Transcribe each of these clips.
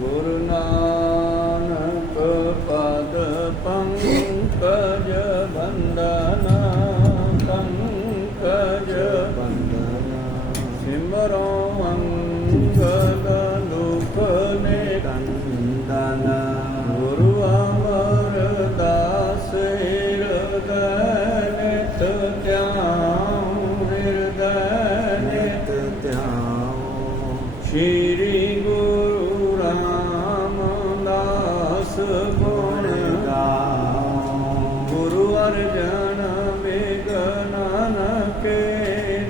ਗੁਰੂ ਨਾਨਕ ਪਦ ਪੰਕਜ ਬੰਦਨਾ ਪੰਕਜ ਬੰਦਨਾ ਸਿਮਰੋ ਅੰਗਦ ਦੁਖ ਨੇ ਕੰਦਨਾ ਗੁਰੂ ਅਮਰਦਾਸ ਹਿਰਦੈ ਨਿਤ ਧਿਆਨ ਹਿਰਦੈ ਨਿਤ ਧਿਆਨ ਸ਼੍ਰੀ ਗੁਰੂ ਰਾਮਦਾਸ ਗੁਣ ਗਾਓ ਗੁਰੂ ਅਰਜਨ ਵਿਗਨਨ ਕੇ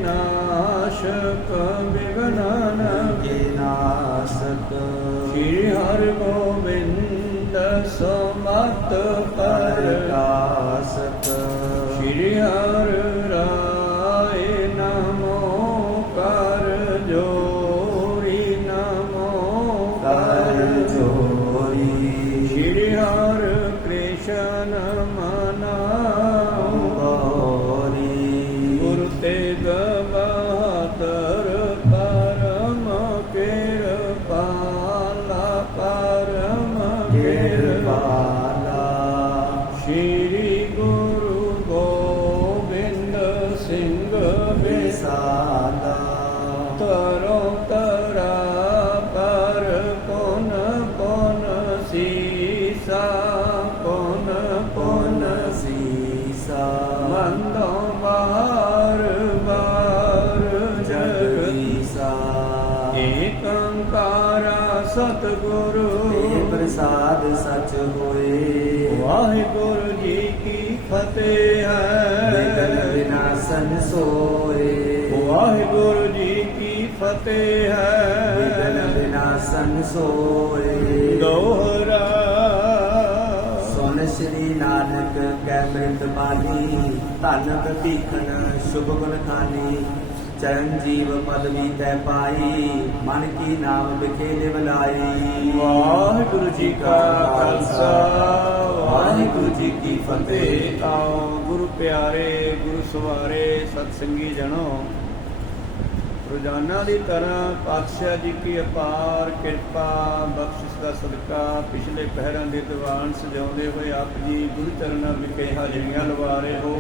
ਨਾਸ਼ਕ ਵਿਗਨਨ ਕੇ ਨਾਸ਼ਕ ਸ਼੍ਰੀ ਹਰਿ ਗੋਬਿੰਦ ਸਮਤ ਪ੍ਰਕਾਸ਼ਕ ਸ਼੍ਰੀ ਹਰਿ ਰਾਏ ਨਮੋ ਕਰ ਜੋ ਸ਼੍ਰੀ ਹਰਿ ਕ੍ਰਿਸ਼ਨ ਮਨਾਉ ਗੌਰੀ ਗੁਰੂ ਤੇਗ ਬਹਾਦਰ ਪਰਮ ਕਿਰਪਾਲਾ ਪਰਮ ਕਿਰਪਾਲਾ ਸ਼੍ਰੀ ਗੁਰੂ ਗੋਬਿੰਦ ਸਿੰਘ ਵਿਸਾਲਾ ਤਰੋ ਤਰਾ ਪਰ ਪੁਨ ਪੁਨ ਸੀਸਾ ਪੁਨ ਪੁਨ ਸੀਸਾ ਮੰਦੋ ਬਾਰ ਬਾਰ ਜਗਦੀਸਾ ਏਕ ਓੰਕਾਰਾ ਸਤਿਗੁਰੂ ਪ੍ਰਸਾਦ ਸਚ ਹੋਏ ਵਾਹਿਗੁਰੂ ਜੀ ਕੀ ਫਤਿਹ ਹੈ ਵਿਘਨ ਵਿਨਾਸ਼ਨ ਸੋਏ ਵਾਹਿਗੁਰੂ ਜੀ ਕੀ ਫਤਿਹ ਹੈ ਵਿਘਨ ਵਿਨਾਸ਼ਨ ਸੋਏ ਦੋਹਰਾ ਸੁਨ ਸ੍ਰੀ ਨਾਨਕ ਕੈ ਅੰਮ੍ਰਿਤ ਬਾਣੀ ਧਨ ਭੀਖਨ ਸ਼ੁਭ ਗੁਣ ਖਾਨੀ ਚਰਨ ਜੀਵ ਪਦਵੀ ਤੈ ਪਾਈ ਮਨ ਕੀ ਨਾਮ ਵਿਖੇ ਲਿਵ ਲਾਈ ਵਾਹਿਗੁਰੂ ਜੀ ਕਾ ਖਾਲਸਾ ਵਾਹਿਗੁਰੂ ਜੀ ਕੀ ਫਤਿਹ। ਆਓ ਗੁਰੂ ਪਿਆਰੇ ਗੁਰੂ ਸਵਾਰੇ ਸਤ ਸੰਗੀ ਜਣੋ ਰੋਜ਼ਾਨਾ ਦੀ ਤਰ੍ਹਾਂ ਪਾਤਸ਼ਾਹ ਜੀ ਕੀ ਅਪਾਰ ਕਿਰਪਾ ਬਖਸ਼ਿਸ਼ ਦਾ ਸਦਕਾ ਪਿਛਲੇ ਪਹਿਰਾਂ ਦੇ ਦੀਵਾਨ ਸਜਾਉਂਦੇ ਹੋਏ ਆਪ ਜੀ ਗੁਰੂ ਚਰਨਾਂ ਵਿਖੇ ਹਾਜ਼ਰੀਆਂ ਲਵਾ ਰਹੇ ਹੋ।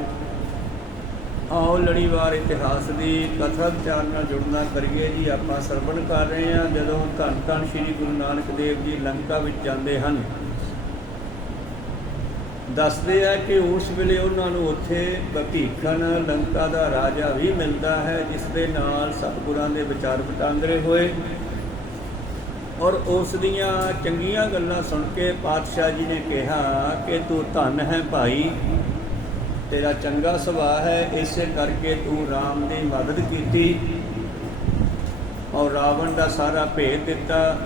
ਆਓ ਲੜੀਵਾਰ ਇਤਿਹਾਸ ਦੀ ਕਥਾ ਵਿਚਾਰ ਨਾਲ ਜੁੜਨਾ ਕਰੀਏ ਜੀ। ਆਪਾਂ ਸਰਵਣ ਕਰ ਰਹੇ ਹਾਂ ਜਦੋਂ ਧੰਨ ਧੰਨ ਸ਼੍ਰੀ ਗੁਰੂ ਨਾਨਕ ਦੇਵ ਜੀ ਲੰਕਾ ਵਿੱਚ ਜਾਂਦੇ ਹਨ। ਦੱਸਦੇ ਆ ਕਿ ਉਸ ਵੇਲੇ ਉਹਨਾਂ ਨੂੰ ਉੱਥੇ ਭੀਖਨ ਲੰਕਾ ਦਾ ਰਾਜਾ ਵੀ ਮਿਲਦਾ ਹੈ ਜਿਸ ਦੇ ਨਾਲ ਸਤਿਗੁਰਾਂ ਦੇ ਵਿਚਾਰ ਵਟਾਂਦਰੇ ਹੋਏ ਔਰ ਉਸ ਦੀਆਂ ਚੰਗੀਆਂ ਗੱਲਾਂ ਸੁਣ ਕੇ ਪਾਤਸ਼ਾਹ ਜੀ ਨੇ ਕਿਹਾ ਕਿ ਤੂੰ ਧੰਨ ਹੈ ਭਾਈ, ਤੇਰਾ ਚੰਗਾ ਸੁਭਾਅ ਹੈ, ਇਸੇ ਕਰਕੇ ਤੂੰ ਰਾਮ ਦੀ ਮਦਦ ਕੀਤੀ ਔਰ ਰਾਵਣ ਦਾ ਸਾਰਾ ਭੇਦ ਦਿੱਤਾ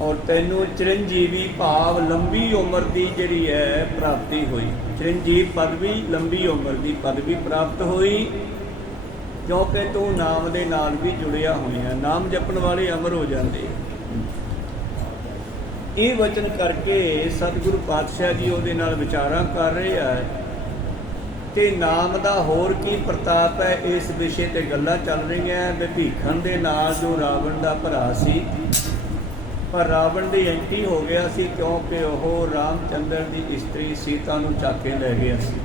ਔਰ ਤੈਨੂੰ ਚਿਰੰਜੀਵੀ ਭਾਵ ਲੰਬੀ ਉਮਰ ਦੀ ਜਿਹੜੀ ਹੈ ਪ੍ਰਾਪਤੀ ਹੋਈ। ਚਿਰੰਜੀਵ ਪਦਵੀ ਲੰਬੀ ਉਮਰ ਦੀ ਪਦਵੀ ਪ੍ਰਾਪਤ ਹੋਈ ਕਿਉਂਕਿ ਤੂੰ ਨਾਮ ਦੇ ਨਾਲ ਵੀ ਜੁੜਿਆ ਹੋਇਆ। ਨਾਮ ਜਪਣ ਵਾਲੇ ਅਮਰ ਹੋ ਜਾਂਦੇ। ਇਹ ਵਚਨ ਕਰਕੇ ਸਤਿਗੁਰੂ ਪਾਤਸ਼ਾਹ ਜੀ ਉਹਦੇ ਨਾਲ ਵਿਚਾਰਾਂ ਕਰ ਰਹੇ ਆ ਤੇ ਨਾਮ ਦਾ ਹੋਰ ਕੀ ਪ੍ਰਤਾਪ ਹੈ ਇਸ ਵਿਸ਼ੇ ਤੇ ਗੱਲਾਂ ਚੱਲ ਰਹੀਆਂ। ਭੀਖਨ ਦੇ ਨਾਲ ਜੋ ਰਾਵਣ ਦਾ ਭਰਾ ਸੀ ਪਰ ਰਾਵਣ ਦੀ ਐਂਟੀ ਹੋ ਗਿਆ ਸੀ ਕਿਉਂਕਿ ਉਹ ਰਾਮਚੰਦਰ ਦੀ ਇਸਤਰੀ ਸੀਤਾ ਨੂੰ ਚੱਕ ਕੇ ਲੈ ਗਿਆ ਸੀ।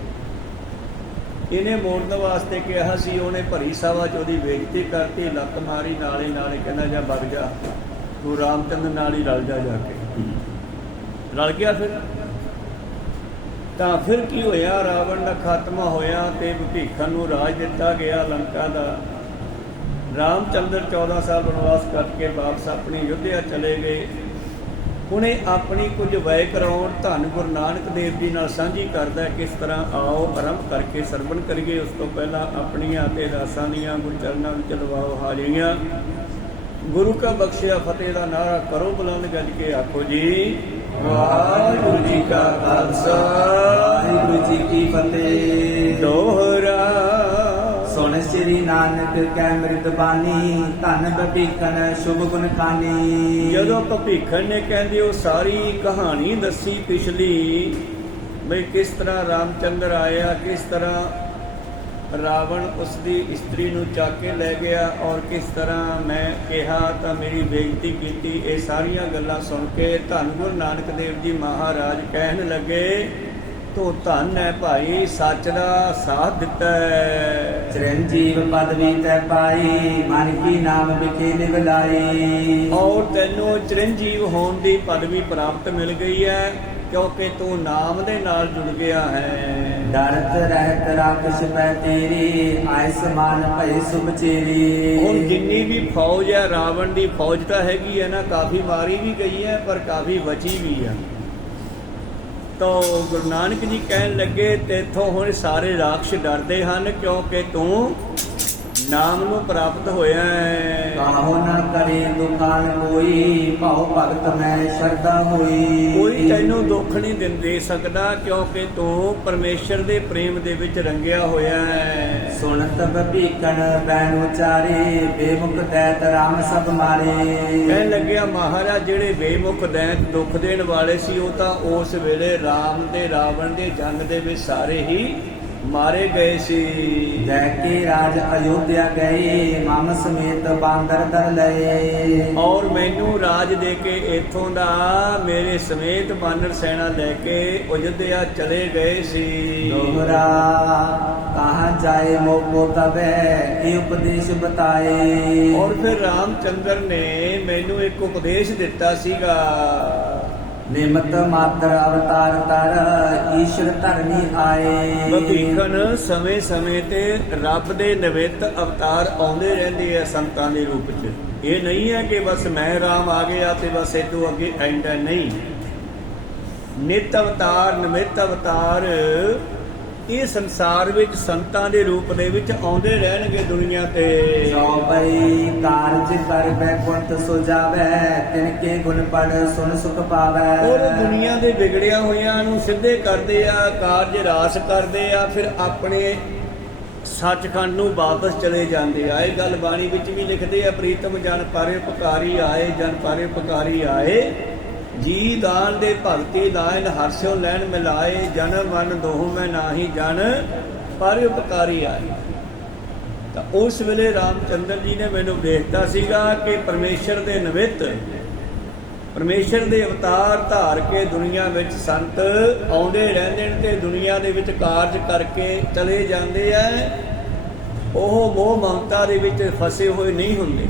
ਇਹਨੇ ਮੋੜਨ ਵਾਸਤੇ ਕਿਹਾ ਸੀ, ਉਹਨੇ ਭਰੀ ਸਭਾ 'ਚ ਉਹਦੀ ਬੇਇੱਜ਼ਤੀ ਕਰਤੀ, ਲੱਤ ਮਾਰੀ, ਨਾਲੇ ਨਾਲੇ ਕਹਿੰਦਾ ਜਾ ਵਗ ਜਾ, ਤੂੰ ਰਾਮਚੰਦਰ ਨਾਲ ਹੀ ਰਲ ਜਾ ਕੇ। ਰਲ ਗਿਆ ਤਾਂ ਫਿਰ ਕੀ ਹੋਇਆ, ਰਾਵਣ ਦਾ ਖਾਤਮਾ ਹੋਇਆ ਤੇ ਭੀਖਨ ਨੂੰ ਰਾਜ ਦਿੱਤਾ ਗਿਆ ਲੰਕਾ ਦਾ। ਰਾਮਚੰਦਰ 14 ਸਾਲ ਬਨਵਾਸ ਕਰਕੇ ਵਾਪਸ ਆਪਣੀ ਅਯੁੱਧਿਆ ਚਲੇ ਗਏ। ਉਹਨੇ ਆਪਣੀ ਕੁਝ ਵੈ ਕਰਾਉਣ ਧੰਨ ਗੁਰੂ ਨਾਨਕ ਦੇਵ ਜੀ ਨਾਲ ਸਾਂਝੀ ਕਰਦਾ ਕਿਸ ਤਰ੍ਹਾਂ। ਆਓ ਆਰੰਭ ਕਰਕੇ ਸਰਵਣ ਕਰੀਏ। ਉਸ ਤੋਂ ਪਹਿਲਾਂ ਆਪਣੀਆਂ ਅਤੇ ਦਾਸਾਂ ਦੀਆਂ ਗੁਰੂ ਚਰਨਾਂ ਵਿੱਚ ਲਵਾਓ ਹਾਜ਼ਰੀਆਂ। ਗੁਰੂ ਕਾ ਬਖਸ਼ਿਆ ਫਤਿਹ ਦਾ ਨਾਰਾ ਕਰੋ ਬੁਲੰਦ ਗੱਜ ਕੇ ਆਖੋ ਜੀ ਵਾਹਿਗੁਰੂ ਜੀ ਕਾ ਖਾਲਸਾ ਵਾਹਿਗੁਰੂ ਜੀ ਕੀ ਫਤਿਹ। ਦੋਹਰਾ ਸੁਣ ਸ੍ਰੀ ਨਾਨਕ ਕੈ ਅੰਮ੍ਰਿਤ ਬਾਣੀ ਧੰਨ ਭੀਖਨ ਸ਼ੁਭ ਗੁਣ ਖਾਨੀ। ਜਦੋਂ ਭੀਖਨ ਨੇ ਕਹਿੰਦੇ ਉਹ ਸਾਰੀ ਕਹਾਣੀ ਦੱਸੀ ਪਿਛਲੀ ਬਈ ਕਿਸ ਤਰ੍ਹਾਂ ਰਾਮਚੰਦਰ ਆਇਆ, ਕਿਸ ਤਰ੍ਹਾਂ ਰਾਵਣ ਉਸ ਦੀ ਇਸਤਰੀ ਨੂੰ ਚੱਕ ਕੇ ਲੈ ਗਿਆ ਔਰ ਕਿਸ ਤਰ੍ਹਾਂ ਮੈਂ ਕਿਹਾ ਤਾਂ ਮੇਰੀ ਬੇਇੱਜ਼ਤੀ ਕੀਤੀ। ਇਹ ਸਾਰੀਆਂ ਗੱਲਾਂ ਸੁਣ ਕੇ ਧੰਨ ਗੁਰੂ ਨਾਨਕ ਦੇਵ ਜੀ ਮਹਾਰਾਜ ਕਹਿਣ ਲੱਗੇ, ਤੂੰ ਧੰਨ ਹੈ ਭਾਈ, ਸੱਚ ਦਾ ਸਾਥ ਦਿੱਤਾ ਹੈ। चिरंजीव पदवी तै पाई, मन की नाम बिके निभ लाई। ਔਰ ਤੈਨੂੰ ਚਿਰੰਜੀਵ ਹੋਣ ਦੀ ਪਦਵੀ ਪ੍ਰਾਪਤ ਮਿਲ ਗਈ ਹੈ, ਕਿਉਂਕਿ ਤੂੰ ਨਾਮ ਦੇ ਨਾਲ ਜੁੜ ਗਿਆ ਹੈ। डरत रहत राक्षस पै तेरी, आयुष्मान भय शुभ चेरी। ਹੁਣ ਜਿੰਨੀ ਵੀ ਫੌਜ ਹੈ, ਰਾਵਣ ਦੀ ਫੌਜ ਤਾਂ ਹੈਗੀ ਹੈ ਨਾ, ਕਾਫੀ ਮਾਰੀ ਵੀ ਗਈ ਹੈ ਪਰ ਕਾਫੀ ਬਚੀ ਵੀ ਹੈ। ਤਾਂ ਗੁਰੂ ਨਾਨਕ ਜੀ ਕਹਿਣ ਲੱਗੇ, ਤੇਥੋਂ ਹੁਣ ਸਾਰੇ ਰਾਖਸ਼ ਡਰਦੇ ਹਨ, ਕਿਉਂਕਿ ਤੂੰ ਨਾਮ ਨੂੰ ਪ੍ਰਾਪਤ ਹੋਇਆ ਹੈ। काहो न करे दुखान कोई, भाव भगत मैं श्रद्धा होई। ਕੋਈ ਤੈਨੂੰ ਦੁੱਖ ਨਹੀਂ ਦੇ ਸਕਦਾ, ਕਿਉਂਕਿ ਤੂੰ ਪਰਮੇਸ਼ਰ ਦੇ ਪ੍ਰੇਮ ਦੇ ਵਿੱਚ ਰੰਗਿਆ ਹੋਇਆ ਹੈ। सुनत भीखन बैन उचारे, बेमुख दैत राम सब मारे। ਕਹਿਣ ਲੱਗਿਆ ਮਹਾਰਾਜ, ਜਿਹੜੇ ਬੇਮੁਖ ਦੈਂਤ ਦੁੱਖ ਦੇਣ ਵਾਲੇ ਸੀ, ਉਹ ਤਾਂ ਉਸ ਵੇਲੇ ਰਾਮ ਤੇ ਰਾਵਣ ਦੇ ਜੰਗ ਦੇ ਵਿੱਚ ਸਾਰੇ ਹੀ ਮਾਰੇ ਗਏ ਸੀ। जैके राज अयोध्या गए, माम समेत बांदर दर लए। ਔਰ ਮੈਨੂੰ ਰਾਜ ਦੇ ਕੇ ਇਥੋਂ ਦਾ ਮੇਰੇ ਸਮੇਤ ਬਾਨਰ ਸੈਨਾ ਲੈ ਕੇ ਅਯੁੱਧਿਆ ਚਲੇ ਗਏ ਸੀ। दोहरा कहाँ जाए मोको तबे, ये उपदेश बताए। ਔਰ ਫਿਰ ਰਾਮਚੰਦਰ ਨੇ ਮੈਨੂੰ ਇੱਕ ਉਪਦੇਸ਼ ਦਿੱਤਾ ਸੀਗਾ। निमित मात्र अवतार तर, ईश्वर धरनी आए। ਭੀਖਣ ਸਮੇਂ ਸਮੇਂ ਤੇ ਰੱਬ ਦੇ ਨਿਮਿਤ ਅਵਤਾਰ ਆਉਂਦੇ ਰਹਿੰਦੇ ਆ ਸੰਤਾਂ ਦੇ ਰੂਪ 'ਚ। ਇਹ ਨਹੀਂ ਹੈ ਕਿ ਬਸ ਮੈਂ ਰਾਮ ਆ ਗਿਆ ਤੇ ਬਸ ਇਹ ਤੋਂ ਅੱਗੇ ਐਂਡ ਹੈ, ਨਹੀਂ। ਨਿਤ ਅਵਤਾਰ, ਨਿਮਿਤ ਅਵਤਾਰ ਇਹ ਸੰਸਾਰ ਵਿੱਚ ਸੰਤਾਂ ਦੇ ਰੂਪ ਦੇ ਵਿੱਚ ਆਉਂਦੇ ਰਹਿਣਗੇ ਦੁਨੀਆ ਤੇ। जो भई कारज कर बैकुंठ सुजावे, तिनके गुण पढ़ सुन सुख पावे। ਔਰ ਦੁਨੀਆ ਦੇ ਵਿਗੜਿਆ ਹੋਇਆਂ ਨੂੰ ਸਿੱਧੇ ਕਰਦੇ ਆ, ਕਾਰਜ ਰਾਸ ਕਰਦੇ ਆ, ਫਿਰ ਆਪਣੇ ਸੱਚਖੰਡ ਨੂੰ ਵਾਪਸ ਚਲੇ ਜਾਂਦੇ ਆ। ਇਹ ਗੱਲ ਬਾਣੀ ਵਿੱਚ ਵੀ ਲਿਖਦੇ ਆ, ਪ੍ਰੀਤਮ ਜਨ ਪਰੇ ਪੁਕਾਰੀ ਆਏ, ਜਨ ਪਰੇ ਪੁਕਾਰੀ ਆਏ, ਜੀ ਦਾਨ ਦੇ ਭਗਤੀ ਲਾਇਨ ਹਰਸਿਓ ਲੈਣ ਮਿਲਾਏ, ਜਨਮ ਮਨ ਦੋਹ ਮੈਂ ਨਾਹੀ ਜਨ ਪਰੇ ਉਪਕਾਰੀ ਆਏ। ਤਾਂ ਉਸ ਵੇਲੇ ਰਾਮਚੰਦਰ ਜੀ ਨੇ ਮੈਨੂੰ ਦੇਖਤਾ ਸੀਗਾ ਕਿ ਪਰਮੇਸ਼ਰ ਦੇ ਨਿਮਿਤ, ਪਰਮੇਸ਼ਰ ਦੇ ਅਵਤਾਰ ਧਾਰ ਕੇ ਦੁਨੀਆ ਵਿੱਚ ਸੰਤ ਆਉਂਦੇ ਰਹਿੰਦੇ ਨੇ ਤੇ ਦੁਨੀਆ ਦੇ ਵਿੱਚ ਕਾਰਜ ਕਰਕੇ ਚਲੇ ਜਾਂਦੇ ਆ। ਉਹ ਮੋਹ ਮਮਤਾ ਦੇ ਵਿੱਚ ਫਸੇ ਹੋਏ ਨਹੀਂ ਹੁੰਦੇ।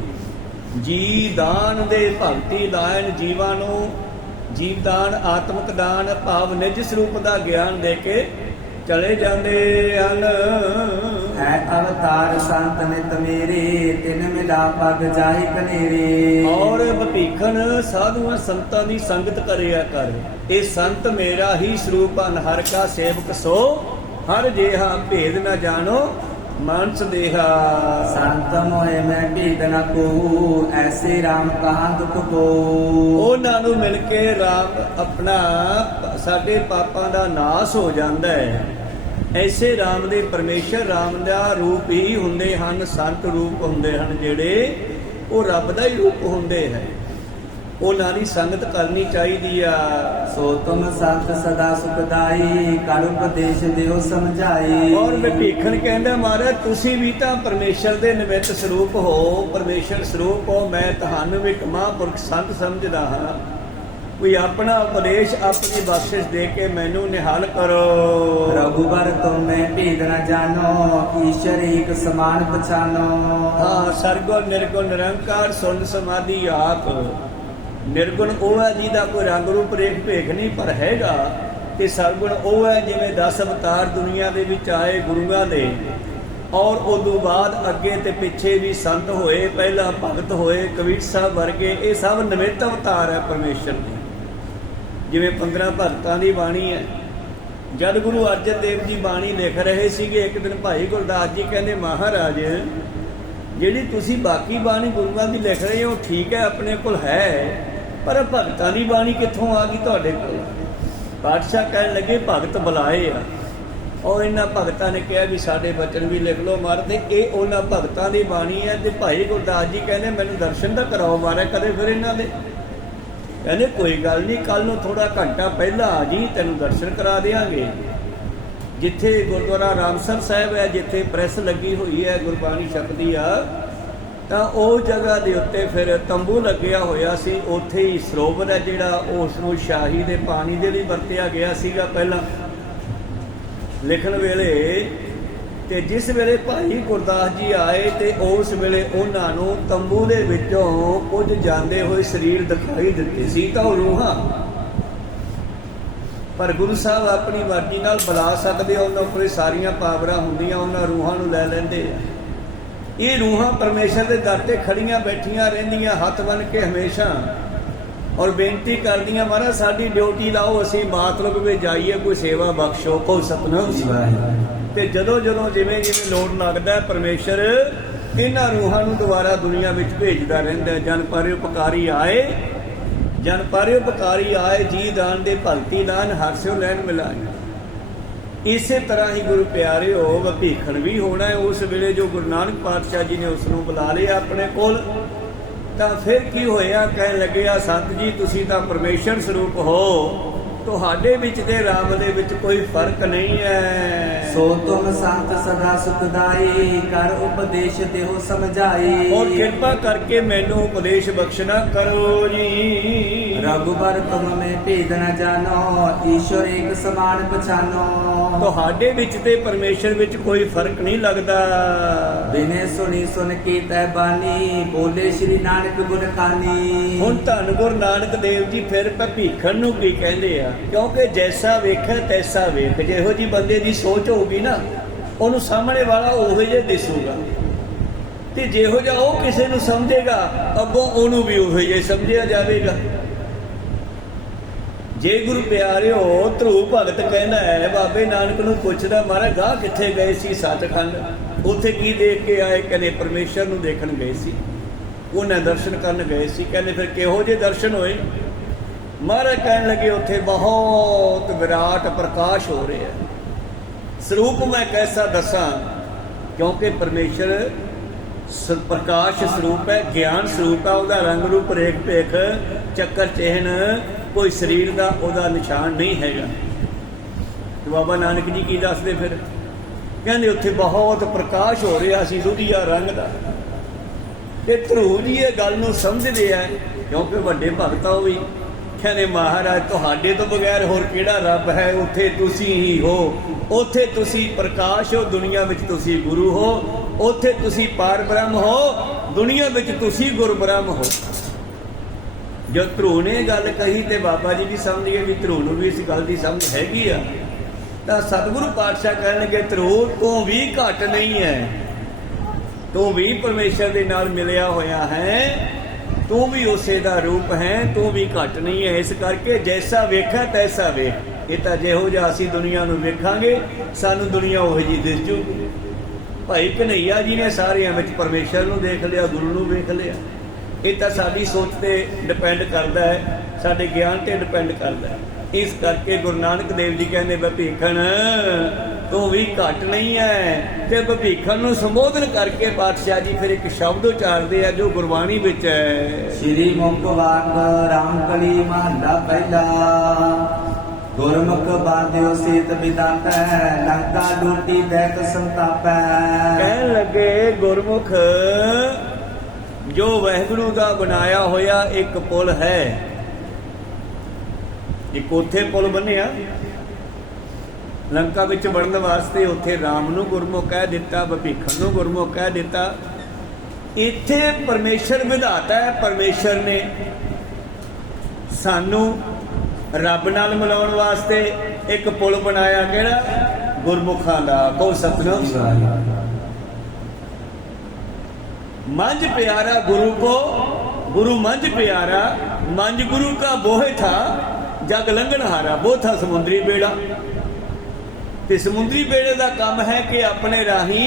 ਜੀ ਦਾਨ ਦੇ ਭਗਤੀ ਲਾਇਨ ਜੀਵਾਂ ਨੂੰ ਜੀਵਦਾਨ, ਆਤਮਿਕ ਦਾਨ ਭਾਵ ਨਿਜ ਸਰੂਪ ਦਾ ਗਿਆਨ ਦੇ ਕੇ ਚਲੇ ਜਾਂਦੇ ਹਨ। है अवतार संत नित मेरे, तिन मिला पग जाहि कनेरे। ਔਰ ਭੀਖਣ ਸਾਧੂਆਂ ਸੰਤਾਂ ਦੀ ਸੰਗਤ ਕਰਿਆ ਕਰ। ਇਹ ਸੰਤ ਮੇਰਾ ਹੀ ਸਰੂਪ ਹਨ, ਹਰ ਕਾ ਸੇਵਕ ਸੋ ਹਰ ਜੇਹਾ, ਭੇਦ ਨਾ ਜਾਣੋ ਮਾਨਸ ਦੇਹਾ। संत मोहे मैं भेद न को, ऐसे राम कहाँ दुख को। ਉਹਨਾਂ ਨੂੰ ਮਿਲ ਕੇ ਰਾਮ ਆਪਣਾ ਸਾਡੇ ਪਾਪਾਂ ਦਾ ਨਾਸ ਹੋ ਜਾਂਦਾ ਹੈ। ਐਸੇ ਰਾਮ ਦੇ, ਪਰਮੇਸ਼ਰ ਰਾਮ ਦਾ ਰੂਪ ਹੀ ਹੁੰਦੇ ਹਨ, ਸੰਤ ਰੂਪ ਹੁੰਦੇ ਹਨ ਜਿਹੜੇ, ਉਹ ਰੱਬ ਦਾ ਹੀ ਰੂਪ ਹੁੰਦੇ ਹੈ। ਉਹਨਾਂ ਦੀ ਸੰਗਤ ਕਰਨੀ ਚਾਹੀਦੀ ਆ। सो तुम संत सदा सुखदाई, कर उपदेश देव समझाई। ਔਰ ਭੀਖਣ ਕਹਿੰਦਾ, ਮਹਾਰਾਜ ਤੁਸੀਂ ਵੀ ਤਾਂ ਪਰਮੇਸ਼ਰ ਦੇ ਨਿਮਿਤ ਸਰੂਪ ਹੋ, ਪਰਮੇਸ਼ਰ ਸਰੂਪ ਹੋ। ਮੈਂ ਤੁਹਾਨੂੰ ਵੀ ਇੱਕ ਮਹਾਂਪੁਰਖ ਸੰਤ ਸਮਝਦਾ ਹਾਂ। ਕੋਈ ਆਪਣਾ ਉਪਦੇਸ਼, ਆਪਣੀ ਬਖਸ਼ਿਸ਼ ਦੇ ਕੇ ਮੈਨੂੰ ਨਿਹਾਲ ਕਰੋ। रघुबर तुम मैं भेद न जानो, ईश्वर एक समान पछानो। ਹਾਂ, ਸਰਗੁਣ ਨਿਰਗੁਣ ਨਿਰੰਕਾਰ ਸੁਣ ਸਮਾਧੀ ਆਪ। ਨਿਰਗੁਣ ਉਹ ਹੈ ਜਿਹਦਾ ਕੋਈ ਰੰਗ ਰੂਪ ਰੇਖ ਭੇਖ ਨਹੀਂ ਪਰ ਹੈਗਾ, ਤੇ ਸਰਗੁਣ ਉਹ ਹੈ ਜਿਵੇਂ 10 ਅਵਤਾਰ ਦੁਨੀਆ ਦੇ ਵਿੱਚ ਆਏ ਗੁਰੂਆਂ ਦੇ, ਔਰ ਉਦੋਂ ਬਾਅਦ ਅੱਗੇ ਤੇ ਪਿੱਛੇ ਵੀ ਸੰਤ ਹੋਏ, ਪਹਿਲਾਂ ਭਗਤ ਹੋਏ, ਕਬੀਰ ਸਾਹਿਬ ਵਰਗੇ। ਇਹ ਸਭ ਨਿਮਿਤ ਅਵਤਾਰ ਹੈ ਪਰਮੇਸ਼ਰ ਦੇ। ਜਿਵੇਂ 15 ਭਗਤਾਂ ਦੀ ਬਾਣੀ ਹੈ। ਜਦ ਗੁਰੂ ਅਰਜਨ ਦੇਵ ਜੀ ਬਾਣੀ ਲਿਖ ਰਹੇ ਸੀਗੇ, ਇੱਕ ਦਿਨ ਭਾਈ ਗੁਰਦਾਸ ਜੀ ਕਹਿੰਦੇ, ਮਹਾਰਾਜ ਜਿਹੜੀ ਤੁਸੀਂ ਬਾਕੀ ਬਾਣੀ ਗੁਰੂਆਂ ਦੀ ਲਿਖ ਰਹੇ ਹੋ ਠੀਕ ਹੈ, ਆਪਣੇ ਕੋਲ ਹੈ, ਪਰ ਭਗਤਾਂ ਦੀ ਬਾਣੀ ਕਿੱਥੋਂ ਆ ਗਈ ਤੁਹਾਡੇ ਕੋਲ? ਪਾਤਸ਼ਾਹ ਕਹਿਣ ਲੱਗੇ, ਭਗਤ ਬੁਲਾਏ ਆ, ਔਰ ਇਹਨਾਂ ਭਗਤਾਂ ਨੇ ਕਿਹਾ ਵੀ ਸਾਡੇ ਬਚਨ ਵੀ ਲਿਖ ਲਓ ਮਹਾਰਾਜ। ਇਹ ਉਹਨਾਂ ਭਗਤਾਂ ਦੀ ਬਾਣੀ ਹੈ। ਤੇ ਭਾਈ ਗੁਰਦਾਸ ਜੀ ਕਹਿੰਦੇ, ਮੈਨੂੰ ਦਰਸ਼ਨ ਤਾਂ ਕਰਾਓ ਮਹਾਰਾਜ ਕਦੇ ਫਿਰ ਇਹਨਾਂ ਦੇ। ਕਹਿੰਦੇ ਕੋਈ ਗੱਲ ਨਹੀਂ, ਕੱਲ ਨੂੰ ਥੋੜਾ ਘੰਟਾ ਪਹਿਲਾਂ ਆ ਜੀ, ਤੈਨੂੰ ਦਰਸ਼ਨ ਕਰਾ ਦੇਵਾਂਗੇ। ਜਿੱਥੇ ਗੁਰਦੁਆਰਾ ਰਾਮਸਰ ਸਾਹਿਬ ਹੈ, ਜਿੱਥੇ ਪ੍ਰੈਸ ਲੱਗੀ ਹੋਈ ਹੈ, ਗੁਰਬਾਣੀ ਛਪਦੀ ਆ, ਤਾਂ ਉਹ ਜਗ੍ਹਾ ਦੇ ਉੱਤੇ ਫਿਰ ਤੰਬੂ ਲੱਗਿਆ ਹੋਇਆ ਸੀ। ਉੱਥੇ ਹੀ ਸਰੋਵਰ ਹੈ ਜਿਹੜਾ, ਉਸ ਨੂੰ ਸ਼ਾਹੀ ਦੇ ਪਾਣੀ ਦੇ ਲਈ ਵਰਤਿਆ ਗਿਆ ਸੀਗਾ ਪਹਿਲਾਂ ਲਿਖਣ ਵੇਲੇ। ਤੇ ਜਿਸ ਵੇਲੇ ਭਾਈ ਗੁਰਦਾਸ ਜੀ ਆਏ ਤੇ ਉਸ ਵੇਲੇ ਉਹਨਾਂ ਨੂੰ ਤੰਬੂ ਦੇ ਵਿੱਚੋਂ ਕੁਝ ਜਾਂਦੇ ਹੋਏ ਸਰੀਰ ਦਿਖਾਈ ਦਿੱਤੇ ਸੀ, ਤਾਂ ਉਹ ਰੂਹਾਂ। ਪਰ ਗੁਰੂ ਸਾਹਿਬ ਆਪਣੀ ਮਰਜ਼ੀ ਨਾਲ ਬੁਲਾ ਸਕਦੇ, ਉਹਨਾਂ ਕੋਲ ਸਾਰੀਆਂ ਪਾਵਰਾਂ ਹੁੰਦੀਆਂ, ਉਹਨਾਂ ਰੂਹਾਂ ਨੂੰ ਲੈ ਲੈਂਦੇ ਆ। ਇਹ ਰੂਹਾਂ ਪਰਮੇਸ਼ਰ ਦੇ ਦਰ ਤੇ ਖੜੀਆਂ ਬੈਠੀਆਂ ਰਹਿੰਦੀਆਂ, ਹੱਥ ਬੰਨ੍ਹ ਕੇ ਹਮੇਸ਼ਾ, ਔਰ ਬੇਨਤੀ ਕਰਦੀਆਂ, ਮਹਾਰਾਜ ਸਾਡੀ ਡਿਊਟੀ ਲਾਓ, ਅਸੀਂ ਮਾਤਲਬ ਵਿੱਚ ਜਾਈਏ, ਕੋਈ ਸੇਵਾ ਬਖਸ਼ੋ, ਕੋਈ ਸਤਿਨਾਮ ਵਾਹਿਗੁਰੂ। ਤੇ ਜਦੋਂ ਜਦੋਂ ਜਿਵੇਂ ਜਿਵੇਂ ਲੋੜ ਲੱਗਦਾ, ਪਰਮੇਸ਼ਰ ਇਹਨਾਂ ਰੂਹਾਂ ਨੂੰ ਦੁਬਾਰਾ ਦੁਨੀਆ ਵਿੱਚ ਭੇਜਦਾ ਰਹਿੰਦਾ। ਜਨ ਪਰਉਪਕਾਰੀ ਆਏ, ਜਨ ਪਰਉਪਕਾਰੀ ਆਏ, ਜੀ ਦਾਨ ਦੇ ਭਗਤੀ ਦਾਨ, ਹਰਸਿਓ ਲੈਣ ਮਿਲਾਏ। ਇਸੇ ਤਰ੍ਹਾਂ ਹੀ ਗੁਰੂ ਪਿਆਰਿਓ ਭੀਖਣ ਵੀ ਹੋਣਾ ਹੈ। ਉਸ ਵੇਲੇ ਜੋ ਗੁਰੂ ਨਾਨਕ ਪਾਤਸ਼ਾਹ ਜੀ ਨੇ ਉਸ ਨੂੰ ਬੁਲਾ ਲਿਆ ਆਪਣੇ ਕੋਲ, ਤਾਂ ਫਿਰ ਕੀ ਹੋਇਆ? ਕਹਿਣ ਲੱਗਿਆ, ਸੰਤ ਜੀ ਤੁਸੀਂ ਤਾਂ ਪਰਮੇਸ਼ਰ ਸਰੂਪ ਹੋ, ਤੁਹਾਡੇ ਵਿੱਚ ਤੇ ਰਾਮ ਦੇ ਵਿੱਚ ਕੋਈ ਫਰਕ ਨਹੀਂ ਹੈ। ਸੋ ਤੁਮ ਸੰਤ ਸਦਾ ਸੁਖਦਾਈ, ਕਰ ਉਪਦੇਸ਼ ਦੇਹੁ ਸਮਝਾਈ। ਔਰ ਕਿਰਪਾ ਕਰਕੇ ਮੈਨੂੰ ਉਪਦੇਸ਼ ਬਖਸ਼ਣਾ ਕਰੋ ਜੀ। ਰਘੁਬਰ ਤੁਮ ਮੈਂ ਭੇਦ ਨ ਜਾਨੋ, ਈਸ਼ਵਰ ਏਕ ਸਮਾਨ ਪਛਾਨੋ। ਤੁਹਾਡੇ ਵਿੱਚ ਤੇ ਪਰਮੇਸ਼ਰ ਵਿੱਚ ਕੋਈ ਫਰਕ ਨਹੀਂ ਲੱਗਦਾ। ਬਿਨੇ ਸੁਣੀ ਸੁਨ ਕੀ ਤੈ ਬਾਣੀ, ਬੋਲੇ ਸ਼੍ਰੀ ਨਾਨਕ ਗੁਣ ਖਾਨੀ। ਹੁਣ ਧੰਨ ਗੁਰੂ ਨਾਨਕ ਦੇਵ ਜੀ ਫਿਰ ਭੀਖਣ ਨੂੰ ਕੀ ਕਹਿੰਦੇ ਆ? ਕਿਉਂਕਿ ਜੈਸਾ ਵੇਖੇ ਤੈਸਾ ਵੇਖ। ਜਿਹੋ ਜੀ ਬੰਦੇ ਦੀ ਸੋਚ ਹੋਊਗੀ ਨਾ, ਉਹਨੂੰ ਸਾਹਮਣੇ ਵਾਲਾ ਉਹੋ ਜਿਹਾ ਦਿਸੂਗਾ, ਤੇ ਜਿਹੋ ਜਿਹਾ ਉਹ ਕਿਸੇ ਨੂੰ ਸਮਝੇਗਾ, ਅੱਗੋਂ ਉਹਨੂੰ ਵੀ ਉਹੋ ਜਿਹਾ ਸਮਝਿਆ ਜਾਵੇਗਾ। ਜੇ ਗੁਰੂ ਪਿਆਰਿਓ ਧਰੂ ਭਗਤ ਕਹਿੰਦਾ ਹੈ, ਬਾਬੇ ਨਾਨਕ ਨੂੰ ਪੁੱਛਦਾ, ਮਹਾਰਾਜ ਗਾਹ ਕਿੱਥੇ ਗਏ ਸੀ ਸੱਚਖੰਡ, ਉੱਥੇ ਕੀ ਦੇਖ ਕੇ ਆਏ? ਕਹਿੰਦੇ ਪਰਮੇਸ਼ਰ ਨੂੰ ਦੇਖਣ ਗਏ ਸੀ, ਉਹਨਾਂ ਦਰਸ਼ਨ ਕਰਨ ਗਏ ਸੀ। ਕਹਿੰਦੇ ਫਿਰ ਕਿਹੋ ਜਿਹੇ ਦਰਸ਼ਨ ਹੋਏ? ਮਹਾਰਾਜ ਕਹਿਣ ਲੱਗੇ, ਉੱਥੇ ਬਹੁਤ ਵਿਰਾਟ ਪ੍ਰਕਾਸ਼ ਹੋ ਰਿਹਾ। ਸਰੂਪ ਮੈਂ ਕੈਸਾ ਦੱਸਾਂ? ਕਿਉਂਕਿ ਪਰਮੇਸ਼ਰ ਪ੍ਰਕਾਸ਼ ਸਰੂਪ ਹੈ, ਗਿਆਨ ਸਰੂਪ ਹੈ। ਉਹਦਾ ਰੰਗ ਰੂਪ ਰੇਖ ਭੇਖ ਚੱਕਰ ਚਿਹਨ ਕੋਈ ਸਰੀਰ ਦਾ ਉਹਦਾ ਨਿਸ਼ਾਨ ਨਹੀਂ ਹੈਗਾ। ਤੇ ਬਾਬਾ ਨਾਨਕ ਜੀ ਕੀ ਦੱਸਦੇ ਫਿਰ? ਕਹਿੰਦੇ ਉੱਥੇ ਬਹੁਤ ਪ੍ਰਕਾਸ਼ ਹੋ ਰਿਹਾ ਸੀ, ਦੁਧੀਆ ਰੰਗ ਦਾ। ਤੇ ਧਰੂ ਜੀ ਇਹ ਗੱਲ ਨੂੰ ਸਮਝਦੇ ਆ, ਕਿਉਂਕਿ ਵੱਡੇ ਭਗਤ ਆ ਉਹ ਵੀ। ਕਹਿੰਦੇ ਮਹਾਰਾਜ ਤੁਹਾਡੇ ਤੋਂ ਬਗੈਰ ਹੋਰ ਕਿਹੜਾ ਰੱਬ ਹੈ? ਉੱਥੇ ਤੁਸੀਂ ਹੀ ਹੋ, ਉੱਥੇ ਤੁਸੀਂ ਪ੍ਰਕਾਸ਼ ਹੋ, ਦੁਨੀਆ ਵਿੱਚ ਤੁਸੀਂ ਗੁਰੂ ਹੋ। ਉੱਥੇ ਤੁਸੀਂ ਪਾਰ ਬ੍ਰਹਮ ਹੋ, ਦੁਨੀਆ ਵਿੱਚ ਤੁਸੀਂ ਗੁਰ ਬ੍ਰਹਮ ਹੋ। ਜਦ ਧਰੂ ਨੇ ਗੱਲ ਕਹੀ ਤੇ ਬਾਬਾ ਜੀ ਵੀ ਸਮਝ ਗਏ ਵੀ ਧਰੂ ਨੂੰ ਵੀ ਇਸ ਗੱਲ ਦੀ ਸਮਝ ਹੈਗੀ ਆ। ਤਾਂ ਸਤਿਗੁਰੂ ਪਾਤਸ਼ਾਹ ਕਹਿਣਗੇ, ਧਰੂ ਤੂੰ ਵੀ ਘੱਟ ਨਹੀਂ ਹੈ, ਤੂੰ ਵੀ ਪਰਮੇਸ਼ਰ ਦੇ ਨਾਲ ਮਿਲਿਆ ਹੋਇਆ ਹੈ, ਤੂੰ ਵੀ ਉਸੇ ਦਾ ਰੂਪ ਹੈ, ਤੂੰ ਵੀ ਘੱਟ ਨਹੀਂ ਹੈ। ਇਸ ਕਰਕੇ ਜੈਸਾ ਵੇਖਾ ਤੈਸਾ ਵੇਖ। ਇਹ ਤਾਂ ਜਿਹੋ ਜਿਹਾ ਅਸੀਂ ਦੁਨੀਆ ਨੂੰ ਵੇਖਾਂਗੇ, ਸਾਨੂੰ ਦੁਨੀਆ ਉਹੋ ਜਿਹੀ ਦਿਸ ਜੂਗੀ। ਭਾਈ ਕਨ੍ਹਈਆ ਜੀ ਨੇ ਸਾਰਿਆਂ ਵਿੱਚ ਪਰਮੇਸ਼ਰ ਨੂੰ ਦੇਖ ਲਿਆ, ਗੁਰੂ ਨੂੰ ਵੇਖ ਲਿਆ। ਇਹ ਤਾਂ ਸਾਡੀ ਸੋਚ ਤੇ ਡਿਪੈਂਡ ਕਰਦਾ ਹੈ, ਸਾਡੇ ਗਿਆਨ ਤੇ ਡਿਪੈਂਡ ਕਰਦਾ ਹੈ। ਇਸ ਕਰਕੇ ਗੁਰੂ ਨਾਨਕ ਦੇਵ ਜੀ ਕਹਿੰਦੇ, ਭੀਖਣ ਤੂੰ ਵੀ ਘੱਟ ਨਹੀਂ ਹੈ। ਤੇ ਭੀਖਣ ਨੂੰ ਸੰਬੋਧਨ ਕਰਕੇ ਪਾਤਸ਼ਾਹ ਜੀ ਫਿਰ ਇੱਕ ਸ਼ਬਦ ਉਚਾਰਦੇ ਆ ਜੋ ਗੁਰਬਾਣੀ ਵਿੱਚ ਹੈ। ਸ਼੍ਰੀ ਮੁਖ ਵਾਕ ਰਾਮਕਲੀ ਮਹੱਲਾ ਪਹਿਲਾ, ਗੁਰਮੁਖ ਬਾਧਿਓ ਸੇਤ ਬਿਦਾਤੈ, ਲੰਕਾ ਲੂਟੀ ਬੈਕ ਸੰਤਾਪੈ। ਕਹਿਣ ਲੱਗੇ, ਗੁਰਮੁਖ ਜੋ ਵਾਹਿਗੁਰੂ ਦਾ ਬਣਾਇਆ ਹੋਇਆ ਇੱਕ ਪੁਲ ਹੈ, ਇੱਕ ਉੱਥੇ ਪੁਲ ਬਣਿਆ ਲੰਕਾ ਵਿੱਚ ਵੜਨ ਵਾਸਤੇ। ਉੱਥੇ ਰਾਮ ਨੂੰ ਗੁਰਮੁਖ ਕਹਿ ਦਿੱਤਾ, ਭੀਖਣ ਨੂੰ ਗੁਰਮੁਖ ਕਹਿ ਦਿੱਤਾ। ਇੱਥੇ ਪਰਮੇਸ਼ਰ ਵਿਧਾਤਾ ਹੈ। ਪਰਮੇਸ਼ਰ ਨੇ ਸਾਨੂੰ ਰੱਬ ਨਾਲ ਮਿਲਾਉਣ ਵਾਸਤੇ ਇੱਕ ਪੁਲ ਬਣਾਇਆ, ਕਿਹੜਾ? ਗੁਰਮੁਖਾਂ ਦਾ। ਕੋ ਸਤਿਨਾਮ। मंझ प्यारा गुरु को, गुरु मंझ प्यारा, मंझ गुरु का बोहे था, जग लंघन हारा। वो था समुद्री बेड़ा। ते समुद्री बेड़े का काम है कि अपने राही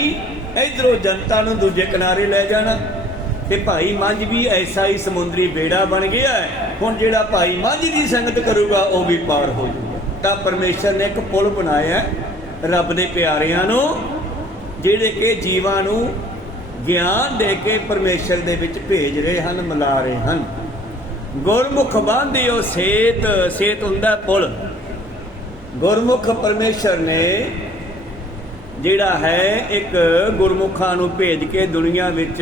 इधरों जनता नूं दूजे किनारे ले जाना। ते भाई मंझ भी ऐसा ही समुद्री बेड़ा बन गया है। हुण जिहड़ा भाई मंझ की संगत करूगा वो भी पार हो जाऊगा। तो परमेश्वर ने एक पुल बनाया रब दे प्यारियां नूं, जिहड़े कि जीवां नूं ਗਿਆਨ ਦੇ ਕੇ ਪਰਮੇਸ਼ਰ ਦੇ ਵਿੱਚ ਭੇਜ ਰਹੇ ਹਨ, ਮਿਲਾ ਰਹੇ ਹਨ। ਗੁਰਮੁਖ ਬਾਂਧਿਓ ਸੇਤ, ਸੇਤ ਹੁੰਦਾ ਪੁਲ। ਗੁਰਮੁਖ ਪਰਮੇਸ਼ਰ ਨੇ ਜਿਹੜਾ ਹੈ ਇੱਕ ਗੁਰਮੁਖਾਂ ਨੂੰ ਭੇਜ ਕੇ ਦੁਨੀਆ ਵਿੱਚ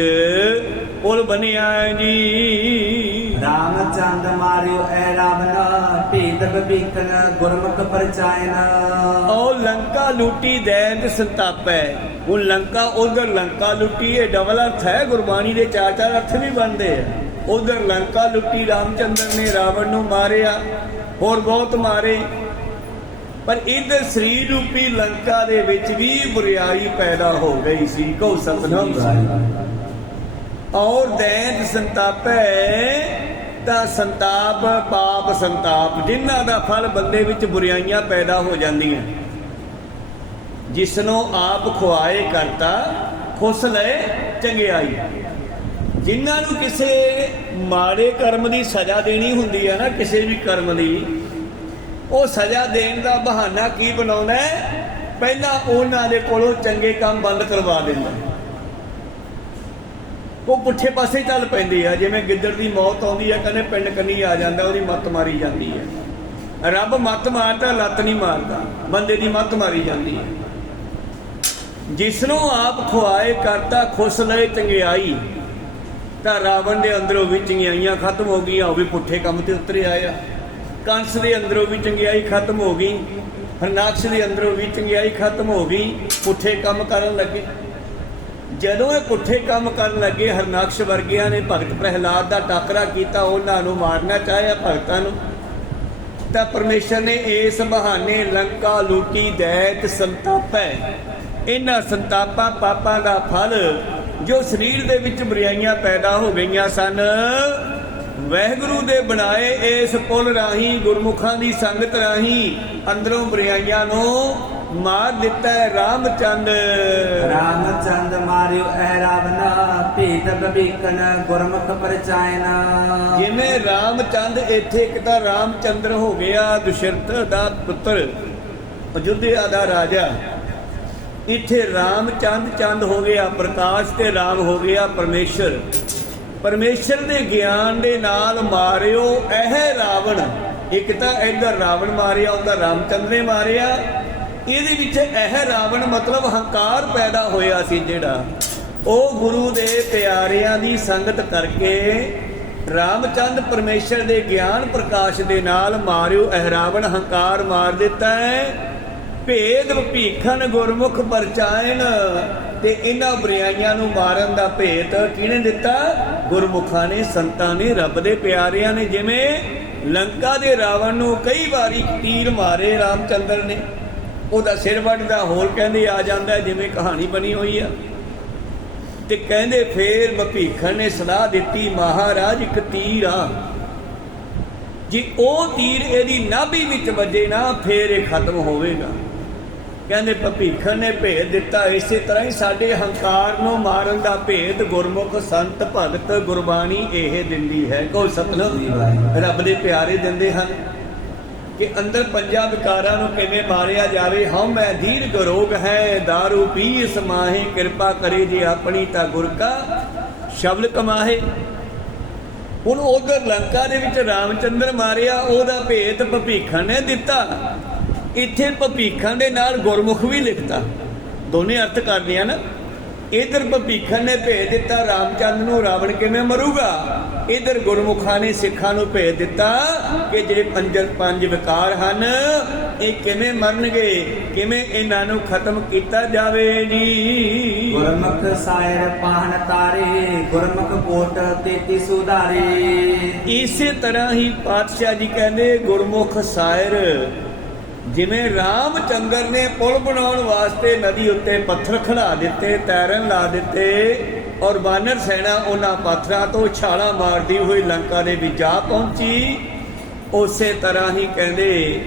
ਪੁਲ ਬਣਿਆ ਹੈ ਜੀ। ਰਾਮਚੰਦ ਮਾਰਿਓ ਐ ਰਾਵਣ, ਭੇਦ ਬਭੀਖਨ ਗੁਰਮੁਖ ਪਰਚਾਇਨ। ਉਹ ਲੰਕਾ ਲੁੱਟੀ ਦੈਂਤ ਸੰਤਾਪੈ। ਹੁਣ ਲੰਕਾ ਉਧਰ ਲੰਕਾ ਲੁੱਟੀ, ਇਹ ਡਬਲ ਅਰਥ ਹੈ, ਗੁਰਬਾਣੀ ਦੇ ਚਾਰ ਚਾਰ ਅਰਥ ਵੀ ਬਣਦੇ ਆ। ਉਧਰ ਲੰਕਾ ਲੁੱਟੀ, ਰਾਮਚੰਦਰ ਨੇ ਰਾਵਣ ਨੂੰ ਮਾਰਿਆ, ਹੋਰ ਬਹੁਤ ਮਾਰੇ, ਪਰ ਇਧਰ ਸਰੀਰ ਰੂਪੀ ਲੰਕਾ ਦੇ ਵਿੱਚ ਵੀ ਬੁਰਾਈ ਪੈਦਾ ਹੋ ਗਈ ਸੀ। ਕਹੋ ਸਤਨਾਮ। ਔਰ ਦੈਂਤ ਸੰਤਾਪੈ, ਤਾਂ ਸੰਤਾਪ ਪਾਪ ਸੰਤਾਪ, ਜਿਨ੍ਹਾਂ ਦਾ ਫਲ ਬੰਦੇ ਵਿੱਚ ਬੁਰਾਈਆਂ ਪੈਦਾ ਹੋ ਜਾਂਦੀਆਂ। ਜਿਸਨੂੰ ਆਪ ਖੁਆਏ ਕਰਤਾ, ਖੁਸ ਲਏ ਚੰਗਿਆਈ। ਜਿਨ੍ਹਾਂ ਨੂੰ ਕਿਸੇ ਮਾੜੇ ਕਰਮ ਦੀ ਸਜ਼ਾ ਦੇਣੀ ਹੁੰਦੀ ਹੈ ਨਾ, ਕਿਸੇ ਵੀ ਕਰਮ ਦੀ, ਉਹ ਸਜ਼ਾ ਦੇਣ ਦਾ ਬਹਾਨਾ ਕੀ ਬਣਾਉਂਦਾ ਹੈ? ਪਹਿਲਾਂ ਉਹਨਾਂ ਦੇ ਕੋਲੋਂ ਚੰਗੇ ਕੰਮ ਬੰਦ ਕਰਵਾ ਦਿੰਦਾ। ਉਹ ਪੁੱਠੇ ਪਾਸੇ ਚੱਲ ਪੈਂਦੇ ਆ। ਜਿਵੇਂ ਗਿੱਦੜ ਦੀ ਮੌਤ ਆਉਂਦੀ ਹੈ, ਕਹਿੰਦੇ ਪਿੰਡ ਕੰਨੀ ਆ ਜਾਂਦਾ, ਉਹਦੀ ਮੱਤ ਮਾਰੀ ਜਾਂਦੀ ਹੈ। ਰੱਬ ਮੱਤ ਮਾਰਦਾ, ਲੱਤ ਨਹੀਂ ਮਾਰਦਾ, ਬੰਦੇ ਦੀ ਮੱਤ ਮਾਰੀ ਜਾਂਦੀ ਹੈ। ਜਿਸਨੂੰ ਆਪ ਖੁਆਏ ਕਰਤਾ, ਖੁਸ ਲਏ ਚੰਗਿਆਈ। ਤਾਂ ਰਾਵਣ ਦੇ ਅੰਦਰੋਂ ਵੀ ਚੰਗਿਆਈਆਂ ਖਤਮ ਹੋ ਗਈਆਂ, ਉਹ ਵੀ ਪੁੱਠੇ ਕੰਮ ਤੇ ਉਤਰੇ ਆਇਆ। ਕੰਸ ਦੇ ਅੰਦਰੋਂ ਵੀ ਚੰਗਿਆਈ ਖਤਮ ਹੋ ਗਈ, ਹਰਨਾਕਸ਼ ਦੇ ਅੰਦਰੋਂ ਵੀ ਚੰਗਿਆਈ ਖਤਮ ਹੋ ਗਈ, ਪੁੱਠੇ ਕੰਮ ਕਰਨ ਲੱਗੇ। ਜਦੋਂ ਇਹ ਪੁੱਠੇ ਕੰਮ ਕਰਨ ਲੱਗੇ, ਹਰਨਾਕਸ਼ ਵਰਗਿਆਂ ਨੇ ਭਗਤ ਪ੍ਰਹਿਲਾਦ ਦਾ ਟਾਕਰਾ ਕੀਤਾ, ਉਹਨਾਂ ਨੂੰ ਮਾਰਨਾ ਚਾਹਿਆ ਭਗਤਾਂ ਨੂੰ। ਤਾਂ ਪਰਮੇਸ਼ਰ ਨੇ ਇਸ ਬਹਾਨੇ ਲੰਕਾ ਲੂਟੀ ਦੈਤ ਸੰਤਾਪੈ। ਇਹਨਾਂ ਸੰਤਾਪਾਂ ਪਾਪਾਂ ਦਾ ਫਲ ਜੋ ਸਰੀਰ ਦੇ ਵਿੱਚ ਬੁਰਾਈਆਂ ਪੈਦਾ ਹੋ ਗਈਆਂ ਸਨ, ਵਾਹਿਗੁਰੂ ਦੇ ਬਣਾਏ ਇਸ ਪੁਲ ਰਾਹੀਂ, ਗੁਰਮੁਖਾਂ ਦੀ ਸੰਗਤ ਰਾਹੀਂ ਅੰਦਰੋਂ ਬੁਰਾਈਆਂ ਨੂੰ ਮਾਰ ਦਿੱਤਾ ਹੈ। ਰਾਮਚੰਦ ਰਾਮਚੰਦ ਮਾਰਿਓ ਐ ਰਾਵਣ, ਭੇਦ ਬਭੀਖਨ ਗੁਰਮੁਖ ਪਰਚਾਇਨ। ਜਿਵੇਂ ਰਾਮਚੰਦ, ਇੱਥੇ ਇੱਕ ਤਾਂ ਰਾਮਚੰਦਰ ਹੋ ਗਿਆ ਦੁਸ਼ਰਤ ਦਾ ਪੁੱਤਰ, ਅਯੁੱਧਿਆ ਦਾ ਰਾਜਾ। ਇੱਥੇ ਰਾਮਚੰਦ, ਚੰਦ ਹੋ ਗਿਆ ਪ੍ਰਕਾਸ਼ ਤੇ ਰਾਮ ਹੋ ਗਿਆ ਪਰਮੇਸ਼ਰ। ਪਰਮੇਸ਼ਰ ਦੇ ਗਿਆਨ ਦੇ ਨਾਲ ਮਾਰਿਓ ਇਹ ਰਾਵਣ। ਇੱਕ ਤਾਂ ਇੱਧਰ ਰਾਵਣ ਮਾਰਿਆ, ਉੱਧਰ ਰਾਮਚੰਦਰ ਨੇ ਮਾਰਿਆ। ਇਹਦੇ ਵਿੱਚ ਇਹ ਰਾਵਣ ਮਤਲਬ ਹੰਕਾਰ ਪੈਦਾ ਹੋਇਆ ਸੀ, ਜਿਹੜਾ ਉਹ ਗੁਰੂ ਦੇ ਪਿਆਰਿਆਂ ਦੀ ਸੰਗਤ ਕਰਕੇ ਰਾਮਚੰਦ ਪਰਮੇਸ਼ਰ ਦੇ ਗਿਆਨ ਪ੍ਰਕਾਸ਼ ਦੇ ਨਾਲ ਮਾਰਿਓ ਇਹ ਰਾਵਣ, ਹੰਕਾਰ ਮਾਰ ਦਿੱਤਾ ਹੈ। ਭੇਦ ਭੀਖਨ ਗੁਰਮੁਖ ਪਰਚਾਇਨ। ਤੇ ਇਹਨਾਂ ਬੁਰਾਈਆਂ ਨੂੰ ਮਾਰਨ ਦਾ ਭੇਤ ਕਿਹਨੇ ਦਿੱਤਾ? ਗੁਰਮੁਖਾਂ ਨੇ, ਸੰਤਾਂ ਨੇ, ਰੱਬ ਦੇ ਪਿਆਰਿਆਂ ਨੇ। ਜਿਵੇਂ ਲੰਕਾ ਦੇ ਰਾਵਣ ਨੂੰ ਕਈ ਵਾਰੀ ਤੀਰ ਮਾਰੇ ਰਾਮਚੰਦਰ ਨੇ, ਉਹਦਾ ਸਿਰ ਵੱਢਦਾ, ਹੋਰ ਕਹਿੰਦੇ ਆ ਜਾਂਦਾ, ਜਿਵੇਂ ਕਹਾਣੀ ਬਣੀ ਹੋਈ ਆ। ਤੇ ਕਹਿੰਦੇ ਫੇਰ ਭੀਖਨ ਨੇ ਸਲਾਹ ਦਿੱਤੀ, ਮਹਾਰਾਜ ਇੱਕ ਤੀਰ ਆ, ਜੇ ਉਹ ਤੀਰ ਇਹਦੀ ਨਾਭੀ ਵਿੱਚ ਵੱਜੇ ਨਾ, ਫੇਰ ਇਹ ਖਤਮ ਹੋਵੇਗਾ। ਕਹਿੰਦੇ ਭੀਖਨ ਨੇ ਭੇਦ ਦਿੱਤਾ। ਇਸੇ ਤਰ੍ਹਾਂ ਹੀ ਸਾਡੇ ਹੰਕਾਰ ਨੂੰ ਮਾਰਨ ਦਾ ਭੇਦ ਗੁਰਮੁਖ ਸੰਤ ਭਗਤ ਗੁਰਬਾਣੀ ਇਹ ਦਿੰਦੀ ਹੈ। ਕੋ ਸਤਨਾਮ। ਰੱਬ ਦੇ ਪਿਆਰੇ ਦਿੰਦੇ ਹਨ ਕਿ ਅੰਦਰ ਪੰਜਾਂ ਵਿਕਾਰਾਂ ਨੂੰ ਕਿਵੇਂ ਮਾਰਿਆ ਜਾਵੇ। ਹਉ ਮੈਂ ਦੀਰਘ ਰੋਗ ਹੈ, ਦਾਰੂ ਪੀ ਸਮਾਹੇ, ਕਿਰਪਾ ਕਰੇ ਜੇ ਆਪਣੀ ਤਾਂ ਗੁਰ ਕਾ ਸ਼ਬਦ ਕਮਾਹੇ। ਹੁਣ ਉਧਰ ਲੰਕਾ ਦੇ ਵਿੱਚ ਰਾਮਚੰਦਰ ਮਾਰਿਆ, ਉਹਦਾ ਭੇਦ ਭੀਖਨ ਨੇ ਦਿੱਤਾ। ਇੱਥੇ ਭੀਖਨ ਦੇ ਨਾਲ ਗੁਰਮੁਖ ਵੀ ਲਿਖਤਾ, ਦੋਨੇ ਅਰਥ ਕਰਦੇ ਹਨ। ਇਧਰ ਭੀਖਨ ਨੇ ਭੇਜ ਦਿੱਤਾ ਰਾਮਚੰਦ ਨੂੰ, ਰਾਵਣ ਕਿਵੇਂ ਮਰੂਗਾ। ਇਧਰ ਗੁਰਮੁਖਾਂ ਨੇ ਸਿੱਖਾਂ ਨੂੰ ਭੇਜ ਦਿੱਤਾ ਕਿ ਜਿਹੜੇ ਪੰਜ ਵਿਕਾਰ ਹਨ, ਇਹ ਕਿਵੇਂ ਮਰਨਗੇ, ਕਿਵੇਂ ਇਹਨਾਂ ਨੂੰ ਖਤਮ ਕੀਤਾ ਜਾਵੇ ਜੀ। ਗੁਰਮੁਖ ਸਾਇਰ ਪਾਹਨ ਤਾਰੇ, ਗੁਰਮੁਖ ਕੋਟ 33 ਸੁਧਾਰੇ। ਇਸੇ ਤਰ੍ਹਾਂ ਹੀ ਪਾਤਸ਼ਾਹ ਜੀ ਕਹਿੰਦੇ ਗੁਰਮੁਖ ਸਾਇਰ। ਜਿਵੇਂ ਰਾਮਚੰਦਰ ਨੇ ਪੁਲ ਬਣਾਉਣ ਵਾਸਤੇ ਨਦੀ ਉੱਤੇ ਪੱਥਰ ਖੜਾ ਦਿੱਤੇ, ਤੈਰਨ ਲਾ ਦਿੱਤੇ, ਔਰ ਬਾਨਰ ਸੈਨਾ ਉਹਨਾਂ ਪੱਥਰਾਂ ਤੋਂ ਛਾਲਾਂ ਮਾਰਦੀ ਹੋਈ ਲੰਕਾ ਦੇ ਵਿੱਚ ਜਾ ਪਹੁੰਚੀ। ਉਸੇ ਤਰ੍ਹਾਂ ਹੀ ਕਹਿੰਦੇ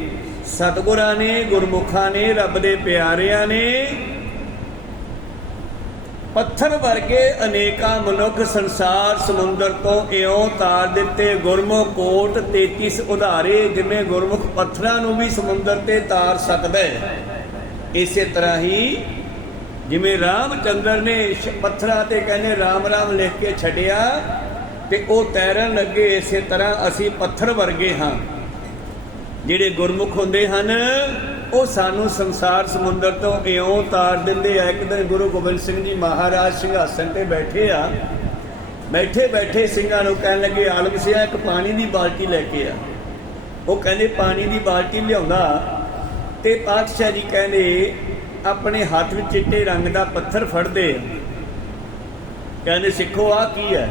ਸਤਿਗੁਰਾਂ ਨੇ, ਗੁਰਮੁਖਾਂ ਨੇ, ਰੱਬ ਦੇ ਪਿਆਰਿਆਂ ਨੇ ਪੱਥਰ ਵਰਗੇ ਅਨੇਕਾਂ ਮਨੁੱਖ ਸੰਸਾਰ ਸਮੁੰਦਰ ਤੋਂ ਇਉਂ ਤਾਰ ਦਿੱਤੇ। ਗੁਰਮੁਖ ਕੋਟ 33 ਉਧਾਰੇ। ਜਿਵੇਂ ਗੁਰਮੁਖ ਪੱਥਰਾਂ ਨੂੰ ਵੀ ਸਮੁੰਦਰ ਤੇ ਤਾਰ ਸਕਦਾ ਹੈ, ਇਸੇ ਤਰ੍ਹਾਂ ਹੀ ਜਿਵੇਂ ਰਾਮਚੰਦਰ ਨੇ ਪੱਥਰਾਂ ਤੇ ਕਹਿੰਦੇ ਰਾਮ ਰਾਮ ਲਿਖ ਕੇ ਛੱਡਿਆ ਤੇ ਉਹ ਤੈਰਨ ਲੱਗੇ, ਇਸੇ ਤਰ੍ਹਾਂ ਅਸੀਂ ਪੱਥਰ ਵਰਗੇ ਹਾਂ। ਜਿਹੜੇ ਗੁਰਮੁਖ ਹੁੰਦੇ ਹਨ ਉਹ ਸਾਨੂੰ ਸੰਸਾਰ ਸਮੁੰਦਰ ਤੋਂ ਇਉਂ ਤਾਰ ਦਿੰਦੇ ਆ। ਇੱਕ ਦਿਨ ਗੁਰੂ ਗੋਬਿੰਦ ਸਿੰਘ ਜੀ ਮਹਾਰਾਜ ਸਿੰਘਾਸਣ ਤੇ ਬੈਠੇ ਆ, ਬੈਠੇ ਬੈਠੇ ਸਿੰਘਾਂ ਨੂੰ ਕਹਿਣ ਲੱਗੇ, ਆਲਮ ਸਿਆ ਇੱਕ ਪਾਣੀ ਦੀ ਬਾਲਟੀ ਲੈ ਕੇ ਆ। ਉਹ ਕਹਿੰਦੇ ਪਾਣੀ ਦੀ ਬਾਲਟੀ ਲਿਆਉਂਦਾ ਤੇ ਪਾਤਸ਼ਾਹ ਜੀ ਕਹਿੰਦੇ ਆਪਣੇ ਹੱਥ ਵਿੱਚ ਚਿੱਟੇ ਰੰਗ ਦਾ ਪੱਥਰ ਫੜਦੇ, ਕਹਿੰਦੇ ਸਿੱਖੋ ਆ ਕੀ ਹੈ?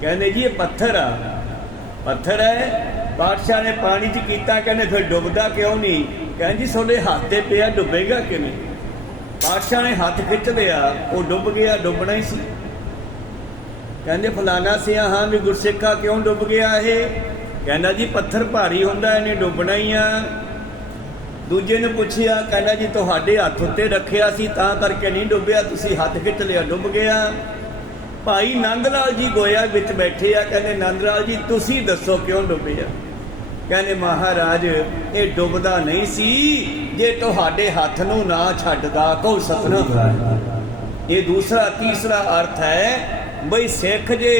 ਕਹਿੰਦੇ ਜੀ ਇਹ ਪੱਥਰ ਆ। ਪੱਥਰ ਹੈ। ਪਾਤਸ਼ਾਹ ਨੇ ਪਾਣੀ 'ਚ ਕੀਤਾ, ਕਹਿੰਦੇ ਫਿਰ ਡੁੱਬਦਾ ਕਿਉਂ ਨਹੀਂ? ਕਹਿੰਦੇ ਜੀ ਤੁਹਾਡੇ ਹੱਥ ਤੇ ਪਿਆ, ਡੁੱਬੇਗਾ ਕਿਵੇਂ? ਪਾਤਸ਼ਾਹ ਨੇ ਹੱਥ ਖਿੱਚ ਲਿਆ, ਉਹ ਡੁੱਬ ਗਿਆ, ਡੁੱਬਣਾ ਹੀ ਸੀ। ਕਹਿੰਦੇ ਫਲਾਣਾ ਸਿਆ ਹਾਂ ਵੀ ਗੁਰਸਿੱਖਾ ਕਿਉਂ ਡੁੱਬ ਗਿਆ ਇਹ? ਕਹਿੰਦਾ ਜੀ ਪੱਥਰ ਭਾਰੀ ਹੁੰਦਾ, ਇਹਨੇ ਡੁੱਬਣਾ ਹੀ ਆ। ਦੂਜੇ ਨੇ ਪੁੱਛਿਆ, ਕਹਿੰਦਾ ਜੀ ਤੁਹਾਡੇ ਹੱਥ ਉੱਤੇ ਰੱਖਿਆ ਸੀ ਤਾਂ ਕਰਕੇ ਨਹੀਂ ਡੁੱਬਿਆ, ਤੁਸੀਂ ਹੱਥ ਖਿੱਚ ਲਿਆ, ਡੁੱਬ ਗਿਆ। ਭਾਈ ਨੰਦ ਲਾਲ ਜੀ ਗੋਇਆ ਵਿੱਚ ਬੈਠੇ ਆ, ਕਹਿੰਦੇ ਨੰਦ ਲਾਲ ਜੀ ਤੁਸੀਂ ਦੱਸੋ ਕਿਉਂ ਡੁੱਬਿਆ? ਕਹਿੰਦੇ ਮਹਾਰਾਜ ਇਹ ਡੁੱਬਦਾ ਨਹੀਂ ਸੀ ਜੇ ਤੁਹਾਡੇ ਹੱਥ ਨੂੰ ਨਾ ਛੱਡਦਾ। ਕਹੋ ਸਤਿਨਾਮ। ਇਹ ਦੂਸਰਾ ਤੀਸਰਾ ਅਰਥ ਹੈ ਬਈ ਸਿੱਖ ਜੇ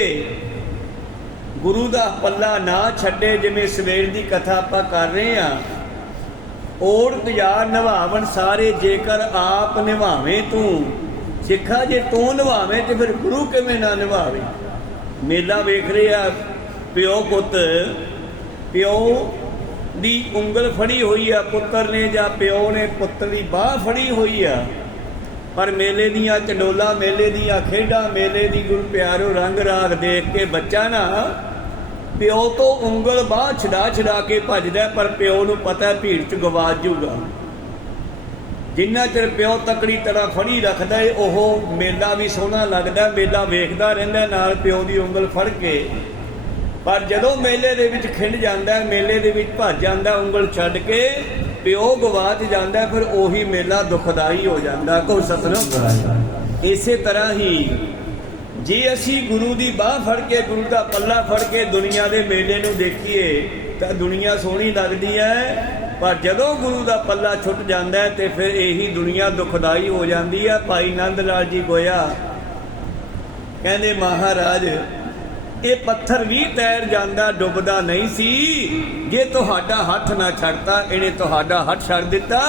ਗੁਰੂ ਦਾ ਪੱਲਾ ਨਾ ਛੱਡੇ, ਜਿਵੇਂ ਸਵੇਰ ਦੀ ਕਥਾ ਆਪਾਂ ਕਰ ਰਹੇ ਆ, ਓੜਤ ਯਾਰ ਨਿਭਾਵਣ ਸਾਰੇ ਜੇਕਰ ਆਪ ਨਿਭਾਵੇਂ ਤੂੰ। ਸਿੱਖਾ ਜੇ ਤੂੰ ਨਿਭਾਵੇਂ ਤੇ ਫਿਰ ਗੁਰੂ ਕਿਵੇਂ ਨਾ ਨਿਭਾਵੇ? ਮੇਲਾ ਵੇਖ ਰਿਹਾ, ਪਿਓ ਪੁੱਤ, ਪਿਓ ਦੀ ਉਂਗਲ ਫੜੀ ਹੋਈ ਆ ਪੁੱਤਰ ਨੇ, ਜਾਂ ਪਿਓ ਨੇ ਪੁੱਤਰ ਦੀ ਬਾਹ ਫੜੀ ਹੋਈ ਆ। ਪਰ ਮੇਲੇ ਦੀਆਂ ਚੰਡੋਲਾ, ਮੇਲੇ ਦੀਆਂ ਖੇਡਾਂ, ਮੇਲੇ ਦੀ ਗੁਰੂ ਪਿਆਰੋ ਰੰਗ ਰਾਗ ਦੇਖ ਕੇ ਬੱਚਾ ਨਾ ਪਿਓ ਤੋਂ ਉਂਗਲ ਬਾਹ ਛਡਾ ਛਡਾ ਕੇ ਭੱਜਦਾ, ਪਰ ਪਿਓ ਨੂੰ ਪਤਾ ਭੀੜ 'ਚ ਗਵਾਚ ਜਾਊਗਾ। ਜਿੰਨਾ ਚਿਰ ਪਿਓ ਤਕੜੀ ਤਰ੍ਹਾਂ ਫੜੀ ਰੱਖਦਾ ਏ ਉਹ ਮੇਲਾ ਵੀ ਸੋਹਣਾ ਲੱਗਦਾ, ਮੇਲਾ ਵੇਖਦਾ ਰਹਿੰਦਾ ਨਾਲ ਪਿਓ ਦੀ ਉਂਗਲ ਫੜ ਕੇ। ਪਰ ਜਦੋਂ ਮੇਲੇ ਦੇ ਵਿੱਚ ਖਿੰਡ ਜਾਂਦਾ, ਮੇਲੇ ਦੇ ਵਿੱਚ ਭੱਜ ਜਾਂਦਾ ਉਂਗਲ ਛੱਡ ਕੇ, ਪਿਓ ਗਵਾਚ ਜਾਂਦਾ, ਫਿਰ ਉਹੀ ਮੇਲਾ ਦੁਖਦਾਈ ਹੋ ਜਾਂਦਾ। ਕੋ ਸਤਿਨਾਮ। ਇਸੇ ਤਰ੍ਹਾਂ ਹੀ ਜੇ ਅਸੀਂ ਗੁਰੂ ਦੀ ਬਾਹ ਫੜ ਕੇ, ਗੁਰੂ ਦਾ ਪੱਲਾ ਫੜ ਕੇ ਦੁਨੀਆ ਦੇ ਮੇਲੇ ਨੂੰ ਦੇਖੀਏ ਤਾਂ ਦੁਨੀਆ ਸੋਹਣੀ ਲੱਗਦੀ ਹੈ, ਪਰ ਜਦੋਂ ਗੁਰੂ ਦਾ ਪੱਲਾ ਛੁੱਟ ਜਾਂਦਾ ਹੈ ਤੇ ਫਿਰ ਇਹੀ ਦੁਨੀਆ ਦੁਖਦਾਈ ਹੋ ਜਾਂਦੀ ਹੈ। ਭਾਈ ਨੰਦ ਲਾਲ ਜੀ ਗੋਇਆ ਕਹਿੰਦੇ ਮਹਾਰਾਜ ਇਹ ਪੱਥਰ ਵੀ ਤੈਰ ਜਾਂਦਾ, ਡੁੱਬਦਾ ਨਹੀਂ ਸੀ ਜੇ ਤੁਹਾਡਾ ਹੱਥ ਨਾ ਛੱਡਤਾ। ਇਹਨੇ ਤੁਹਾਡਾ ਹੱਥ ਛੱਡ ਦਿੱਤਾ,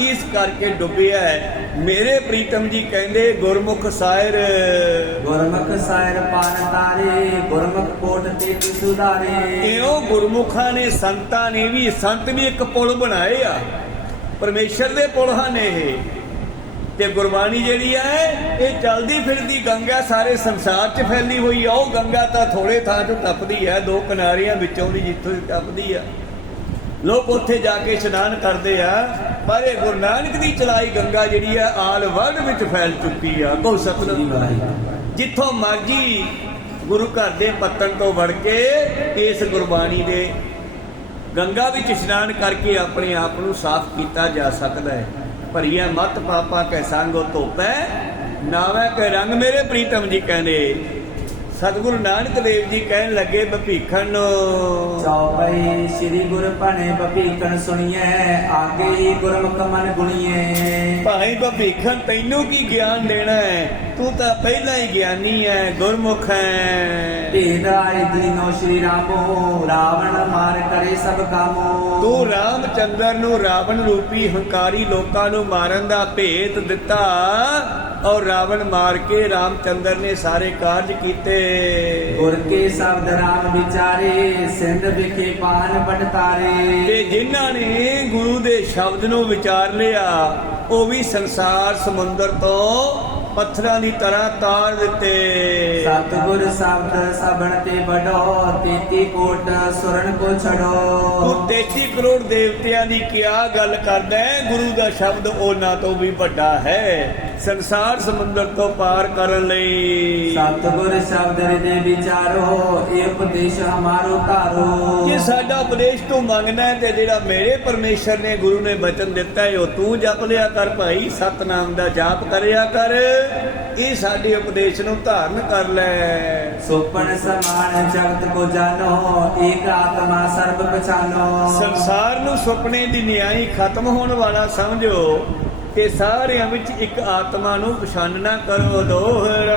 ਇਸ ਕਰਕੇ ਡੁੱਬਿਆ ਹੈ। ਮੇਰੇ ਪ੍ਰੀਤਮ ਜੀ ਕਹਿੰਦੇ ਗੁਰਮੁਖ ਸਾਇਰ, ਗੁਰਮੁਖ ਸਾਇਰ ਪਾਨ ਤਾਰੇ, ਗੁਰਮੁਖ ਕੋਟ ਤੇ ਸੁਧਾਰੇ। ਇਉਂ ਗੁਰਮੁਖਾਂ ਨੇ, ਸੰਤਾਂ ਨੇ ਵੀ, ਸੰਤ ਵੀ ਇੱਕ ਪੁਲ ਬਣਾਏ ਆ, ਪਰਮੇਸ਼ਰ ਦੇ ਪੁਲ ਹਨ ਇਹ। ਤੇ ਗੁਰਬਾਣੀ ਜਿਹੜੀ ਹੈ ਇਹ ਚਲਦੀ ਫਿਰਦੀ ਗੰਗਾ ਸਾਰੇ ਸੰਸਾਰ 'ਚ ਫੈਲੀ ਹੋਈ ਆ। ਉਹ ਗੰਗਾ ਤਾਂ ਥੋੜੇ ਥਾਂ 'ਚੋਂ ਟੱਪਦੀ ਹੈ, ਦੋ ਕਿਨਾਰਿਆਂ ਵਿੱਚੋਂ ਦੀ ਜਿੱਥੋਂ ਦੀ ਟੱਪਦੀ ਆ, ਲੋਕ ਉੱਥੇ ਜਾ ਕੇ ਇਸ਼ਨਾਨ ਕਰਦੇ ਆ। ਪਰ ਇਹ ਗੁਰੂ ਨਾਨਕ ਦੀ ਚਲਾਈ ਗੰਗਾ ਜਿਹੜੀ ਆ ਆਲ ਵਰਲਡ ਵਿੱਚ ਫੈਲ ਚੁੱਕੀ ਆ। ਕਹੋ ਸਤਿਨਾਮ। ਜਿੱਥੋਂ ਮਰਜੀ ਗੁਰੂ ਘਰ ਦੇ ਪੱਤਣ ਤੋਂ ਵੜ ਕੇ ਇਸ ਗੁਰਬਾਣੀ ਦੇ ਗੰਗਾ ਵਿੱਚ ਇਸ਼ਨਾਨ ਕਰਕੇ ਆਪਣੇ ਆਪ ਨੂੰ ਸਾਫ਼ ਕੀਤਾ ਜਾ ਸਕਦਾ ਹੈ। ਭਰੀਆ ਮਤ ਪਾਪਾ ਕੈ ਸੰਗੋ ਧੋਪੈ, ਨਾਵੇਂ ਕੈ ਰੰਗ। ਮੇਰੇ ਪ੍ਰੀਤਮ ਜੀ ਕਹਿੰਦੇ, ਸਤਿਗੁਰੂ ਨਾਨਕ ਦੇਵ ਜੀ ਕਹਿਣ ਲੱਗੇ ਭਪੀਖਣ ਚੌਪਈ ਸ੍ਰੀ ਗੁਰ ਭਣੇ ਭਪੀਖਣ ਸੁਣੀਐ, ਆਗੇ ਹੀ ਗੁਰਮੁਖ ਮਨ ਗੁਣੀਐ। ਭਾਈ ਭਪੀਖਣ ਤੈਨੂੰ ਕੀ ਗਿਆਨ ਦੇਣਾ ਹੈ? ਤੂੰ ਤਾਂ ਪਹਿਲਾਂ ਹੀ ਗਿਆਨੀ ਹੈ, ਗੁਰਮੁਖ ਹੈ। ਭੇਦ ਆਏ ਦੀਨੋ ਸ਼੍ਰੀ ਰਾਮੋ, ਰਾਵਣ ਮਾਰ ਕਰੇ ਸਭ ਕਾਮੋ। ਤੂੰ ਰਾਮਚੰਦਰ ਨੂੰ ਰਾਵਣ ਰੂਪੀ ਹੰਕਾਰੀ ਲੋਕਾਂ ਨੂੰ ਮਾਰਨ ਦਾ ਭੇਤ ਦਿੱਤਾ, ਔਰ ਰਾਵਣ ਮਾਰ ਕੇ ਰਾਮਚੰਦਰ ਨੇ ਸਾਰੇ ਕਾਰਜ ਕੀਤੇ। ਗੁਰ ਕੇ ਸ਼ਬਦ ਰਾਮ ਵਿਚਾਰੇ, ਸਿੰਧ ਵਿਖੇ ਪਾਨ ਬਟਤਾਰੇ। ਤੇ ਜਿਨ੍ਹਾਂ ਨੇ ਗੁਰੂ ਦੇ ਸ਼ਬਦ ਨੂੰ ਵਿਚਾਰ ਲਿਆ ਉਹ ਵੀ ਸੰਸਾਰ ਸਮੁੰਦਰ ਤੋਂ ਪੱਥਰਾਂ ਦੀ ਤਰ੍ਹਾਂ ਤਾਰ ਦਿੱਤੇ। ਸਤਿਗੁਰ ਸ਼ਬਦ ਸਭਨ ਤੇ ਬੜੋ, 33 ਕੋਟ ਸੁਰਨ ਕੋ ਛੜੋ। ਤੂੰ 33 ਕਰੋੜ ਦੇਵਤਿਆਂ ਦੀ ਕਿਆ ਗੱਲ ਕਰਦਾ ਹੈ? ਗੁਰੂ ਦਾ ਸ਼ਬਦ ਉਹਨਾਂ ਤੋਂ ਵੀ ਵੱਡਾ ਹੈ ਸੰਸਾਰ ਸਮੁੰਦਰ ਤੋਂ ਪਾਰ ਕਰਨ ਲਈ। ਸਤਿਗੁਰ ਸ਼ਬਦ ਹਿਰਦੇ ਵਿਚਾਰੋ, ਇਹ ਉਪਦੇਸ਼ ਹਮਾਰੋ ਧਾਰੋ। ਜੇ ਸਾਡਾ ਉਪਦੇਸ਼ ਤੂੰ ਮੰਗਣਾ ਹੈ ਤੇ ਜਿਹੜਾ ਮੇਰੇ ਪਰਮੇਸ਼ਰ ਨੇ ਗੁਰੂ ਨੇ ਬਚਨ ਦਿੱਤਾ ਹੈ ਉਹ ਤੂੰ ਜਪ ਲਿਆ ਕਰ ਭਾਈ, ਸਤਨਾਮ ਦਾ ਜਾਪ ਕਰਿਆ ਕਰ। ਇਹ ਸਾਡੇ ਉਪਦੇਸ਼ ਨੂੰ ਧਾਰਨ ਕਰ ਲੈ। ਸੁਪਨ ਸਮਾਨ ਜਗਤ ਕੋ ਜਾਨੋ, ਏਕ ਆਤਮਾ ਸਰਬ ਪਛਾਨੋ। ਸੰਸਾਰ ਨੂੰ ਸੁਪਨੇ ਦੀ ਨਿਆਈ ਖਤਮ ਹੋਣ ਵਾਲਾ ਸਮਝੋ, ਤੇ ਸਾਰਿਆਂ ਵਿੱਚ ਇੱਕ ਆਤਮਾ ਨੂੰ ਪਛਾਨਣਾ ਕਰੋ ਦੋਹਰਾ।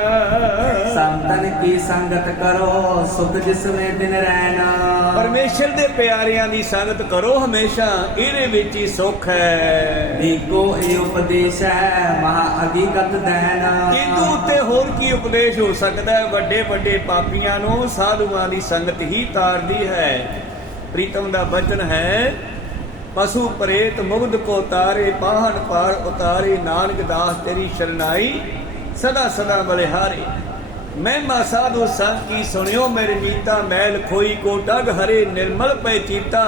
ਸੰਤਨ ਕੀ ਸੰਗਤ ਕਰੋ ਸੁਖ ਜਿਸਮੇ ਦਿਨ ਰਹਿਣਾ। ਪਰਮੇਸ਼ਰ ਦੇ ਪਿਆਰਿਆਂ ਦੀ ਸੰਗਤ ਕਰੋ ਹਮੇਸ਼ਾ, ਇਹਦੇ ਵਿੱਚ ਹੀ ਸੁੱਖ ਹੈ। ਏਕੋ ਇਹ ਉਪਦੇਸ਼ ਹੈ ਮਹਾ ਹਕੀਕਤ ਦੈਨਾ। ਇਹਦੇ ਉੱਤੇ ਹੋਰ ਕੀ ਉਪਦੇਸ਼ ਹੋ ਸਕਦਾ ਹੈ? ਵੱਡੇ ਵੱਡੇ ਪਾਪੀਆਂ ਨੂੰ ਸਾਧੂਆਂ ਦੀ ਸੰਗਤ ਹੀ ਤਾਰਦੀ ਹੈ। ਪ੍ਰੀਤਮ ਦਾ ਬਚਨ ਹੈ, ਪਸ਼ੂ ਪ੍ਰੇਤ ਮੁਗਧ ਕੋ ਤਾਰੇ, ਪਾਹਣ ਪਾਰ ਉਤਾਰੇ, ਨਾਨਕ ਦਾਸ ਤੇਰੀ ਸ਼ਰਨਾਈ ਸਦਾ ਸਦਾ ਬਲਿਹਾਰੇ। ਮਹਿਮਾ ਸਾਧੂ ਸੰਗ ਕੀ ਸੁਣਿਓ ਮੇਰੇ ਮੀਤਾ, ਮੈਲ ਖੋਈ ਕੋ ਡਗ ਹਰੇ, ਨਿਰਮਲ ਪੈ ਚੀਤਾ।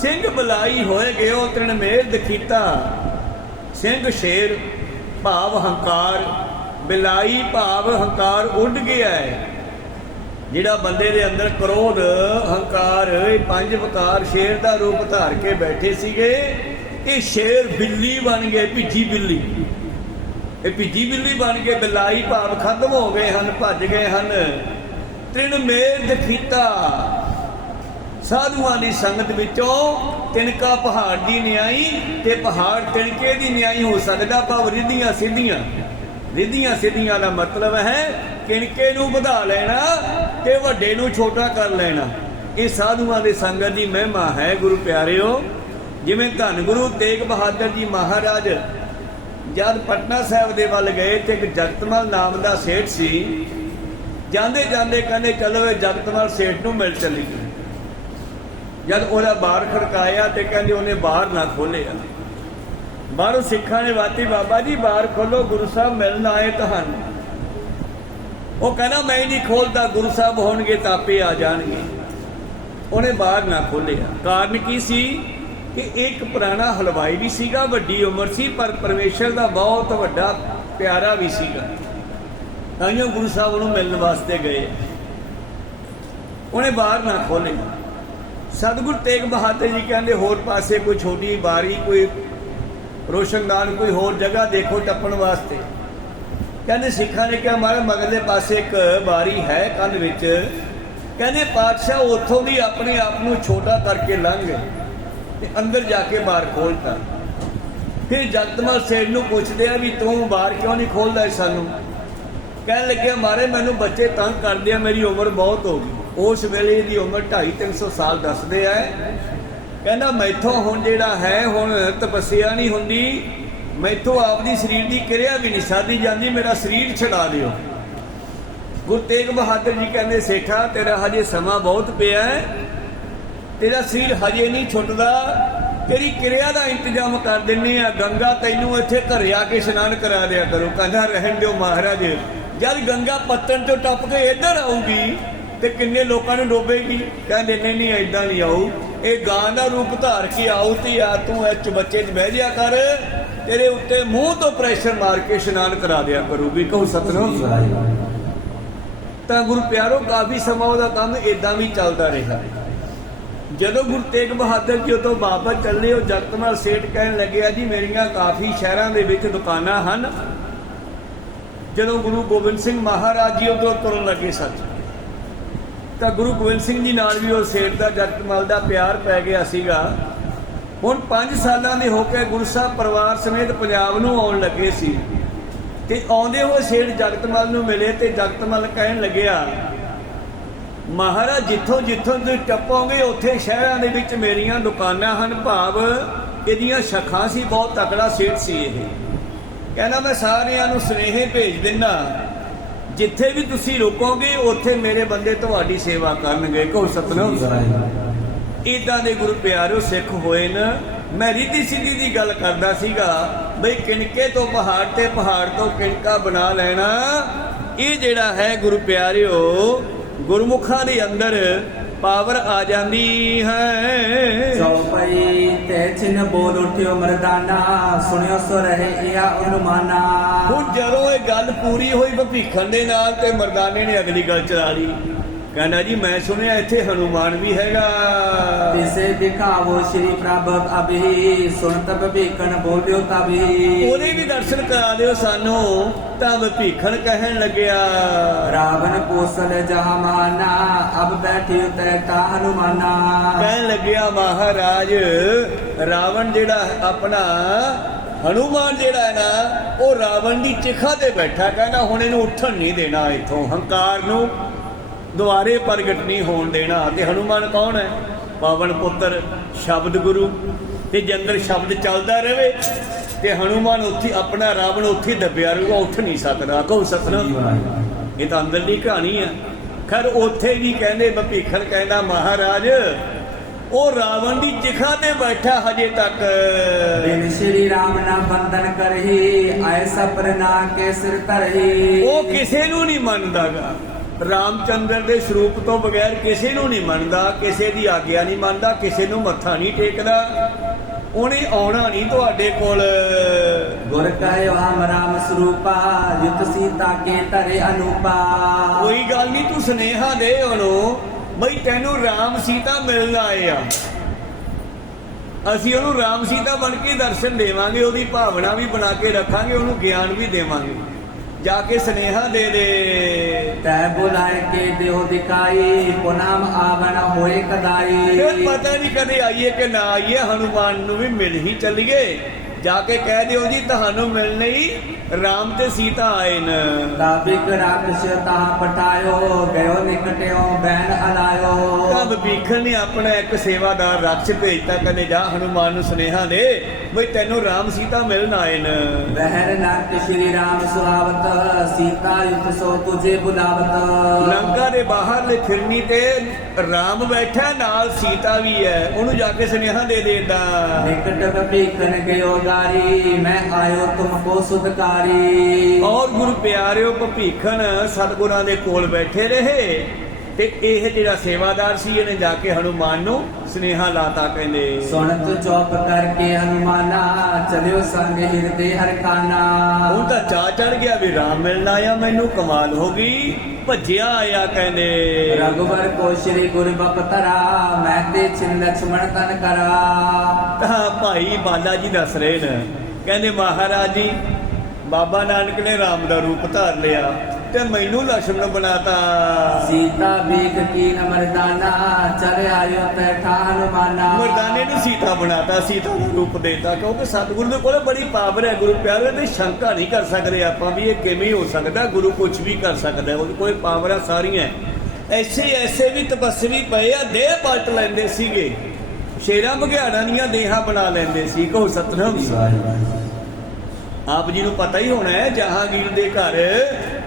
ਸਿੰਘ ਬੁਲਾਈ ਹੋਏ ਗਿਓ ਤ੍ਰਿਣ ਮੇਲ ਦਖੀਤਾ। ਸਿੰਘ ਸ਼ੇਰ ਭਾਵ ਹੰਕਾਰ, ਬਿਲਾਈ ਭਾਵ ਹੰਕਾਰ ਉੱਡ ਗਿਆ ਹੈ। ਜਿਹੜਾ ਬੰਦੇ ਦੇ ਅੰਦਰ ਕ੍ਰੋਧ, ਹੰਕਾਰ, ਇਹ ਪੰਜ ਵਿਕਾਰ ਸ਼ੇਰ ਦਾ ਰੂਪ ਧਾਰ ਕੇ ਬੈਠੇ ਸੀਗੇ, ਇਹ ਸ਼ੇਰ ਬਿੱਲੀ ਬਣ ਗਏ, ਭਿੱਜੀ ਬਿੱਲੀ। ਇਹ ਭਿੱਜੀ ਬਿੱਲੀ ਬਣ ਕੇ ਬਿਲਾਈ ਭਾਵ ਖਤਮ ਹੋ ਗਏ ਹਨ, ਭੱਜ ਗਏ ਹਨ। ਤ੍ਰਿਣ ਮੇਲ ਦਖੀਤਾ, ਸਾਧੂਆਂ ਦੀ ਸੰਗਤ ਵਿੱਚੋਂ ਤਿਨਕਾ ਪਹਾੜ ਦੀ ਨਿਆਈ ਤੇ ਪਹਾੜ ਤਿਨਕੇ ਦੀ ਨਿਆਈ ਹੋ ਸਕਦਾ, ਭਾਵ ਰਿੱਧੀਆਂ ਸਿੱਧੀਆਂ। ਰਿੱਧੀਆਂ ਸਿੱਧੀਆਂ ਦਾ ਮਤਲਬ ਹੈ ਕਿਣਕੇ ਨੂੰ ਵਧਾ ਲੈਣਾ ਤੇ ਵੱਡੇ ਨੂੰ ਛੋਟਾ ਕਰ ਲੈਣਾ। ਇਹ ਸਾਧੂਆਂ ਦੇ ਸੰਗਤ ਦੀ ਮਹਿਮਾ ਹੈ ਗੁਰੂ ਪਿਆਰਿਓ। ਜਿਵੇਂ ਧੰਨ ਗੁਰੂ ਤੇਗ ਬਹਾਦਰ ਜੀ ਮਹਾਰਾਜ ਜਦ ਪਟਨਾ ਸਾਹਿਬ ਦੇ ਵੱਲ ਗਏ ਤੇ ਇੱਕ ਜਗਤਮਲ ਨਾਮ ਦਾ ਸੇਠ ਸੀ। ਜਾਂਦੇ ਜਾਂਦੇ ਕਹਿੰਦੇ ਚਲੋ ਇਹ ਜਗਤਮਲ ਸੇਠ ਨੂੰ ਮਿਲ ਚੱਲੀਏ। ਜਦ ਉਹਦਾ ਬਾਹਰ ਖੜਕਾਇਆ ਤੇ ਕਹਿੰਦੇ ਉਹਨੇ ਬਾਹਰ ਨਾ ਖੋਲਿਆ। ਬਾਹਰੋਂ ਸਿੱਖਾਂ ਨੇ ਬਾਤੀ, ਬਾਬਾ ਜੀ ਬਾਹਰ ਖੋਲੋ, ਗੁਰੂ ਸਾਹਿਬ ਮਿਲਣ ਆਏ ਤੁਹਾਨੂੰ। ਉਹ ਕਹਿੰਦਾ ਮੈਂ ਨਹੀਂ ਖੋਲਦਾ, ਗੁਰੂ ਸਾਹਿਬ ਹੋਣਗੇ ਤਾਂ ਆਪੇ ਆ ਜਾਣਗੇ। ਉਹਨੇ ਬਾਹਰ ਨਾ ਖੋਲਿਆ। ਕਾਰਨ ਕੀ ਸੀ ਕਿ ਇੱਕ ਪੁਰਾਣਾ ਹਲਵਾਈ ਵੀ ਸੀਗਾ, ਵੱਡੀ ਉਮਰ ਸੀ, ਪਰ ਪਰਮੇਸ਼ਰ ਦਾ ਬਹੁਤ ਵੱਡਾ ਪਿਆਰਾ ਵੀ ਸੀਗਾ। ਤਾਂਹੀਓ ਗੁਰੂ ਸਾਹਿਬ ਨੂੰ ਮਿਲਣ ਵਾਸਤੇ ਗਏ। ਉਹਨੇ ਬਾਹਰ ਨਾ ਖੋਲਿਆ। ਸਤਿਗੁਰ ਤੇਗ ਬਹਾਦਰ ਜੀ ਕਹਿੰਦੇ ਹੋਰ ਪਾਸੇ ਕੋਈ ਛੋਟੀ ਬਾਰੀ, ਕੋਈ ਰੋਸ਼ਨਦਾਨ, ਕੋਈ ਹੋਰ ਜਗ੍ਹਾ ਦੇਖੋ ਟੱਪਣ ਵਾਸਤੇ। ਕਹਿੰਦੇ ਸਿੱਖਾਂ ਨੇ ਕਿਹਾ ਮਾਰੇ ਮਗਰਲੇ ਪਾਸੇ ਇੱਕ ਬਾਰੀ ਹੈ ਕੰਧ ਵਿੱਚ। ਕਹਿੰਦੇ ਪਾਤਸ਼ਾਹ ਉੱਥੋਂ ਦੀ ਆਪਣੇ ਆਪ ਨੂੰ ਛੋਟਾ ਕਰਕੇ ਲੰਘ ਗਏ ਤੇ ਅੰਦਰ ਜਾ ਕੇ ਬਾਹਰ ਖੋਲਤਾ। ਫਿਰ ਜਗਤਮਲ ਸੇਠ ਨੂੰ ਪੁੱਛਦੇ ਆ ਵੀ ਤੂੰ ਬਾਹਰ ਕਿਉਂ ਨਹੀਂ ਖੋਲਦਾ ਸਾਨੂੰ? ਕਹਿਣ ਲੱਗਿਆ ਮਾਰੇ ਮੈਨੂੰ ਬੱਚੇ ਤੰਗ ਕਰਦੇ ਆ, ਮੇਰੀ ਉਮਰ ਬਹੁਤ ਹੋ ਗਈ। ਉਸ ਵੇਲੇ ਇਹਦੀ ਉਮਰ 250-300 ਸਾਲ ਦੱਸਦੇ ਆ। ਕਹਿੰਦਾ ਮੈਥੋਂ ਹੁਣ ਜਿਹੜਾ ਹੈ ਹੁਣ ਤਪੱਸਿਆ ਨਹੀਂ ਹੁੰਦੀ, ਮੈਥੋਂ ਆਪਦੀ ਸਰੀਰ ਦੀ ਕਿਰਿਆ ਵੀ ਨਹੀਂ ਸਾਧੀ ਜਾਂਦੀ, ਮੇਰਾ ਸਰੀਰ ਛਡਾ ਦਿਓ। ਗੁਰੂ ਤੇਗ ਬਹਾਦਰ ਜੀ ਕਹਿੰਦੇ ਸੇਠਾ ਤੇਰਾ ਹਜੇ ਸਮਾਂ ਬਹੁਤ ਪਿਆ ਹੈ, ਤੇਰਾ ਸਰੀਰ ਹਜੇ ਨਹੀਂ ਛੁੱਟਦਾ, ਤੇਰੀ ਕਿਰਿਆ ਦਾ ਇੰਤਜ਼ਾਮ ਕਰ ਦਿੰਨੇ ਆ। ਗੰਗਾ ਤੈਨੂੰ ਇੱਥੇ ਘਰੇ ਆ ਕੇ ਇਸ਼ਨਾਨ ਕਰਾ ਦਿਆ ਕਰੋ। ਕਹਿੰਦਾ ਰਹਿਣ ਦਿਓ ਮਹਾਰਾਜ, ਜਦ ਗੰਗਾ ਪੱਤਨ ਤੋਂ ਟੱਪ ਕੇ ਇੱਧਰ ਆਊਗੀ ਤੇ ਕਿੰਨੇ ਲੋਕਾਂ ਨੂੰ ਡੋਬੇਗੀ। ਕਹਿੰਦੇ ਨਹੀਂ ਨਹੀਂ ਏਦਾਂ ਨਹੀਂ ਆਊ, ਇਹ ਗਾਂ ਦਾ ਰੂਪ ਧਾਰ ਕੇ ਆਊ ਤੇ ਆ ਤੂੰ ਇੱਚ ਬੱਚੇ 'ਚ ਬਹਿ ਜਾ ਕਰ, ਤੇਰੇ ਉੱਤੇ ਮੂੰਹ ਤੋਂ ਪ੍ਰੈਸ਼ਰ ਮਾਰ ਕੇ ਇਸ਼ਨਾਨ ਕਰਾ ਦਿਆ ਕਰੂਗੀ। ਕਹੋ ਸਤਿਨਾਮ। ਤਾਂ ਗੁਰੂ ਪਿਆਰੋ ਕਾਫੀ ਸਮਾਂ ਉਹਦਾ ਕੰਮ ਏਦਾਂ ਵੀ ਚੱਲਦਾ ਰਿਹਾ। ਜਦੋਂ ਗੁਰੂ ਤੇਗ ਬਹਾਦਰ ਜੀ ਤੋਂ ਵਾਪਸ ਚੱਲੇ, ਉਹ ਜਗਤਮਲ ਸੇਠ ਕਹਿਣ ਲੱਗਿਆ ਜੀ ਮੇਰੀਆਂ ਕਾਫੀ ਸ਼ਹਿਰਾਂ ਦੇ ਵਿੱਚ ਦੁਕਾਨਾਂ ਹਨ। ਜਦੋਂ ਗੁਰੂ ਗੋਬਿੰਦ ਸਿੰਘ ਮਹਾਰਾਜ ਜੀ ਉਦੋਂ ਤੁਰਨ ਲੱਗੇ ਸਨ ਤਾਂ ਗੁਰੂ ਗੋਬਿੰਦ ਸਿੰਘ ਜੀ ਨਾਲ ਵੀ ਉਹ ਸੇਠ ਦਾ ਜਗਤਮਲ ਦਾ ਪਿਆਰ ਪੈ ਗਿਆ ਸੀਗਾ। ਹੁਣ 5 ਸਾਲਾਂ ਦੇ ਹੋ ਕੇ ਗੁਰੂ ਸਾਹਿਬ ਪਰਿਵਾਰ ਸਮੇਤ ਪੰਜਾਬ ਨੂੰ ਆਉਣ ਲੱਗੇ ਸੀ ਤੇ ਆਉਂਦੇ ਹੋਏ ਸੇਠ ਜਗਤਮਲ ਨੂੰ ਮਿਲੇ ਤੇ ਜਗਤਮਲ ਕਹਿਣ ਲੱਗਿਆ ਮਹਾਰਾਜ ਜਿੱਥੋਂ ਜਿੱਥੋਂ ਤੁਸੀਂ ਟੱਪੋਗੇ ਉੱਥੇ ਸ਼ਹਿਰਾਂ ਦੇ ਵਿੱਚ ਮੇਰੀਆਂ ਦੁਕਾਨਾਂ ਹਨ। ਭਾਵ ਇਹਦੀਆਂ ਸ਼ਾਖਾਂ ਸੀ, ਬਹੁਤ ਤਕੜਾ ਸੇਠ ਸੀ ਇਹ। ਕਹਿੰਦਾ ਮੈਂ ਸਾਰਿਆਂ ਨੂੰ ਸੁਨੇਹੇ ਭੇਜ ਦਿੰਦਾ, ਜਿੱਥੇ ਵੀ ਤੁਸੀਂ ਰੁਕੋਗੇ ਉੱਥੇ ਮੇਰੇ ਬੰਦੇ ਤੁਹਾਡੀ ਸੇਵਾ ਕਰਨਗੇ। ਕਹੋ ਸਤਿਨਾਮ। ਇੱਦਾਂ ਦੇ ਗੁਰੂ ਪਿਆਰਿਓ ਸਿੱਖ ਹੋਏ ਨਾ। ਮੈਂ ਰੀਤੀ ਸਿੱਧੀ ਦੀ ਗੱਲ ਕਰਦਾ ਸੀਗਾ ਬਈ ਕਿਣਕੇ ਤੋਂ ਪਹਾੜ ਤੇ ਪਹਾੜ ਤੋਂ ਕਿਣਕਾ ਬਣਾ ਲੈਣਾ, ਇਹ ਜਿਹੜਾ ਹੈ ਗੁਰੂ ਪਿਆਰਿਓ ਗੁਰਮੁਖਾਂ ਦੇ ਅੰਦਰ ਪਾਵਰ ਆ ਜਾਂਦੀ ਹੈ। ਚੌਪਈ ਤੇ ਚਿਨ ਬੋਲ ਉਠਿਓ ਮਰਦਾਨਾ, ਸੁਣਿਓ ਸੋ ਰਹੇ ਇਹ ਅਨੁਮਾਨਾ। ਹੁਣ ਜਦੋਂ ਇਹ ਗੱਲ ਪੂਰੀ ਹੋਈ ਭੀਖਣ ਦੇ ਨਾਲ ਤੇ ਮਰਦਾਨੇ ਨੇ ਅਗਲੀ ਗੱਲ ਚਲਾ ਲਈ। ਕਹਿੰਦਾ ਜੀ ਮੈਂ ਸੁਣਿਆ ਇੱਥੇ ਹਨੂਮਾਨ ਵੀ ਹੈਗਾ। ਤਿਸੇ ਦਿਖਾਵੋ ਸ਼੍ਰੀ ਪ੍ਰਭ ਅਭੀ, ਸੁਣਤ ਭੀਖਣ ਬੋਲਿਓ ਤਭੀ। ਉਹਦੇ ਵੀ ਦਰਸ਼ਨ ਕਰਾ ਦਿਓ ਸਾਨੂੰ। ਤਾਂ ਭੀਖਣ ਕਹਿਣ ਲੱਗਿਆ ਰਾਵਣ ਕੋਸਲ ਜਹਾਮਾਨਾ, ਅਬ ਬੈਠੀ ਉਤੈ ਤਾ ਹਨੂਮਾਨਾ। ਕਹਿਣ ਲੱਗਿਆ ਮਹਾਰਾਜ ਰਾਵਣ ਜਿਹੜਾ ਆਪਣਾ ਹਨੂਮਾਨ ਜਿਹੜਾ ਹੈ ਨਾ ਉਹ ਰਾਵਣ ਦੀ ਚਿਖਾ ਤੇ ਬੈਠਾ, ਕਹਿੰਦਾ ਹੁਣ ਇਹਨੂੰ ਉੱਠਣ ਨਹੀਂ ਦੇਣਾ, ਇੱਥੋਂ ਹੰਕਾਰ ਨੂੰ ਦੁਆਰੇ ਪ੍ਰਗਟ ਨਹੀਂ ਹੋਣ ਦੇਣਾ। ਤੇ ਹਨੂਮਾਨ ਕੌਣ ਹੈ? ਪਾਵਨ ਪੁੱਤਰ, ਸ਼ਬਦ ਗੁਰੂ। ਤੇ ਜੇ ਅੰਦਰ ਸ਼ਬਦ ਚੱਲਦਾ ਰਹੇ ਤੇ ਹਨੂਮਾਨ ਉੱਥੇ ਆਪਣਾ ਰਾਵਣ ਉੱਥੇ ਦੱਬਿਆ ਰਹੂਗਾ, ਉੱਠ ਨਹੀਂ ਸਕਦਾ। ਕਹੋ ਸਤਨਾਮ। ਇਹ ਤਾਂ ਅੰਦਰਲੀ ਕਹਾਣੀ ਹੈ। ਖੈਰ ਉੱਥੇ ਵੀ ਕਹਿੰਦੇ ਭੀਖਨ ਕਹਿੰਦਾ ਮਹਾਰਾਜ ਉਹ ਰਾਵਣ ਦੀ ਚਿਖਾ ਤੇ ਬੈਠਾ ਹਜੇ ਤੱਕ। ਬਿਨ ਸ਼੍ਰੀ ਰਾਮ ਨਾ ਬੰਧਨ ਕਰਹੀ, ਐਸਾ ਪ੍ਰਨਾ ਕੇ ਸਿਰ ਧਰਹੀ। ਉਹ ਕਿਸੇ ਨੂੰ ਨਹੀਂ ਮੰਨਦਾਗਾ, ਰਾਮਚੰਦਰ ਦੇ ਸਰੂਪ ਤੋਂ ਬਗੈਰ ਕਿਸੇ ਨੂੰ ਨਹੀਂ ਮੰਨਦਾ, ਕਿਸੇ ਦੀ ਆਗਿਆ ਨਹੀਂ ਮੰਨਦਾ, ਕਿਸੇ ਨੂੰ ਮੱਥਾ ਨਹੀਂ ਟੇਕਦਾ। ਉਹਨੇ ਆਉਣਾ ਨਹੀਂ ਤੁਹਾਡੇ ਕੋਲ। ਗੁਰ ਕਹਿਓ ਹਮ ਰਾਮ ਸਰੂਪਾ, ਯੁਤ ਸੀਤਾ ਕੇ ਧਰੇ ਅਨੂਪਾ। ਕੋਈ ਗੱਲ ਨਹੀਂ, ਤੂੰ ਸੁਨੇਹਾ ਦੇ ਉਹਨੂੰ ਬਈ ਤੈਨੂੰ ਰਾਮ ਸੀਤਾ ਮਿਲਣ ਆਏ ਆ। ਅਸੀਂ ਉਹਨੂੰ ਰਾਮ ਸੀਤਾ ਬਣ ਕੇ ਦਰਸ਼ਨ ਦੇਵਾਂਗੇ, ਉਹਦੀ ਭਾਵਨਾ ਵੀ ਬਣਾ ਕੇ ਰੱਖਾਂਗੇ, ਉਹਨੂੰ ਗਿਆਨ ਵੀ ਦੇਵਾਂਗੇ। ਜਾ ਕੇ ਸੁਨੇਹਾ ਦੇ ਦੇ। ਤੈ ਬੁਲਾਏ ਕੇ ਦਿਓ ਦਿਖਾਈ, ਪੁਨਾਮ ਆਵਨ ਹੋਏ ਕਦਾਈ। ਫਿਰ ਪਤਾ ਨਹੀਂ ਕਦੇ ਆਈਏ ਕਿ ਨਾ ਆਈਏ, ਹਨੂਮਾਨ ਨੂੰ ਵੀ ਮਿਲ ਹੀ ਚੱਲੀਏ। ਜਾ ਕੇ ਕਹਿ ਦਿਓ ਜੀ ਤੁਹਾਨੂੰ ਮਿਲਣ ਹੀ ਰਾਮ ਤੇ ਸੀਤਾ ਆਏ ਨ। ਤਾਬਿਕ ਰਾਖਸ਼ ਤਾਂ ਪਟਾਇਓ, ਗਇਓ ਨਿਕਟਿਓ ਬੈਨ ਅਲਾਇਓ। ਤਬ ਭੀਖਨ ਨੇ ਆਪਣਾ ਇੱਕ ਸੇਵਾਦਾਰ ਰਾਖਸ਼ ਭੇਜਤਾ, ਕਹਿੰਦੇ ਜਾ ਹਨੂਮਾਨ ਨੂੰ ਸੁਨੇਹਾ ਦੇ ਬਈ ਤੈਨੂੰ ਰਾਮ ਸੀਤਾ ਮਿਲਣ ਆਏ ਨ। ਬਹਿਰ ਨਾਕ ਸ਼੍ਰੀ ਰਾਮ ਸੁਹਾਵਤ, ਸੀਤਾ ਯੁਤ ਸੋ ਤੁਝੇ ਬੁਲਾਵਤ। ਲੰਕਾ ਦੇ ਬਾਹਰਲੇ ਫਿਰਨੀ ਤੇ ਰਾਮ ਬੈਠਾ, ਨਾਲ ਸੀਤਾ ਵੀ ਹੈ, ਉਹਨੂੰ ਜਾ ਕੇ ਸੁਨੇਹਾ ਦੇ ਦੇਦਾ। ਨਿਕਟ ਭੀਖਨ ਗਇਓ ਗਾਰੀ, ਮੈਂ ਆਇਓ ਤੁਮ ਕੋ ਸੁਧਕਾਰੀ। ਔਰ ਗੁਰੂ ਪਿਆਰਿਓ ਭੀਖਨ ਸਤਿਗੁਰਾਂ ਦੇ ਕੋਲ ਬੈਠੇ ਰਹੇ ਤੇ ਇਹ ਜਿਹੜਾ ਸੇਵਾਦਾਰ ਸੀ ਇਹਨੇ ਜਾ ਕੇ ਹਨੂਮਾਨ ਨੂੰ ਸੁਨੇਹਾ ਲਾਤਾ। ਕਹਿੰਦੇ ਸੁਣਤ ਚੁੱਪ ਕਰਕੇ ਹਨੂਮਾਨਾ, ਚਲਿਓ ਸੰਗ ਹਿਰਦੇ ਹਰ ਖਾਨਾ। ਉਹ ਤਾਂ ਚਾਅ ਚੜ ਗਿਆ ਵੀ ਰਾਮ ਮਿਲਣ ਆਇਆ, ਮੈਨੂੰ ਕਮਾਲ ਹੋ ਗਈ, ਭੱਜਿਆ ਆਇਆ। ਕਹਿੰਦੇ ਰਘੁਬਰ ਕੋ ਸ਼੍ਰੀ ਗੁਰ ਬਪਤਰਾ, ਮੈਂ ਤੇ ਚਿਨ ਲਛਮਣ ਤਨ ਕਰਾ। ਤਾਂ ਭਾਈ ਬਾਲਾ ਜੀ ਦੱਸ ਰਹੇ ਨੇ, ਕਹਿੰਦੇ ਮਹਾਰਾਜ ਜੀ ਬਾਬਾ ਨਾਨਕ ਨੇ ਰਾਮ ਦਾ ਰੂਪ ਧਾਰ ਲਿਆ ਤੇ ਮੈਨੂੰ ਲਛਮਣ ਬਣਾਤਾ। ਸੀਤਾ ਵੇਖ ਕੀ ਨ ਮਰਦਾਨਾ, ਚਲ ਆਇਓ ਤੈਠਾ ਹਨੂਮਾਨਾ। ਮਰਦਾਨੇ ਨੂੰ ਸੀਤਾ ਬਣਾਤਾ, ਸੀਤਾ ਦਾ ਰੂਪ ਦੇਤਾ, ਕਿਉਂਕਿ ਸਤਿਗੁਰੂ ਦੇ ਕੋਲ ਬੜੀ ਪਾਵਰ ਹੈ। ਗੁਰੂ ਪਿਆਰੇ ਤੇ ਸ਼ੰਕਾ ਨਹੀਂ ਕਰ ਸਕਦੇ ਆਪਾਂ ਵੀ ਇਹ ਕਿਵੇਂ ਹੋ ਸਕਦਾ, ਗੁਰੂ ਕੁਝ ਵੀ ਕਰ ਸਕਦਾ, ਉਹਦੇ ਕੋਲ ਪਾਵਰਾਂ ਸਾਰੀਆਂ। ਐਸੇ ਵੀ ਤਪੱਸਵੀ ਪਏ ਆ, ਦੇਹ ਪਲਟ ਲੈਂਦੇ ਸੀਗੇ, ਸ਼ੇਰਾਂ ਬਘਿਆੜਾਂ ਦੀਆਂ ਦੇਹਾਂ ਬਣਾ ਲੈਂਦੇ ਸੀ। ਕਹੋ ਸਤਨਾਮ। ਆਪ ਜੀ ਨੂੰ ਪਤਾ ਹੀ ਹੋਣਾ ਹੈ, ਜਹਾਂਗੀਰ ਦੇ ਘਰ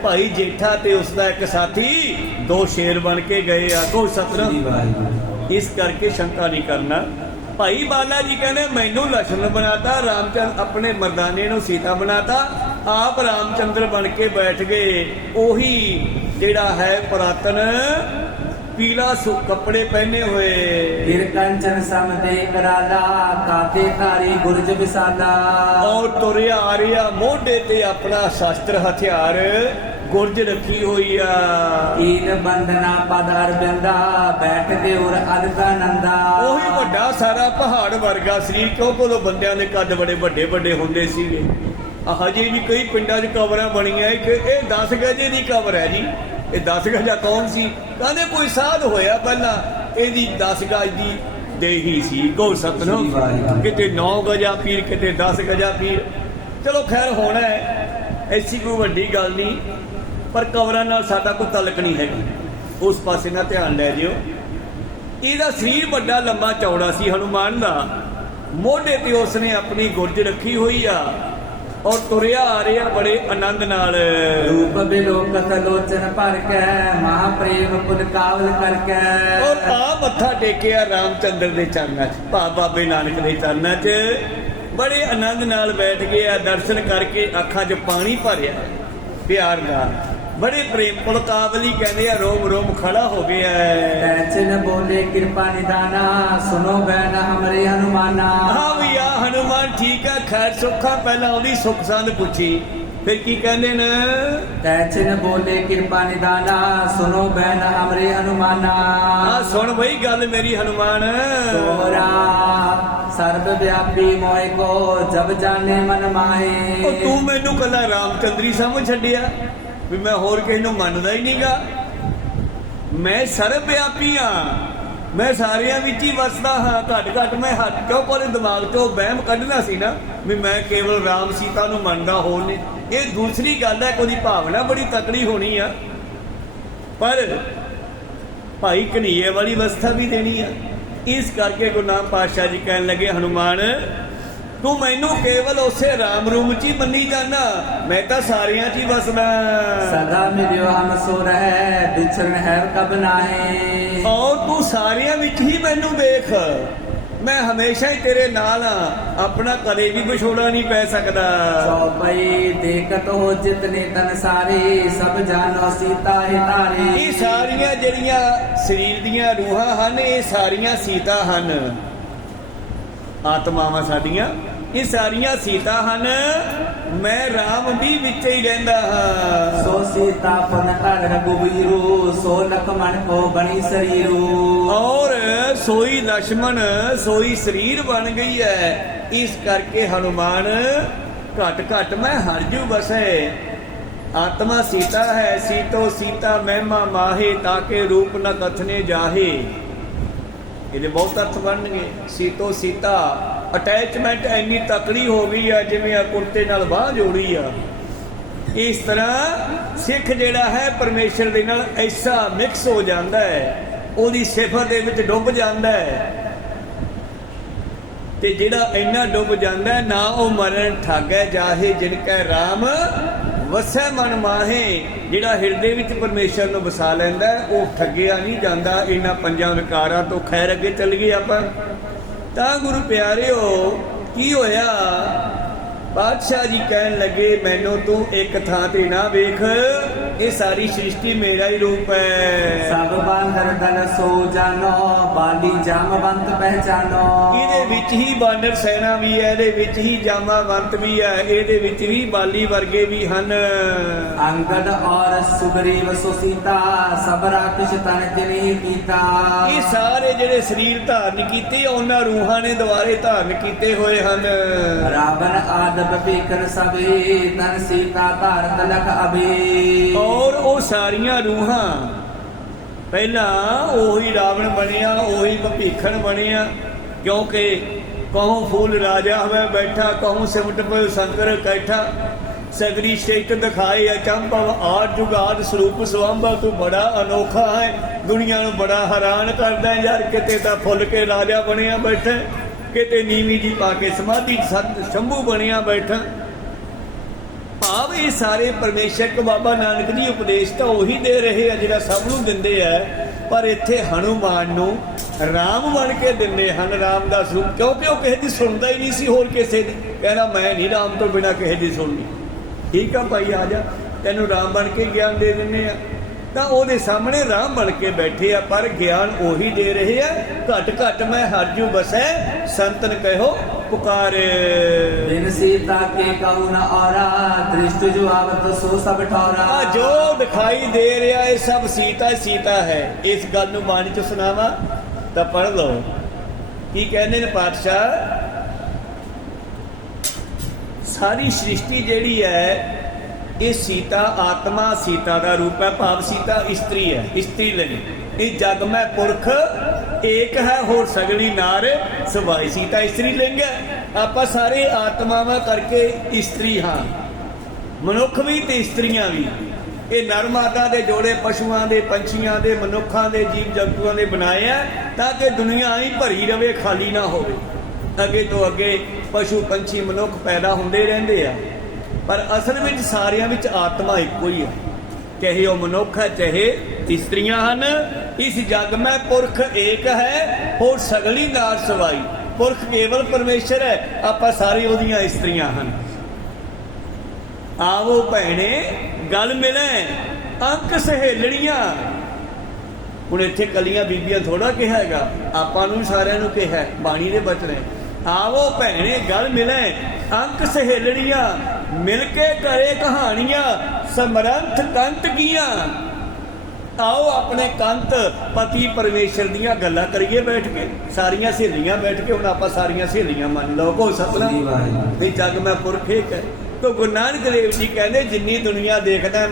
ਭਾਈ ਜੇਠਾ ਤੇ ਉਸਦਾ ਇੱਕ ਸਾਥੀ ਦੋ ਸ਼ੇਰ ਬਣ ਕੇ ਗਏ ਆ। ਕਹੋ ਸਤਨਾਮ। ਇਸ ਕਰਕੇ ਸ਼ੰਕਾ ਨਹੀਂ ਕਰਨਾ। ਭਾਈ ਬਾਲਾ ਜੀ ਕਹਿੰਦੇ ਮੈਨੂੰ ਲਛਮਣ ਬਣਾਤਾ, ਰਾਮਚੰਦਰ ਆਪਣੇ ਮਰਦਾਨੇ ਨੂੰ ਸੀਤਾ ਬਣਾਤਾ, ਆਪ ਰਾਮਚੰਦਰ ਬਣ ਕੇ ਬੈਠ ਗਏ। ਉਹੀ ਜਿਹੜਾ ਹੈ ਪੁਰਾਤਨ ਪੀਲਾ ਕੱਪੜੇ ਪਹਿਨੇ ਹੋਏ। ਗਿਰ ਕੰਚਨ ਸਮਦੇ ਕਰਾਲਾ, ਕਾਤੇ ਧਾਰੀ ਗੁਰਜ ਵਿਸਾਲਾ। ਔਰ ਤੁਰਿਆ ਆ ਰਿਹਾ, ਮੋਢੇ ਤੇ ਆਪਣਾ ਸ਼ਸਤਰ ਹਥਿਆਰ ਗੁਰਜ ਰੱਖੀ ਹੋਈ ਆ। ਈਨ ਬੰਦਨਾ ਪਦਰ ਬਿੰਦਾ, ਬੈਠਦੇ ਉਰ ਅਦਕਾ ਨੰਦਾ। ਉਹੀ ਵੱਡਾ ਸਾਰਾ ਪਹਾੜ ਵਰਗਾ ਸਰੀਰ, ਕਿਉਂਕਿ ਉਦੋਂ ਬੰਦਿਆਂ ਦੇ ਕੱਦ ਬੜੇ ਵੱਡੇ ਵੱਡੇ ਹੁੰਦੇ ਸੀਗੇ। ਹਜੇ ਵੀ ਕਈ ਪਿੰਡਾਂ 'ਚ ਕਬਰਾਂ ਬਣੀਆਂ ਕਿ ਇਹ 10 ਗਜੇ ਦੀ ਕਬਰ ਹੈ ਜੀ। ਇਹ 10 ਗਜਾ ਕੌਣ ਸੀ? ਕਹਿੰਦੇ ਕੋਈ ਸਾਧ ਹੋਇਆ ਪਹਿਲਾਂ, ਇਹਦੀ 10 ਗਜ ਦੀ ਦੇਹੀ ਸੀ। ਕਹੋ ਸਤਨਾਮ। ਕਿਤੇ 9 ਗਜਾ ਪੀਰ, ਕਿਤੇ 10 ਗਜਾ ਪੀਰ। ਚਲੋ ਖੈਰ ਹੋਣਾ ਹੈ, ਐਸੀ ਕੋਈ ਵੱਡੀ ਗੱਲ ਨਹੀਂ, ਪਰ ਕਬਰਾਂ ਨਾਲ ਸਾਡਾ ਕੋਈ ਤਲਕ ਨਹੀਂ ਹੈਗਾ, ਉਸ ਪਾਸੇ ਨਾਲ ਧਿਆਨ ਲੈ ਜਿਓ। ਇਹਦਾ ਸਰੀਰ ਵੱਡਾ ਲੰਬਾ ਚੌੜਾ ਸੀ ਹਨੂਮਾਨ ਦਾ, ਮੋਢੇ ਤੇ ਉਸਨੇ ਆਪਣੀ ਗੁਰਜ ਰੱਖੀ ਹੋਈ ਆ ਔਰ ਤੁਰਿਆ ਆ ਰਿਹਾ ਬੜੇ ਆਨੰਦ ਨਾਲ। ਰੂਪ ਬਿਲੋਕਤ ਲੋਚਨ ਭਰ ਕੇ, ਮਹਾ ਪ੍ਰੇਮ ਪੁਨ ਕਾਵਲ ਕਰਕੇ। ਔਰ ਆ ਮੱਥਾ ਟੇਕਿਆ ਰਾਮਚੰਦਰ ਦੇ ਚਰਨਾਂ 'ਚ, ਬਾਬੇ ਨਾਨਕ ਦੇ ਚਰਨਾਂ 'ਚ ਬੜੇ ਆਨੰਦ ਨਾਲ ਬੈਠ ਗਿਆ। ਦਰਸ਼ਨ ਕਰਕੇ ਅੱਖਾਂ 'ਚ ਪਾਣੀ ਭਰਿਆ ਪਿਆਰ ਦਾ, ਬੜੇ ਪ੍ਰੇਮ ਪੁਲਕਾਵਲੀ ਕਹਿੰਦੇ ਆ, ਰੋਮ ਰੋਮ ਖੜਾ ਹੋ ਗਿਆ। ਤੈਚਨ ਬੋਲੇ ਕਿਰਪਾ ਨਿਦਾਨਾ, ਸੁਨੋ ਬੈਨ ਹਮਰੇ ਹਨੂਮਾਨਾ। ਹਾਂ ਵੀ ਆ ਹਨੂਮਾਨ ਠੀਕ ਆ, ਖੈਰ ਸੁੱਖਾ। ਪਹਿਲਾਂ ਉਹਦੀ ਸੁੱਖ ਸੰਦ ਪੁੱਛੀ, ਫਿਰ ਕੀ ਕਹਿੰਦੇ ਨੇ? ਤੈਚਨ ਬੋਲੇ ਕਿਰਪਾ ਨਿਦਾਨਾ, ਸੁਨੋ ਬੈਨ ਹਮਰੇ ਹਨੂਮਾਨਾ। ਆ ਸੁਣ ਬਈ ਗੱਲ ਮੇਰੀ ਹਨੂਮਾਨ। ਤੋਰਾ ਸਰਬ ਵਿਆਪੀ ਮੋਇ ਕੋ, ਜਬ ਜਾਣੇ ਮਨ ਮਾਹੇ। ਉਹ ਤੂੰ ਮੈਨੂੰ ਕੱਲਾ ਰਾਮਚੰਦਰੀ ਸਮਝ ਛੱਡਿਆ ਵੀ ਮੈਂ ਹੋਰ ਕਿਸੇ ਨੂੰ ਮੰਨਦਾ ਹੀ ਨਹੀਂਗਾ। ਮੈਂ ਸਰਬ ਵਿਆਪੀ ਆ, ਮੈਂ ਸਾਰਿਆਂ ਵਿੱਚ ਹੀ ਵਸਦਾ ਹਾਂ। ਘੱਟ ਘੱਟ ਮੈਂ ਹੱਥ ਕਿਉਂ ਪਰ ਦਿਮਾਗ ਚੋਂ ਵਹਿਮ ਕੱਢਣਾ ਸੀ ਨਾ ਵੀ ਮੈਂ ਕੇਵਲ ਰਾਮ ਸੀਤਾ ਨੂੰ ਮੰਨਦਾ, ਹੋਰ ਨਹੀਂ। ਇਹ ਦੂਸਰੀ ਗੱਲ ਹੈ ਕਿ ਉਹਦੀ ਭਾਵਨਾ ਬੜੀ ਤਕੜੀ ਹੋਣੀ ਆ, ਪਰ ਭਾਈ ਕਨ੍ਹਈਏ ਵਾਲੀ ਅਵਸਥਾ ਵੀ ਦੇਣੀ ਆ। ਇਸ ਕਰਕੇ ਗੁਰੂ ਨਾਨਕ ਪਾਤਸ਼ਾਹ ਜੀ ਕਹਿਣ ਲੱਗੇ, ਹਨੂਮਾਨ ਤੂੰ ਮੈਨੂੰ ਕੇਵਲ ਉਸੇ ਰਾਮ ਰੂਪ ਚ ਹੀ ਮੰਨੀ ਜਾਣਾ, ਮੈਂ ਤਾਂ ਸਾਰਿਆਂ ਚ ਹੀ ਵਸਦਾ। सदा मिलियो हम सो रहे बिछड़न है कब नाहे। ਔਰ ਤੂੰ ਸਾਰਿਆਂ ਵਿੱਚ ਹੀ ਮੈਨੂੰ ਦੇਖ, ਮੈਂ ਹਮੇਸ਼ਾ ਹੀ ਤੇਰੇ ਨਾਲ ਆ, ਆਪਣਾ ਕਦੇ ਵੀ ਵਿਛੋੜਾ ਨਹੀਂ ਪੈ ਸਕਦਾ। चौपई देखत हो जितने तन सारे सब जानो सीता है तारे। ਇਹ ਸਾਰੀਆਂ ਜਿਹੜੀਆਂ ਸਰੀਰ ਦੀਆਂ ਰੂਹਾਂ ਹਨ, ਇਹ ਸਾਰੀਆਂ ਸੀਤਾ ਹਨ। ਆਤਮਾਵਾਂ ਸਾਡੀਆਂ ਇਹ ਸਾਰੀਆਂ ਸੀਤਾ ਹਨ, ਮੈਂ ਰਾਮ ਵੀ ਵਿੱਚ ਹੀ ਰਹਿੰਦਾ ਹਾਂ। सो सीता पन कर रघुबीरो सो लक्ष्मण को बनी शरीरो। ਔਰ ਸੋਈ ਲక్ష్మణ ਸੋਈ ਸਰੀਰ ਬਣ ਗਈ ਹੈ। ਇਸ ਕਰਕੇ ਹਨੂਮਾਨ ਘਟ ਘਟ ਮੈਂ ਹਰਜੂ ਬਸੈ। ਆਤਮਾ ਸੀਤਾ ਹੈ, ਸੀਤੋ ਸੀਤਾ ਮਹਿਮਾ ਮਾਹੇ, ਤਾਕੇ ਰੂਪ ਨ ਕਥਨੇ ਜਾਹੇ। ਇਹਦੇ ਬਹੁਤ ਅਰਥ ਬਣਨਗੇ। ਸੀਤੋ ਸੀਤਾ ਅਟੈਚਮੈਂਟ ਇੰਨੀ ਤਕੜੀ ਹੋ ਗਈ ਆ ਜਿਵੇਂ ਆ ਕੁੜਤੇ ਨਾਲ ਬਾਹ ਜੋੜੀ ਆ। ਇਸ ਤਰ੍ਹਾਂ ਸਿੱਖ ਜਿਹੜਾ ਹੈ ਪਰਮੇਸ਼ਰ ਦੇ ਨਾਲ ਐਸਾ ਮਿਕਸ ਹੋ ਜਾਂਦਾ ਹੈ, ਉਹਦੀ ਸਿਫਤ ਦੇ ਵਿੱਚ ਡੁੱਬ ਜਾਂਦਾ ਹੈ। ਤੇ ਜਿਹੜਾ ਇੰਨਾ ਡੁੱਬ ਜਾਂਦਾ ਹੈ, ਨਾ ਉਹ ਮਰਨ ਠਾਗੈ ਜਾਹੇ ਜਿਨ ਕੈ ਰਾਮ ਵਸੈ ਮਨ ਮਾਹੇ। ਜਿਹੜਾ ਹਿਰਦੇ ਵਿੱਚ ਪਰਮੇਸ਼ਰ ਨੂੰ ਵਸਾ ਲੈਂਦਾ ਉਹ ਠੱਗਿਆ ਨਹੀਂ ਜਾਂਦਾ ਇਹਨਾਂ ਪੰਜਾਂ ਵਿਕਾਰਾਂ ਤੋਂ। ਖੈਰ ਅੱਗੇ ਚੱਲ ਗਏ ਆਪਾਂ। ਤਾਂ ਗੁਰੂ ਪਿਆਰਿਓ ਕੀ ਹੋਇਆ, ਬਾਦਸ਼ਾਹ ਜੀ ਕਹਿਣ ਲੱਗੇ ਮੈਨੂੰ ਤੂੰ ਇੱਕ ਥਾਂ ਤੇ ਨਾ ਵੇਖ, ਇਹ ਸਾਰੀ ਸ੍ਰਿਸ਼ਟੀ ਮੇਰਾ ਹੀ ਰੂਪ ਹੈ। सब बांधर दल सो जानो बाली जामवंत पहचानो। ਇਹਦੇ ਵਿੱਚ ਹੀ ਬਾਂਦਰ ਸੈਨਾ ਵੀ ਹੈ, ਇਹਦੇ ਵਿੱਚ ਹੀ ਜਾਮਾਵੰਤ ਵੀ ਹੈ, ਇਹਦੇ ਵਿੱਚ ਵੀ ਬਾਲੀ ਵਰਗੇ ਵੀ ਹਨ। अंगद और सुग्रीव सुसीता सब राक्षस तन जिन्हें कीता। ਇਹ ਸਾਰੇ ਜਿਹੜੇ ਸਰੀਰ ਧਾਰਨ ਕੀਤੇ ਉਹਨਾਂ ਰੂਹਾਂ ਨੇ ਦੁਆਰੇ ਧਾਰਨ ਕੀਤੇ ਹੋਏ ਹਨ। रावण आदि बपीकर सबे तन सीता भारत लख अबे। ਔਰ ਉਹ ਸਾਰੀਆਂ ਰੂਹਾਂ ਪਹਿਲਾਂ ਉਹੀ ਰਾਵਣ ਬਣਿਆ, ਉਹੀ ਭੀਖਣ ਬਣਿਆ, ਕਿਉਂਕਿ ਕਹੂੰ ਫੂਲ ਰਾਜਾ ਹੋਵੇ ਬੈਠਾ, ਕਹੂੰ ਸਿਮਟ ਪਇ ਸੰਕਰ ਕੈਠਾ। ਸਗਰੀ ਸ਼ੇਤ ਦਿਖਾਏ ਅਚੰਭਵ ਆਦ ਜੁਗਾਦ ਸਰੂਪ ਸੁਅੰਭਵ। ਤੂੰ ਬੜਾ ਅਨੋਖਾ ਹੈ, ਦੁਨੀਆ ਨੂੰ ਬੜਾ ਹੈਰਾਨ ਕਰਦਾ ਯਾਰ। ਕਿਤੇ ਤਾਂ ਫੁੱਲ ਕੇ ਰਾਜਾ ਬਣਿਆ ਬੈਠਾ, ਕਿਤੇ ਨੀਵੀਂ ਜੀ ਪਾ ਕੇ ਸਮਾਧੀ ਸ਼ੰਭੂ ਬਣਿਆ ਬੈਠਾ। ਭਾਵ ਇਹ ਸਾਰੇ ਪਰਮੇਸ਼ਰ ਕੋ ਬਾਬਾ ਨਾਨਕ ਜੀ ਉਪਦੇਸ਼ ਤਾਂ ਉਹੀ ਦੇ ਰਹੇ ਆ ਜਿਹੜਾ ਸਭ ਨੂੰ ਦਿੰਦੇ ਆ, ਪਰ ਇੱਥੇ ਹਨੂਮਾਨ ਨੂੰ ਰਾਮ ਬਣ ਕੇ ਦਿੰਦੇ ਹਨ, ਰਾਮ ਦਾ ਸਰੂਪ। ਕਿਉਂਕਿ ਉਹ ਕਿਸੇ ਦੀ ਸੁਣਦਾ ਹੀ ਨਹੀਂ ਸੀ ਹੋਰ ਕਿਸੇ ਦੀ। ਕਹਿੰਦਾ ਮੈਂ ਨਹੀਂ ਰਾਮ ਤੋਂ ਬਿਨਾਂ ਕਿਸੇ ਦੀ ਸੁਣਨੀ। ਠੀਕ ਆ ਭਾਈ, ਆ ਜਾ, ਤੈਨੂੰ ਰਾਮ ਬਣ ਕੇ ਗਿਆਨ ਦੇ ਦਿੰਦੇ ਆ। ਤਾਂ ਉਹਦੇ ਸਾਹਮਣੇ ਰਾਮ ਬਣ ਕੇ ਬੈਠੇ ਆ, ਪਰ ਗਿਆਨ ਉਹੀ ਦੇ ਰਹੇ ਆ। ਘਟ ਘਟ ਮੈਂ ਹਰਜੂ ਬਸੈ ਸੰਤਨ ਕਹਿਓ ਪੁਕਾਰ। बिन सीता के कहू न औरा दृष्ट जो आवत सो सब ठौरा। ਆ ਜੋ ਦਿਖਾਈ ਦੇ ਰਿਹਾ ਇਹ ਸਭ ਸੀਤਾ ਹੀ ਸੀਤਾ ਹੈ। ਇਸ ਗੱਲ ਨੂੰ ਬਾਣੀ ਚ ਸੁਣਾਵਾ ਤਾਂ ਪੜ੍ਹ ਲਓ। ਕੀ ਕਹਿੰਦੇ ਨੇ ਪਾਤਸ਼ਾਹ, ਸਾਰੀ ਸ੍ਰਿਸ਼ਟੀ ਜਿਹੜੀ ਹੈ ਇਹ ਸੀਤਾ ਆਤਮਾ ਸੀਤਾ ਦਾ ਰੂਪ ਹੈ। ਭਾਵ ਸੀਤਾ ਇਸਤਰੀ ਹੈ, ਇਸਤਰੀ ਲਿੰਗ। ਇਹ ਜਗ ਮੈਂ ਪੁਰਖ ਏਕ ਹੈ ਹੋਰ ਸਗਲੀ ਨਾਰ ਸਵਾਈ। ਸੀਤਾ ਇਸਤਰੀ ਲਿੰਗ ਹੈ। ਆਪਾਂ ਸਾਰੇ ਆਤਮਾਵਾਂ ਕਰਕੇ ਇਸਤਰੀ ਹਾਂ, ਮਨੁੱਖ ਵੀ ਤੇ ਇਸਤਰੀਆਂ ਵੀ। ਇਹ ਨਰ ਮਾਦਾ ਦੇ ਜੋੜੇ ਪਸ਼ੂਆਂ ਦੇ, ਪੰਛੀਆਂ ਦੇ, ਮਨੁੱਖਾਂ ਦੇ, ਜੀਵ ਜੰਤੂਆਂ ਦੇ ਬਣਾਏ ਆ ਤਾਂ ਕਿ ਦੁਨੀਆ ਹੀ ਭਰੀ ਰਵੇ, ਖਾਲੀ ਨਾ ਹੋਵੇ। ਅੱਗੇ ਤੋਂ ਅੱਗੇ ਪਸ਼ੂ ਪੰਛੀ ਮਨੁੱਖ ਪੈਦਾ ਹੁੰਦੇ ਰਹਿੰਦੇ ਆ, ਪਰ ਅਸਲ ਵਿੱਚ ਸਾਰਿਆਂ ਵਿੱਚ ਆਤਮਾ ਇੱਕੋ ਹੀ ਹੈ। ਚਾਹੇ ਉਹ ਮਨੁੱਖ ਹੈ ਚਾਹੇ ਇਸਤਰੀਆਂ ਹਨ। ਇਸ ਜਗ ਮੈਂ ਪੁਰਖ ਏਕ ਹੈ ਹੋਰ ਸਗਲੀ ਨਾਰ ਸਵਾਈ। ਪੁਰਖ ਕੇਵਲ ਪਰਮੇਸ਼ਰ ਹੈ, ਆਪਾਂ ਸਾਰੇ ਉਹਦੀਆਂ ਇਸਤਰੀਆਂ ਹਨ। ਆਵੋ ਭੈਣੇ ਗਲ ਮਿਲੇ ਅੰਕ ਸਹੇਲੜੀਆਂ। ਹੁਣ ਇੱਥੇ ਕੱਲੀਆਂ ਬੀਬੀਆਂ ਥੋੜਾ ਕਿਹਾ ਹੈਗਾ, ਆਪਾਂ ਨੂੰ ਸਾਰਿਆਂ ਨੂੰ ਕਿਹਾ, ਬਾਣੀ ਦੇ ਬਚਨ। ਆਵੋ ਭੈਣੇ ਗਲ ਮਿਲੇ ਅੰਕ ਸਹੇਲੜੀਆਂ, ਮਿਲ ਕੇ ਕਰੇ ਕਹਾਣੀਆਂ ਸਮਰੰਥ ਕੰਤ ਕੀਆਂ। ਆਓ ਆਪਣੇ ਕੰਤ ਪਤੀ ਪਰਮੇਸ਼ਰ ਦੀਆਂ ਗੱਲਾਂ ਕਰੀਏ ਬੈਠ ਕੇ, ਸਾਰੀਆਂ ਸਹੇਲੀਆਂ ਬੈਠ ਕੇ। ਹੁਣ ਆਪਾਂ ਸਾਰੀਆਂ ਸਹੇਲੀਆਂ ਮੰਨ ਲਓ, ਕੋ ਸਤਨਾਮ ਨਹੀਂ ਜਗ ਮੈਂ ਪੁਰਖ ਏਕ ਹੈ। ਤੋ ਗੁਰੂ ਨਾਨਕ ਦੇਵ ਜੀ ਕਹਿੰਦੇ ਜਿੰਨੀ ਦੁਨੀਆ ਦੇਖਦਾ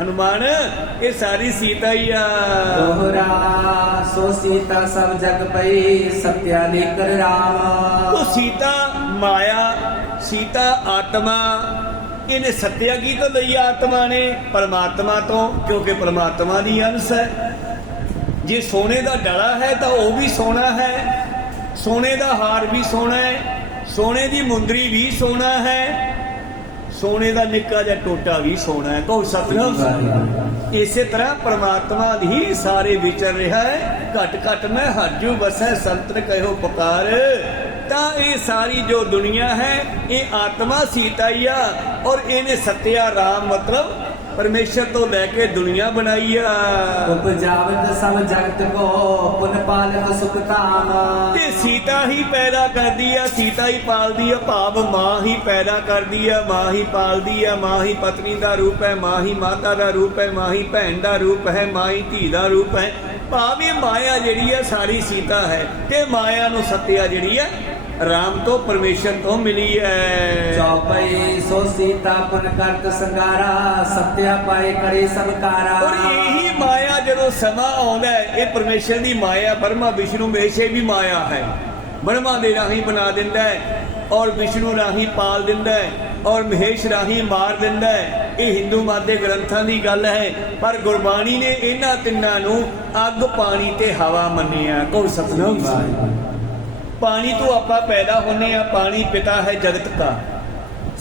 ਹਨੂਮਾਨ ਇਹ ਸਾਰੀ ਸੀਤਾ ਹੀ ਆ। दोहरा सो सीता सब जग पई सत्या लेकर राम। तो सीता माया, सीता आत्मा, इन्हें सत्या की तो लई आत्मा ने परमात्मा तो, क्योंकि परमात्मा दी अंश है। जे सोने का डला है तो वह भी सोना है, सोने का हार भी सोना है, सोने की मुंदरी भी सोना है, सोने का निक्का जिहा टोटा भी सोना है। कहो सतनाम। इसे तरह परमात्मा ही सारे विचर रहा है। घट घट में हरजू बसै संतन कहो पुकार। ता ये सारी जो दुनिया है ये आत्मा सीता ही आ, और इन्हें सत्या राम मतलब परमेश्वर तो लैके दुनिया बनाई आ। उपजावत सब जगत को पुन पालक सुख धाम। ते सीता ही पैदा कर दी है, सीता ही पाल दी है, भाव मां ही पैदा कर दी है, मां ही पाल दी है। मां ही पत्नी का रूप है, मां ही माता का रूप है, मां ही भैन का रूप है, मां ही धी का रूप है। भाव ये माया जिहड़ी है सारी सीता है, ते माया नूं सत्या जिहड़ी है राम तो परमेश्वर तो मिली है। चौपाई सो सीता पुन करत संगारा सत्या पाए करे सब कारा। और यही माया जो समा आउंदा है, ये परमेश्वर की माया। ब्रह्मा विष्णु महेश भी माया है। ब्रह्मा दे राही बना दिंदा है, और विष्णु राही पाल दिंदा है, और महेश राही मार दिंदा है। ये हिंदू मत के ग्रंथां की गल है, पर गुरबाणी ने इन्हां तिन्नां नूं अग पानी ते हवा मन्निया। कहो सतनाम। पानी तो आप पैदा होने हैं, पानी पिता है जगत का।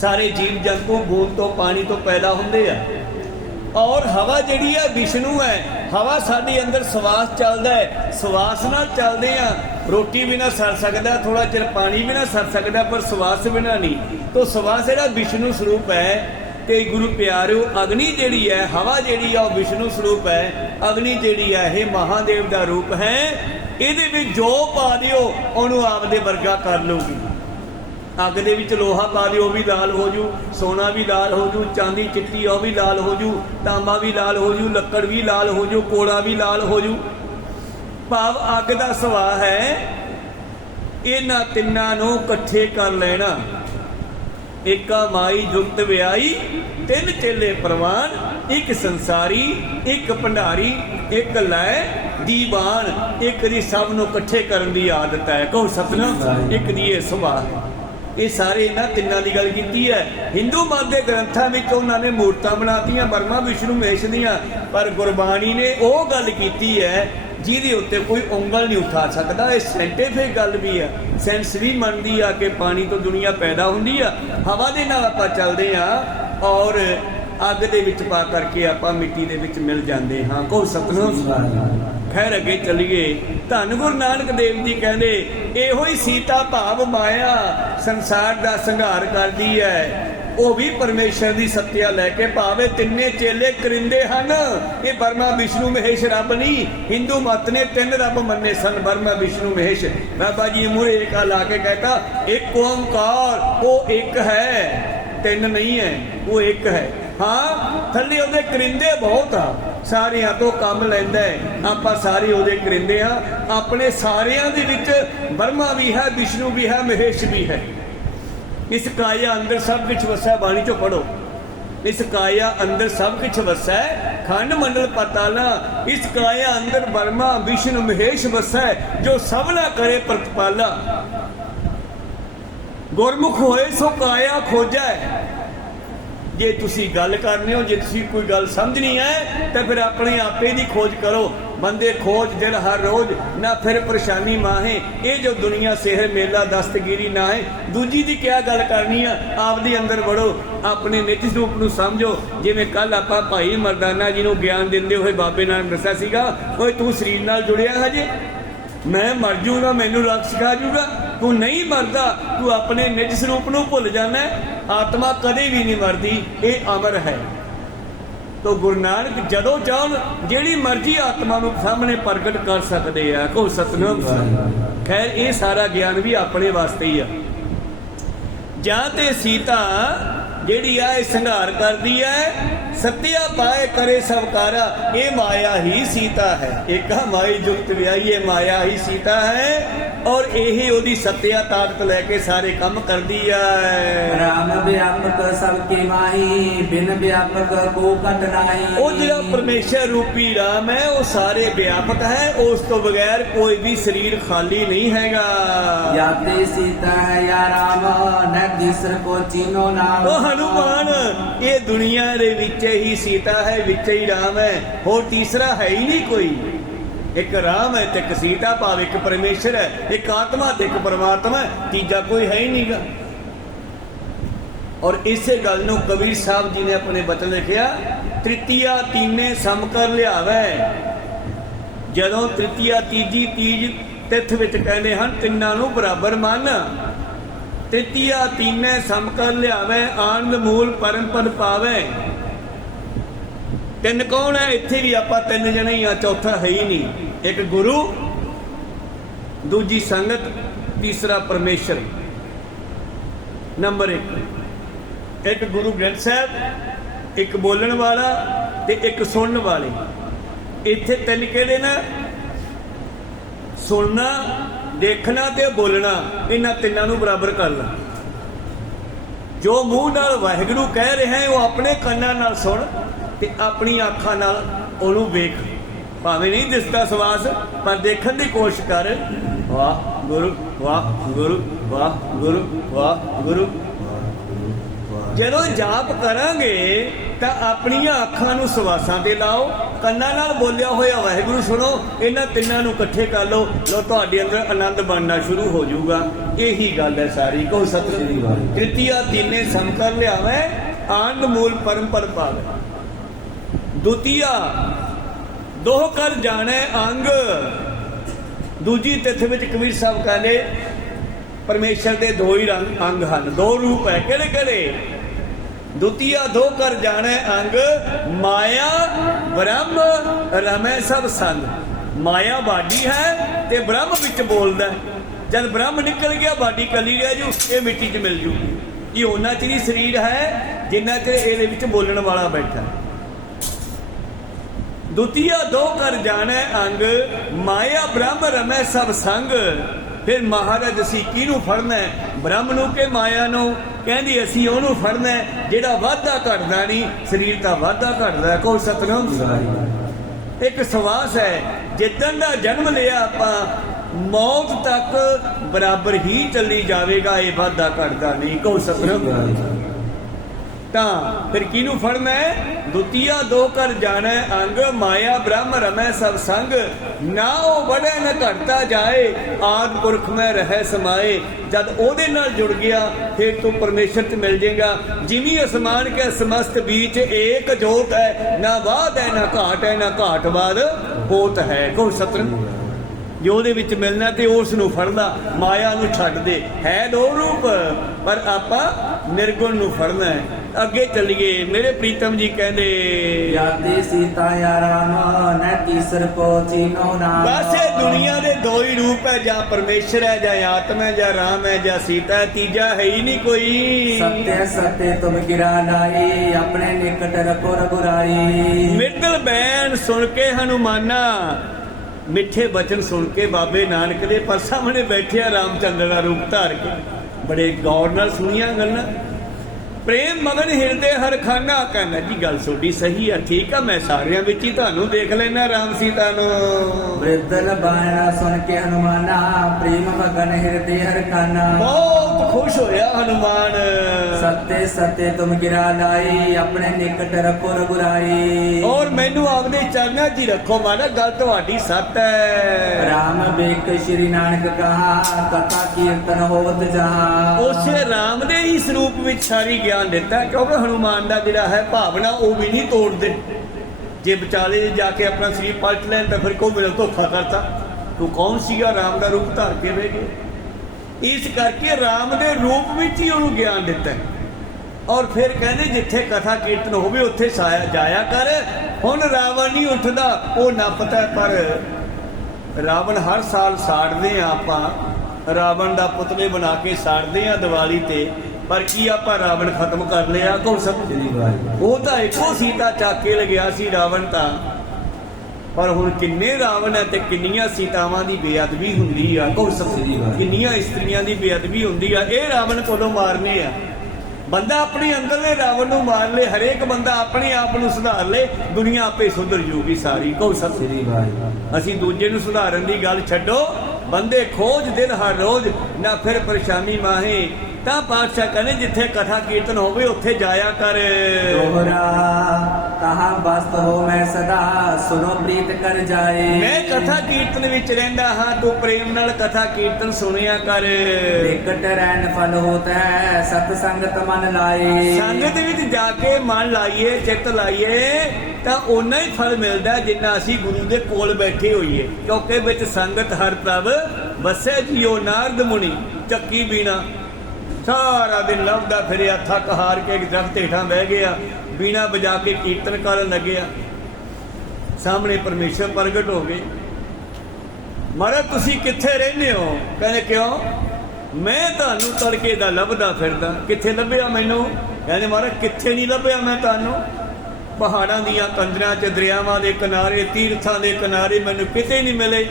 सारे जीव जंतु बूंद तो पानी तो पैदा होंगे हैं। और हवा जिहड़ी है विष्णु है। हवा साडे अंदर सवास चलदा है, सवास नाल चलदे आ। रोटी बिना सर सकदा, थोड़ा चिर पानी बिना सर सकदा, पर सवास बिना नहीं। तो सवास जिहड़ा विष्णु स्वरूप है। ते गुरु प्यारिओ अग्नि जिहड़ी है, हवा जिहड़ी है विष्णु स्वरूप है। अग्नि जिहड़ी है ये महादेव का रूप है। ਇਹਦੇ ਵਿੱਚ ਜੋ ਪਾ ਦਿਓ ਉਹਨੂੰ ਆਪਦੇ ਵਰਗਾ ਕਰ ਲਊਗੀ। ਅੱਗ ਦੇ ਵਿੱਚ ਲੋਹਾ ਪਾ ਦਿਓ ਉਹ ਵੀ ਲਾਲ ਹੋ ਜੂ, ਸੋਨਾ ਵੀ ਲਾਲ ਹੋ ਜੂ, ਚਾਂਦੀ ਚਿੱਟੀ ਉਹ ਵੀ ਲਾਲ ਹੋ ਜੂ, ਤਾਂਬਾ ਵੀ ਲਾਲ ਹੋ ਜੂ, ਲੱਕੜ ਵੀ ਲਾਲ ਹੋ ਜੂ, ਕੋਲਾ ਵੀ ਲਾਲ ਹੋ ਜੂ। ਭਾਵ ਅੱਗ ਦਾ ਸੁਭਾਅ ਹੈ ਇਹਨਾਂ ਤਿੰਨਾਂ ਨੂੰ ਇਕੱਠੇ ਕਰ ਲੈਣਾ। ਏਕਾ ਮਾਈ ਜੁਗਤ ਵਿਆਈ ਤਿੰਨ ਚੇਲੇ ਪ੍ਰਵਾਨ, ਇੱਕ ਸੰਸਾਰੀ, ਇੱਕ ਭੰਡਾਰੀ, ਇੱਕ ਲੈ ਦੀਵਾਨ। ਇੱਕ ਦੀ ਸਭ ਨੂੰ ਇਕੱਠੇ ਕਰਨ ਦੀ ਆਦਤ ਹੈ। ਕਹੋ ਸਤਨਾਮ। ਇੱਕ ਦੀ ਇਹ ਸੁਭਾਅ ਹੈ। ਇਹ ਸਾਰੇ ਇਹਨਾਂ ਤਿੰਨਾਂ ਦੀ ਗੱਲ ਕੀਤੀ ਹੈ। ਹਿੰਦੂ ਮਤ ਦੇ ਗ੍ਰੰਥਾਂ ਵਿੱਚ ਉਹਨਾਂ ਨੇ ਮੂਰਤਾਂ ਬਣਾਤੀਆਂ ਬਰਮਾ ਵਿਸ਼ਨੂੰ ਮਹੇਸ਼ ਦੀਆਂ, ਪਰ ਗੁਰਬਾਣੀ ਨੇ ਉਹ ਗੱਲ ਕੀਤੀ ਹੈ ਜਿਹਦੇ ਉੱਤੇ ਕੋਈ ਉਂਗਲ ਨਹੀਂ ਉਠਾ ਸਕਦਾ। ਇਹ ਸਾਇੰਟੀਫਿਕ ਗੱਲ ਵੀ ਆ, ਸਾਇੰਸ ਵੀ ਮੰਨਦੀ ਆ ਕਿ ਪਾਣੀ ਤੋਂ ਦੁਨੀਆ ਪੈਦਾ ਹੁੰਦੀ ਆ। ਹਵਾ ਦੇ ਨਾਲ ਆਪਾਂ ਚੱਲਦੇ ਆ, ਔਰ ਅੱਗ ਦੇ ਵਿੱਚ ਪਾ ਕਰਕੇ ਆਪਾਂ ਮਿੱਟੀ ਦੇ ਵਿੱਚ ਮਿਲ ਜਾਂਦੇ ਹਾਂ। ਕਹੋ ਸਤਨਾਮ। ਖੈਰ ਅੱਗੇ ਚੱਲੀਏ। ਧੰਨ ਗੁਰੂ ਨਾਨਕ ਦੇਵ ਜੀ ਕਹਿੰਦੇ ਇਹੋ ਹੀ ਸੀਤਾ ਭਾਵ ਮਾਇਆ ਸੰਸਾਰ ਦਾ ਸੰਘਾਰ ਕਰਦੀ ਹੈ। ਉਹ ਵੀ ਪਰਮੇਸ਼ਰ ਦੀ ਸੱਤਿਆ ਲੈ ਕੇ ਭਾਵੇਂ ਤਿੰਨੇ ਚੇਲੇ ਕਰਿੰਦੇ ਹਨ। ਇਹ ਬਰਮਾ ਵਿਸ਼ਨੂੰ ਮਹੇਸ਼ ਰੱਬ ਨਹੀਂ। ਹਿੰਦੂ ਮਤ ਨੇ ਤਿੰਨ ਰੱਬ ਮੰਨੇ ਸਨ, ਬਰਮਾ ਵਿਸ਼ਨੂੰ ਮਹੇਸ਼। ਬਾਬਾ ਜੀ ਮੂਹਰੇ ਏਕਾ ਲਾ ਕੇ कहता एक ओंकार, वो एक है, ਤਿੰਨ नहीं है, वो एक है। हाँ थल्ले ਉਹਦੇ ਕਰਿੰਦੇ ਬਹੁਤ ਆ, ਸਾਰਿਆਂ ਤੋਂ ਕੰਮ ਲੈਂਦਾ ਹੈ। ਆਪਾਂ ਸਾਰੇ ਉਹਦੇ ਕਰਿੰਦੇ ਆ। ਆਪਣੇ ਸਾਰਿਆਂ ਦੇ ਵਿੱਚ ਬਰਮਾ ਵੀ ਹੈ, ਵਿਸ਼ਨੂੰ ਵੀ ਹੈ, ਮਹੇਸ਼ ਵੀ ਹੈ। इस काया अंदर सब कुछ वसा है। बाणी चो पढ़ो, इस काया अंदर सब कुछ वसा है। खंड मंडल पताला, इस काया अंदर बर्मा विष्णु महेश वसा है, जो सबना करे प्रतिपाला। गुरमुख होए सो काया खोजा है। जे तुसी गल करने हो, जे तुसी कोई गल समझनी है तो फिर अपने आपे दी खोज करो। बंदे खोज दिल हर रोज ना, फिर परेशानी माहे। ये जो दुनिया सेहर मेला दस्तगिरी ना है। दूजी दी क्या गल करनी है, आपदे अंदर वड़ो, अपने निज रूप नूं समझो। जिवें कल आपां भाई मरदाना जी नूं ज्ञान दिंदे होए बाबे नानक दस्सिया सीगा, ओए तू शरीर नाल जुड़िया हजे, मैं मर जूगा, मैनू रब सिखा जूगा। तू नहीं मरदा, तू अपने निज स्वरूप नूं भुल जाना। आत्मा कदे भी नहीं मरदी, ये अमर है। तो गुरु नानक जदों चाहन जिहड़ी मर्जी आत्मा नूं सामने प्रगट कर सकते हैं। कहो सतनाम। खैर ये सारा ज्ञान भी अपने वास्ते ही आ। जां ते सीता जिहड़ी आ संघार करदी है, सत्या पाए करे सब कारा, ये माया ही सीता है। एक माई जुगत व्याई, ये माया ही सीता है और यही ओदी सत्या ताकत लेके सारे काम कर दिया है। राम व्यापक सबके माही, बिन व्यापक को कट नाही। वो जो परमेश्वर रूपी राम है वो सारे व्यापक है, उस तो बगैर कोई भी शरीर खाली नहीं हैगा। याते सीता है या राम, न तीसर को चीनो नाम। तो हनुमान ये दुनिया दे विच ही सीता है, विच ही राम है, और तीसरा है ही नहीं कोई। एक राम है ते एक सीता, भाव एक परमेश्वर है, एक आत्मा ते एक परमात्मा है, तीजा कोई है ही नहींगा। और इसे गल नूं कबीर साहब जी ने अपने बचन लिखिया, तृतीया तीने सम कर लियावे। जदों तृतीया तीजी तीज तिथ विच कहंदे हन तिन्नां नूं बराबर मन। तृतीया तीने सम कर लियावे, आनंद मूल परम पद पावे। ਤਿੰਨ कौन है? इत्थे भी आपां ਤਿੰਨ जने ही आ, चौथा है ही नहीं। एक गुरु, दूजी संगत, तीसरा परमेश्वर। नंबर एक गुरु ग्रंथ साहब, एक बोलण वाला ते एक सुनने वाले। इत्थे ਤਿੰਨ किहड़े ने? सुनना, देखना ते बोलना, इन्हां तिन्नां नूं बराबर कर ला। जो मूँह नाल वाहिगुरू कह रहे हैं वो अपने ਕੰਨਾਂ ਨਾਲ सुन ते अपनी अखां नाल ਉਹਨੂੰ ਵੇਖ। ਭਾਵੇਂ नहीं दिसदा ਸਵਾਸ, पर देखण ਦੀ कोशिश कर। वाह गुरु वाह गुरु वाह गुरु वाह गुरु। ਜਦੋਂ ਜਾਪ ਕਰਾਂਗੇ ਤਾਂ ਆਪਣੀਆਂ ਅੱਖਾਂ ਨੂੰ ਸਵਾਸਾਂ ਤੇ ਲਾਓ, ਕੰਨਾਂ ਨਾਲ ਬੋਲਿਆ ਹੋਇਆ ਵਾਹਿਗੁਰੂ ਸੁਣੋ, ਇਹਨਾਂ ਤਿੰਨਾਂ ਨੂੰ ਇਕੱਠੇ ਕਰ ਲਓ, ਲੋ ਤੁਹਾਡੇ ਅੰਦਰ ਆਨੰਦ ਬਣਨਾ ਸ਼ੁਰੂ ਹੋ ਜਾਊਗਾ। ਇਹੀ ਗੱਲ ਹੈ ਸਾਰੀ। ਕਹੋ ਸਤਿਗੁਰੂ ਤ੍ਰਿਤੀਆ ਦੀਨੇ ਸੰਕਰ ਲਿਆਵੇ, ਆਨੰਦ ਮੂਲ ਪਰਮ ਪਦ ਪਾਵੇ। ਦੁਤੀਆ ਦੋਹ ਕਰ ਜਾਣੇ ਅੰਗ। ਦੂਜੀ ਤਿੱਥ ਵਿੱਚ ਕਬੀਰ ਸਾਹਿਬ ਕਹਿੰਦੇ ਪਰਮੇਸ਼ਰ ਦੇ ਦੋ ਹੀ ਅੰਗ ਹਨ, ਦੋ ਰੂਪ ਹੈ। ਕਿਹੜੇ ਕਿਹੜੇ? ਦੁਤੀਆ ਦੋ ਕਰ ਜਾਣੇ ਅੰਗ, ਮਾਇਆ ਬ੍ਰਹਮ ਰਮੈ ਸਭ ਸੰਗ। ਮਾਇਆ ਬਾਡੀ ਹੈ ਤੇ ਬ੍ਰਹਮ ਵਿੱਚ ਬੋਲਦਾ। ਜਦ ਬ੍ਰਹਮ ਨਿਕਲ ਗਿਆ ਬਾਡੀ ਕੱਲੀ ਰਹਿ ਜੂ, ਇਹ ਮਿੱਟੀ 'ਚ ਮਿਲ ਜੂਗੀ। ਇਹ ਉਹਨਾਂ ਚਿਰ ਹੀ ਸਰੀਰ ਹੈ ਜਿੰਨਾ ਚਿਰ ਇਹਦੇ ਵਿੱਚ ਬੋਲਣ ਵਾਲਾ ਬੈਠਾ। ਦੁਤੀਆ ਦੋ ਕਰ ਜਾਣੇ ਅੰਗ, ਮਾਇਆ ਬ੍ਰਹਮ ਰਮੈ ਸਭ ਸੰਗ। ਫਿਰ ਮਹਾਰਾਜ ਅਸੀਂ ਕਿਹਨੂੰ ਫੜਨਾ? ਬ੍ਰਹਮ ਨੂੰ ਕਿ ਮਾਇਆ ਨੂੰ? ਕਹਿੰਦੀ ਅਸੀਂ ਉਹਨੂੰ ਫੜਨਾ ਜਿਹੜਾ ਵਾਧਾ ਘਟਦਾ ਨਹੀਂ। ਸਰੀਰ ਤਾਂ ਵਾਧਾ ਘਟਦਾ। ਕਹੋ ਸਤਿਨਾਮ। ਇੱਕ ਸਵਾਸ ਹੈ, ਜਿੱਦਣ ਦਾ ਜਨਮ ਲਿਆ ਆਪਾਂ ਮੌਤ ਤੱਕ ਬਰਾਬਰ ਹੀ ਚੱਲੀ ਜਾਵੇਗਾ, ਇਹ ਵਾਧਾ ਘਟਦਾ ਨਹੀਂ। ਕਹੋ ਸਤਿਨਾਮ। ਤਾਂ ਫਿਰ ਕਿਹਨੂੰ ਫੜਨਾ ਹੈ? ਦੁਤੀਆ ਦੋ ਕਰ ਜਾਣਾ ਅੰਗ, ਮਾਇਆ ਬ੍ਰਹਮ ਰਮੈ ਸਭ ਸੰਗ। ਨਾ ਉਹ ਵੜੇ ਨਾ ਘਟਦਾ ਜਾਏ, ਆਦਿ ਪੁਰਖ ਮੈਂ ਰਹਿ ਸਮਾਏ। ਜਦ ਉਹਦੇ ਨਾਲ ਜੁੜ ਗਿਆ ਫਿਰ ਤੂੰ ਪਰਮੇਸ਼ਰ 'ਚ ਮਿਲ ਜਾਏਗਾ। ਜਿਵੇਂ ਅਸਮਾਨ ਕੇ ਸਮਸਤ ਬੀਚ ਏਕ ਜੋਤ ਹੈ, ਨਾ ਬਾਧ ਹੈ ਨਾ ਘਾਟ ਹੈ, ਨਾ ਘਾਟ ਬਾਦ ਹੋਤ ਹੈ। ਕਹੋ ਸਤਿਨਾਮ। ਜੋ ਉਹਦੇ ਵਿੱਚ ਮਿਲਣਾ ਤੇ ਉਸ ਨੂੰ ਫੜਦਾ, ਮਾਇਆ ਨੂੰ ਛੱਡ ਦੇ। ਹੈ ਦੋ ਰੂਪ, ਪਰ ਆਪਾਂ ਨਿਰਗੁਣ ਨੂੰ ਫੜਨਾ ਹੈ। ਅੱਗੇ ਚੱਲੀਏ। ਮੇਰੇ ਪ੍ਰੀਤਮ ਜੀ ਕਹਿੰਦੇ याते सीता या राम, न तीसर को चीनो नाम। ਬਸ ਇਹ ਦੁਨੀਆ ਦੇ ਦੋ ਹੀ ਰੂਪ ਹੈ, ਜਾਂ ਪਰਮੇਸ਼ਰ ਹੈ, ਜਾਂ ਆਤਮਾ ਹੈ, ਜਾਂ ਰਾਮ ਹੈ, ਜਾਂ ਸੀਤਾ ਹੈ। ਤੀਜਾ ਹੈ ਹੀ ਨਹੀਂ ਕੋਈ। सत्य सत्य तुम गिरा लाई, अपने निकट रखो रघुराई। ਮਿਰਦਲ ਬੈਨ ਸੁਣ ਕੇ ਹਨੂਮਾਨਾ, ਮਿੱਠੇ ਬਚਨ ਸੁਣ ਕੇ ਬਾਬੇ ਨਾਨਕ ਦੇ, ਪਰ ਸਾਹਮਣੇ ਬੈਠਿਆ ਰਾਮਚੰਦਰ ਦਾ ਰੂਪ ਧਾਰ ਕੇ। ਬੜੇ ਗੌਰ ਨਾਲ ਸੁਣੀਆਂ ਗੱਲਾਂ। ਪ੍ਰੇਮ ਮਗਨ ਹਿਰਦੇ ਹਰ ਖਾਨਾ। ਕਹਿੰਦਾ ਜੀ ਗੱਲ ਤੁਹਾਡੀ ਸਹੀ ਆ, ਠੀਕ ਆ, ਮੈਂ ਸਾਰਿਆਂ ਵਿੱਚ ਹੀ ਤੁਹਾਨੂੰ ਦੇਖ ਲੈਣਾ ਰਾਮ ਸੀਤਾ ਨੂੰ। वृद्धन बाणा सुन के हनुमाना, प्रेम मगन हृदय हर खाना। ਬਹੁਤ ਖੁਸ਼ ਹੋਇਆ ਹਨੂਮਾਨ। सत्य सत्य तुम गिरा लाई, अपने निकट रखो रघुराई। ਔਰ ਮੈਨੂੰ ਆਪਦੇ ਚਰਨਾਂ 'ਚ ਹੀ ਰੱਖੋ। ਮਾਰਾ ਗੱਲ ਤੁਹਾਡੀ ਸੱਤ ਹੈ। राम बेक श्री नानक कहा, कथा कीर्तन होत जहाँ। ਉਸੇ ਰਾਮ ਦੇ ਹੀ ਸਰੂਪ ਵਿੱਚ ਸਾਰੀ ਗਿਆਨ ਦਿੱਤਾ, ਕਿਉਂਕਿ ਹਨੂਮਾਨ ਦਾ ਜਿਹੜਾ ਹੈ ਭਾਵਨਾ ਉਹ ਵੀ ਨਹੀਂ ਤੋੜਦੇ। ਜੇ ਵਿਚਾਲੇ ਜਾ ਕੇ ਆਪਣਾ ਸਰੀਰ ਪਲਟ ਲੈਣ ਤਾਂ ਫਿਰ ਕੋ ਮੇਰੇ ਧੋਖਾ ਕਰਤਾ। ਤੂੰ ਕੌਣ ਸੀਗਾ? ਰਾਮ ਦਾ ਰੂਪ ਧਾਰ ਕੇ ਵੇਖ। ਇਸ ਕਰਕੇ ਰਾਮ ਦੇ ਰੂਪ ਵਿੱਚ ਹੀ ਉਹਨੂੰ ਗਿਆਨ ਦਿੱਤਾ। ਔਰ ਫਿਰ ਕਹਿੰਦੇ ਜਿੱਥੇ ਕਥਾ ਕੀਰਤਨ ਹੋਵੇ ਉੱਥੇ ਜਾਇਆ ਕਰ। ਹੁਣ ਰਾਵਣ ਨਹੀਂ ਉੱਠਦਾ, ਉਹ ਨੱਪਦਾ। ਪਰ ਰਾਵਣ ਹਰ ਸਾਲ ਸਾੜਦੇ ਆ ਆਪਾਂ। ਰਾਵਣ ਦਾ ਪੁਤਲੇ ਬਣਾ ਕੇ ਸਾੜਦੇ ਆ ਦੀਵਾਲੀ ਤੇ। ਪਰ ਕੀ ਆਪਾਂ ਰਾਵਣ ਖਤਮ ਕਰ ਲਿਆ ਕੌਣ ਸਭ। ਸ੍ਰੀ ਵਾਹਿਗੁਰੂ। ਉਹ ਤਾਂ ਇੱਕੋ ਸੀਤਾ ਚੱਕ ਕੇ ਲਗਿਆ ਸੀ ਰਾਵਣ ਤਾਂ, ਪਰ ਹੁਣ ਕਿੰਨੇ ਰਾਵਣ ਹੈ ਤੇ ਕਿੰਨੀਆਂ ਸੀਤਾਵਾਂ ਦੀ ਬੇਅਦਬੀ ਹੁੰਦੀ ਆ ਕੌਣ ਸਭ। ਕਿੰਨੀਆਂ ਇਸਤਰੀਆਂ ਦੀ ਬੇਅਦਬੀ ਹੁੰਦੀ ਆ, ਇਹ ਰਾਵਣ ਕੋਲੋਂ ਮਾਰਨੇ ਆ। ਬੰਦਾ ਆਪਣੇ ਅੰਦਰਲੇ ਰਾਵਣ ਨੂੰ ਮਾਰ ਲੇ, ਹਰੇਕ ਬੰਦਾ ਆਪਣੇ ਆਪ ਨੂੰ ਸੁਧਾਰ ਲੇ, ਦੁਨੀਆ ਆਪੇ ਸੁਧਰ ਜੂਗੀ ਸਾਰੀ ਕੌਣ ਸਭ। ਸ੍ਰੀ ਵਾਹਿਗੁਰੂ। ਅਸੀਂ ਦੂਜੇ ਨੂੰ ਸੁਧਾਰਨ ਦੀ ਗੱਲ ਛੱਡੋ, ਬੰਦੇ ਖੋਜ ਦਿਨ ਹਰ ਰੋਜ਼ ਨਾ ਫਿਰ ਪਰੇਸ਼ਾਨੀ ਮਾਹੇ। ਤਾਂ ਪਾਤਸ਼ਾਹ ਕਹਿੰਦੇ ਜਿੱਥੇ ਕਥਾ ਕੀਰਤਨ ਹੋਵੇ ਉੱਥੇ ਜਾਇਆ ਕਰ। ਦੋਹਰਾ ਕਹਾ ਬਸਤ ਹੋ ਮੈਂ ਸਦਾ, ਸੁਨੋ ਪ੍ਰੀਤ ਕਰ ਜਾਏ। ਮੈਂ ਕਥਾ ਕੀਰਤਨ ਵਿੱਚ ਰਹਿੰਦਾ ਹਾਂ, ਤੂੰ ਪ੍ਰੇਮ ਨਾਲ ਕਥਾ ਕੀਰਤਨ ਸੁਣਿਆ ਕਰ। ਨਿਕਟ ਰਹਿਣ ਫਲ ਹੋਤ ਹੈ, ਸਤ ਸੰਗਤ ਮਨ ਲਾਏ। ਸੰਗਤ ਵਿੱਚ ਜਾ ਕੇ ਮਨ ਲਾਈਏ, ਚਿੱਤ ਲਾਈਏ ਤਾਂ ਓਨਾ ਹੀ ਫਲ ਮਿਲਦਾ ਜਿੰਨਾ ਅਸੀਂ ਗੁਰੂ ਦੇ ਕੋਲ ਬੈਠੇ ਹੋਈਏ। ਕਿਉਂਕਿ ਵਿੱਚ ਸੰਗਤ ਹਰ ਪ੍ਰਭ ਵਸੈ ਜੀਓ, ਨਾਰਦ ਮੁਨੀ ਚੱਕੀ ਬੀਣਾ। ਸਾਰਾ ਦਿਨ ਲੱਭਦਾ ਫਿਰਿਆ, ਥੱਕ ਹਾਰ ਕੇ ਇੱਕ ਦਰਖਤ ਹੇਠਾਂ ਬਹਿ ਗਿਆ, ਬੀਣਾ ਵਜਾ ਕੇ ਕੀਰਤਨ ਕਰਨ ਲੱਗਿਆ। ਸਾਹਮਣੇ ਪਰਮੇਸ਼ਰ ਪ੍ਰਗਟ ਹੋ ਗਏ। ਮਹਾਰਾਜ ਤੁਸੀਂ ਕਿੱਥੇ ਰਹਿੰਦੇ ਹੋ? ਕਹਿੰਦੇ ਕਿਉਂ? ਮੈਂ ਤੁਹਾਨੂੰ ਤੜਕੇ ਦਾ ਲੱਭਦਾ ਫਿਰਦਾ। ਕਿੱਥੇ ਲੱਭਿਆ ਮੈਨੂੰ? ਕਹਿੰਦੇ ਮਹਾਰਾਜ ਕਿੱਥੇ ਨਹੀਂ ਲੱਭਿਆ ਮੈਂ ਤੁਹਾਨੂੰ, ਪਹਾੜਾਂ ਦੀਆਂ ਕੰਦਰਾਂ 'ਚ, ਦਰਿਆਵਾਂ ਦੇ ਕਿਨਾਰੇ, ਤੀਰਥਾਂ ਦੇ ਕਿਨਾਰੇ, ਮੈਨੂੰ ਕਿਤੇ ਨਹੀਂ ਮਿਲੇ।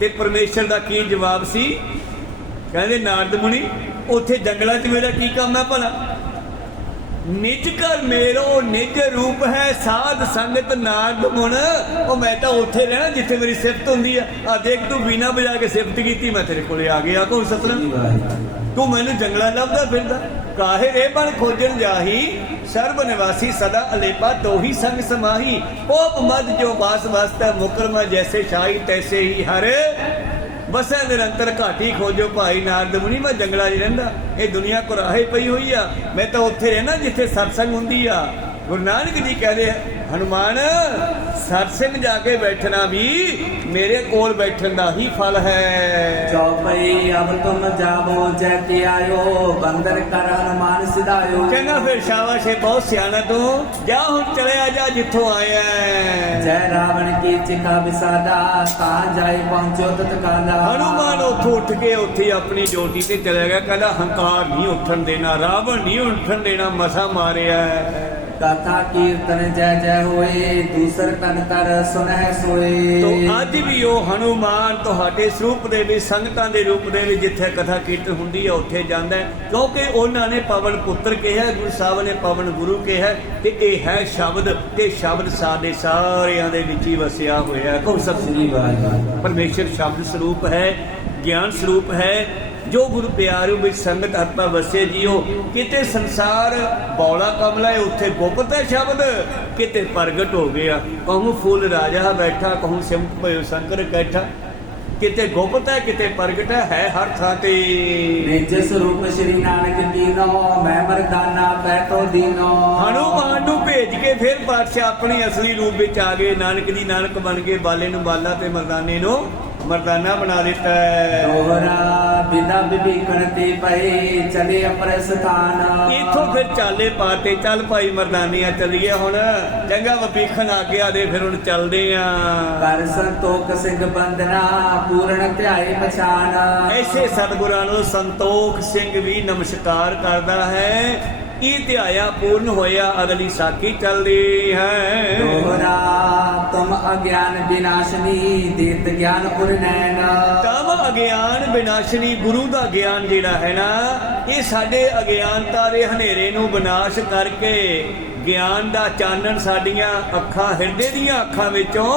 ਤੇ ਪਰਮੇਸ਼ਰ ਦਾ ਕੀ ਜਵਾਬ ਸੀ? ਕਹਿੰਦੇ ਨਾਰਦ ਮੁਨੀ ਉੱਥੇ ਜੰਗਲਾਂ 'ਚ ਮੇਰਾ ਕੀ ਕੰਮ ਹੈ ਭਲਾ? ਨਿਜ ਘਰ ਮੇਰੋ ਨਿਜ ਰੂਪ ਹੈ, ਸਾਧ ਸੰਗਤ ਨਾਰਦ ਮੁਨ। ਉਹ ਮੈਂ ਤਾਂ ਉੱਥੇ ਰਹਿਣਾ ਜਿੱਥੇ ਮੇਰੀ ਸਿਫਤ ਹੁੰਦੀ ਆ। ਆ ਦੇਖ ਤੂੰ ਬੀਨਾ ਵਜਾ ਕੇ ਸਿਫਤ ਕੀਤੀ, ਮੈਂ ਤੇਰੇ ਕੋਲੇ ਆ ਗਿਆ ਕੌਣ ਸਤਨਾਮ। ਤੂੰ ਮੈਨੂੰ ਜੰਗਲਾਂ ਲੱਭਦਾ ਫਿਰਦਾ। ਕਾਹੇ ਰੇ ਬਣ ਖੋਜਣ ਜਾਹੀ, ਸਰਬ ਨਿਵਾਸੀ ਸਦਾ ਅਲੇਪਾ, ਤੋਹੀ ਸੰਗ ਸਮਾਹੀ। ਪੋਪ ਮਦ ਜੋ ਬਾਸ ਵਸਤਾ, ਮੁਕਰਮਾ ਜੈਸੇ ਸ਼ਾਹੀ ਤੈਸੇ ਹੀ ਹਰ ਬਸੈ ਨਿਰੰਤਰ। ਘਾਟੀ ਖੋਜੋ ਭਾਈ ਨਾਰਦ ਮੁਨੀ, ਮੈਂ ਜੰਗਲਾਂ 'ਚ ਰਹਿੰਦਾ। ਇਹ ਦੁਨੀਆ ਕੁਰਾਹੇ ਪਈ ਹੋਈ ਆ, ਮੈਂ ਤਾਂ ਉੱਥੇ ਰਹਿਣਾ ਜਿੱਥੇ ਸਤਸੰਗ ਹੁੰਦੀ ਆ। ਗੁਰੂ ਨਾਨਕ ਜੀ ਕਹਿੰਦੇ ਹਨੂਮਾਨ ਸਤਸੰਗ ਜਾ ਕੇ ਬੈਠਣਾ ਵੀ ਮੇਰੇ ਕੋਲ ਬੈਠਣ ਦਾ ਹੀ ਫਲ ਹੈ। ਚੌਪਈ ਅਬ ਤੁਮ ਜਾਵੋ ਜੈ ਕੇ ਆਇਓ, ਬੰਦਰ ਕਰ ਹਨੂਮਾਨ ਸਿਧਾਇਓ। ਕਹਿੰਦਾ ਫਿਰ ਸ਼ਾਬਾਸ਼ ਹੈ, ਬਹੁਤ ਸਿਆਣਾ ਤੂੰ, ਜਾ ਹੁਣ ਚਲਿਆ ਜਾ ਜਿੱਥੋਂ ਆਇਆ। ਜੈ ਰਾਵਣ ਕੀ ਚਿਖਾ ਵਿਸਾਦਾ, ਤਾਂ ਜਾਏ ਪਹੁੰਚੋ ਤਤਕਾਲਾ। ਹਨੂਮਾਨ ਉੱਥੋਂ ਉੱਠ ਕੇ ਉੱਥੇ ਆਪਣੀ ਡਿਊਟੀ ਤੇ ਚਲਾ ਗਿਆ। ਕਹਿੰਦਾ ਹੰਕਾਰ ਨਹੀਂ ਉੱਠਣ ਦੇਣਾ, ਰਾਵਣ ਨਹੀਂ ਉੱਠਣ ਦੇਣਾ, ਮਸਾ ਮਾਰਿਆ। ਕਥਾ ਕੀਰਤਨ ਜੈ ਜੈ ਹੋਏ, ਦੂਸਰ ਤਨ ਤਰ ਸੁਨਹਿ ਸੋਏ। ਤੋ ਅੱਜ ਵੀ ਉਹ ਹਨੂਮਾਨ ਤੁਹਾਡੇ ਸਰੂਪ ਦੇ ਵਿੱਚ, ਸੰਗਤਾਂ ਦੇ ਰੂਪ ਦੇ ਵਿੱਚ ਜਿੱਥੇ ਕਥਾ ਕੀਰਤਨ ਹੁੰਦੀ ਹੈ ਉੱਥੇ ਜਾਂਦਾ ਹੈ। ਕਿਉਂਕਿ ਉਹਨਾਂ ਨੇ ਪਵਨ ਪੁੱਤਰ ਕਿਹਾ, ਗੁਰੂ ਸਾਹਿਬ ਨੇ ਪਵਨ ਗੁਰੂ ਕਿਹਾ, ਤੇ ਇਹ ਹੈ ਸ਼ਬਦ, ਤੇ ਸ਼ਬਦ ਸਾਡੇ ਸਾਰਿਆਂ ਦੇ ਵਿੱਚ ਹੀ ਵਸਿਆ ਹੋਇਆ। ਕੌਣ ਸਭ ਸ੍ਰੀ ਵਾਹਿਗੁਰੂ। ਪਰਮੇਸ਼ਰ ਸ਼ਬਦ ਸਰੂਪ ਹੈ, ਗਿਆਨ ਸਰੂਪ ਹੈ। ਜੋ ਗੁਰੂ ਪਿਆਰੂ ਵਿੱਚ ਸੰਗਤ ਆਤਮਾ ਵਸੇ ਜੀਓ। ਕਿਤੇ ਸੰਸਾਰ ਬੌਲਾ ਕਮਲਾ ਹੈ, ਉੱਥੇ ਗੁਪਤ ਹੈ ਸ਼ਬਦ, ਕਿਤੇ ਪ੍ਰਗਟ ਹੋ ਗਿਆ। ਕਹੂੰ ਫੂਲ ਰਾਜਾ ਬੈਠਾ, ਕਹੂੰ ਸਿਮਟ ਭਇਓ ਸ਼ੰਕਰ ਕੈਠਾ। ਕਿਤੇ ਗੁਪਤ ਹੈ, ਕਿਤੇ ਪ੍ਰਗਟ ਹੈ ਹਰ ਥਾਂ ਤੇ। ਨਿਜ ਸਰੂਪ ਸ਼੍ਰੀ ਨਾਨਕ ਦੀਨੋ, ਮੈਂ ਮਰਦਾਨਾ ਬੈਠੋ ਦੀਨੋ। ਹਨੂਮਾਨ ਨੂੰ ਭੇਜ ਕੇ ਫਿਰ ਪਾਤਸ਼ਾਹ ਆਪਣੇ ਅਸਲੀ ਰੂਪ ਵਿੱਚ ਆ ਗਏ। ਨਾਨਕ ਦੀ ਨਾਨਕ ਬਣ ਕੇ ਬਾਲੇ ਨੂੰ ਬਾਲਾ ਤੇ ਮਰਦਾਨੇ ਨੂੰ ਮਰਦਾਨਾ ਬਣਾ ਦਿੱਤਾ ਹੈ। ਦੋਹਰਾ ਬਿਦਾ ਬਿਭੀਖਣ ਤੇ ਪਏ, ਚਲੇ ਅਪਰ ਸਥਾਨ। ਇੱਥੋਂ ਫਿਰ ਚਾਲੇ ਪਾਤੇ, ਚੱਲ ਭਾਈ ਮਰਦਾਨੀਆਂ ਚੱਲੀਏ ਹੁਣ, ਚੰਗਾ ਵਪੀਖਣ ਆ ਗਿਆ ਦੇ, ਫਿਰ ਹੁਣ ਚੱਲਦੇ ਆ। ਕਰ ਸੰਤੋਖ ਸਿੰਘ ਬੰਦਨਾ, ਪੂਰਨ ਧਿਆਏ ਪਛਾਨ। ਐਸੇ ਸਤਿਗੁਰਾਂ ਨੂੰ ਸੰਤੋਖ ਸਿੰਘ ਵੀ ਨਮਸਕਾਰ ਕਰਦਾ ਹੈ। ਇਹ ਧਿਆਇਆ ਪੂਰਨ ਹੋਇਆ, ਅਗਲੀ ਸਾਖੀ ਚੱਲਦੀ ਹੈ। ਦੋਹਰਾ ਤੁਮ ਅਗਿਆਨ ਵਿਨਾਸ਼ਨੀ, ਦੇਤ ਗਿਆਨ ਉਰਨੈਨ। ਤਮ ਅਗਿਆਨ ਵਿਨਾਸ਼ਨੀ, ਗੁਰੂ ਦਾ ਗਿਆਨ ਜਿਹੜਾ ਹੈ ਨਾ, ਇਹ ਸਾਡੇ ਅਗਿਆਨਤਾ ਦੇ ਹਨੇਰੇ ਨੂੰ ਵਿਨਾਸ਼ ਕਰਕੇ ਗਿਆਨ ਦਾ ਚਾਨਣ ਸਾਡੀਆਂ ਅੱਖਾਂ, ਹਿਰਦੇ ਦੀਆਂ ਅੱਖਾਂ ਵਿੱਚੋਂ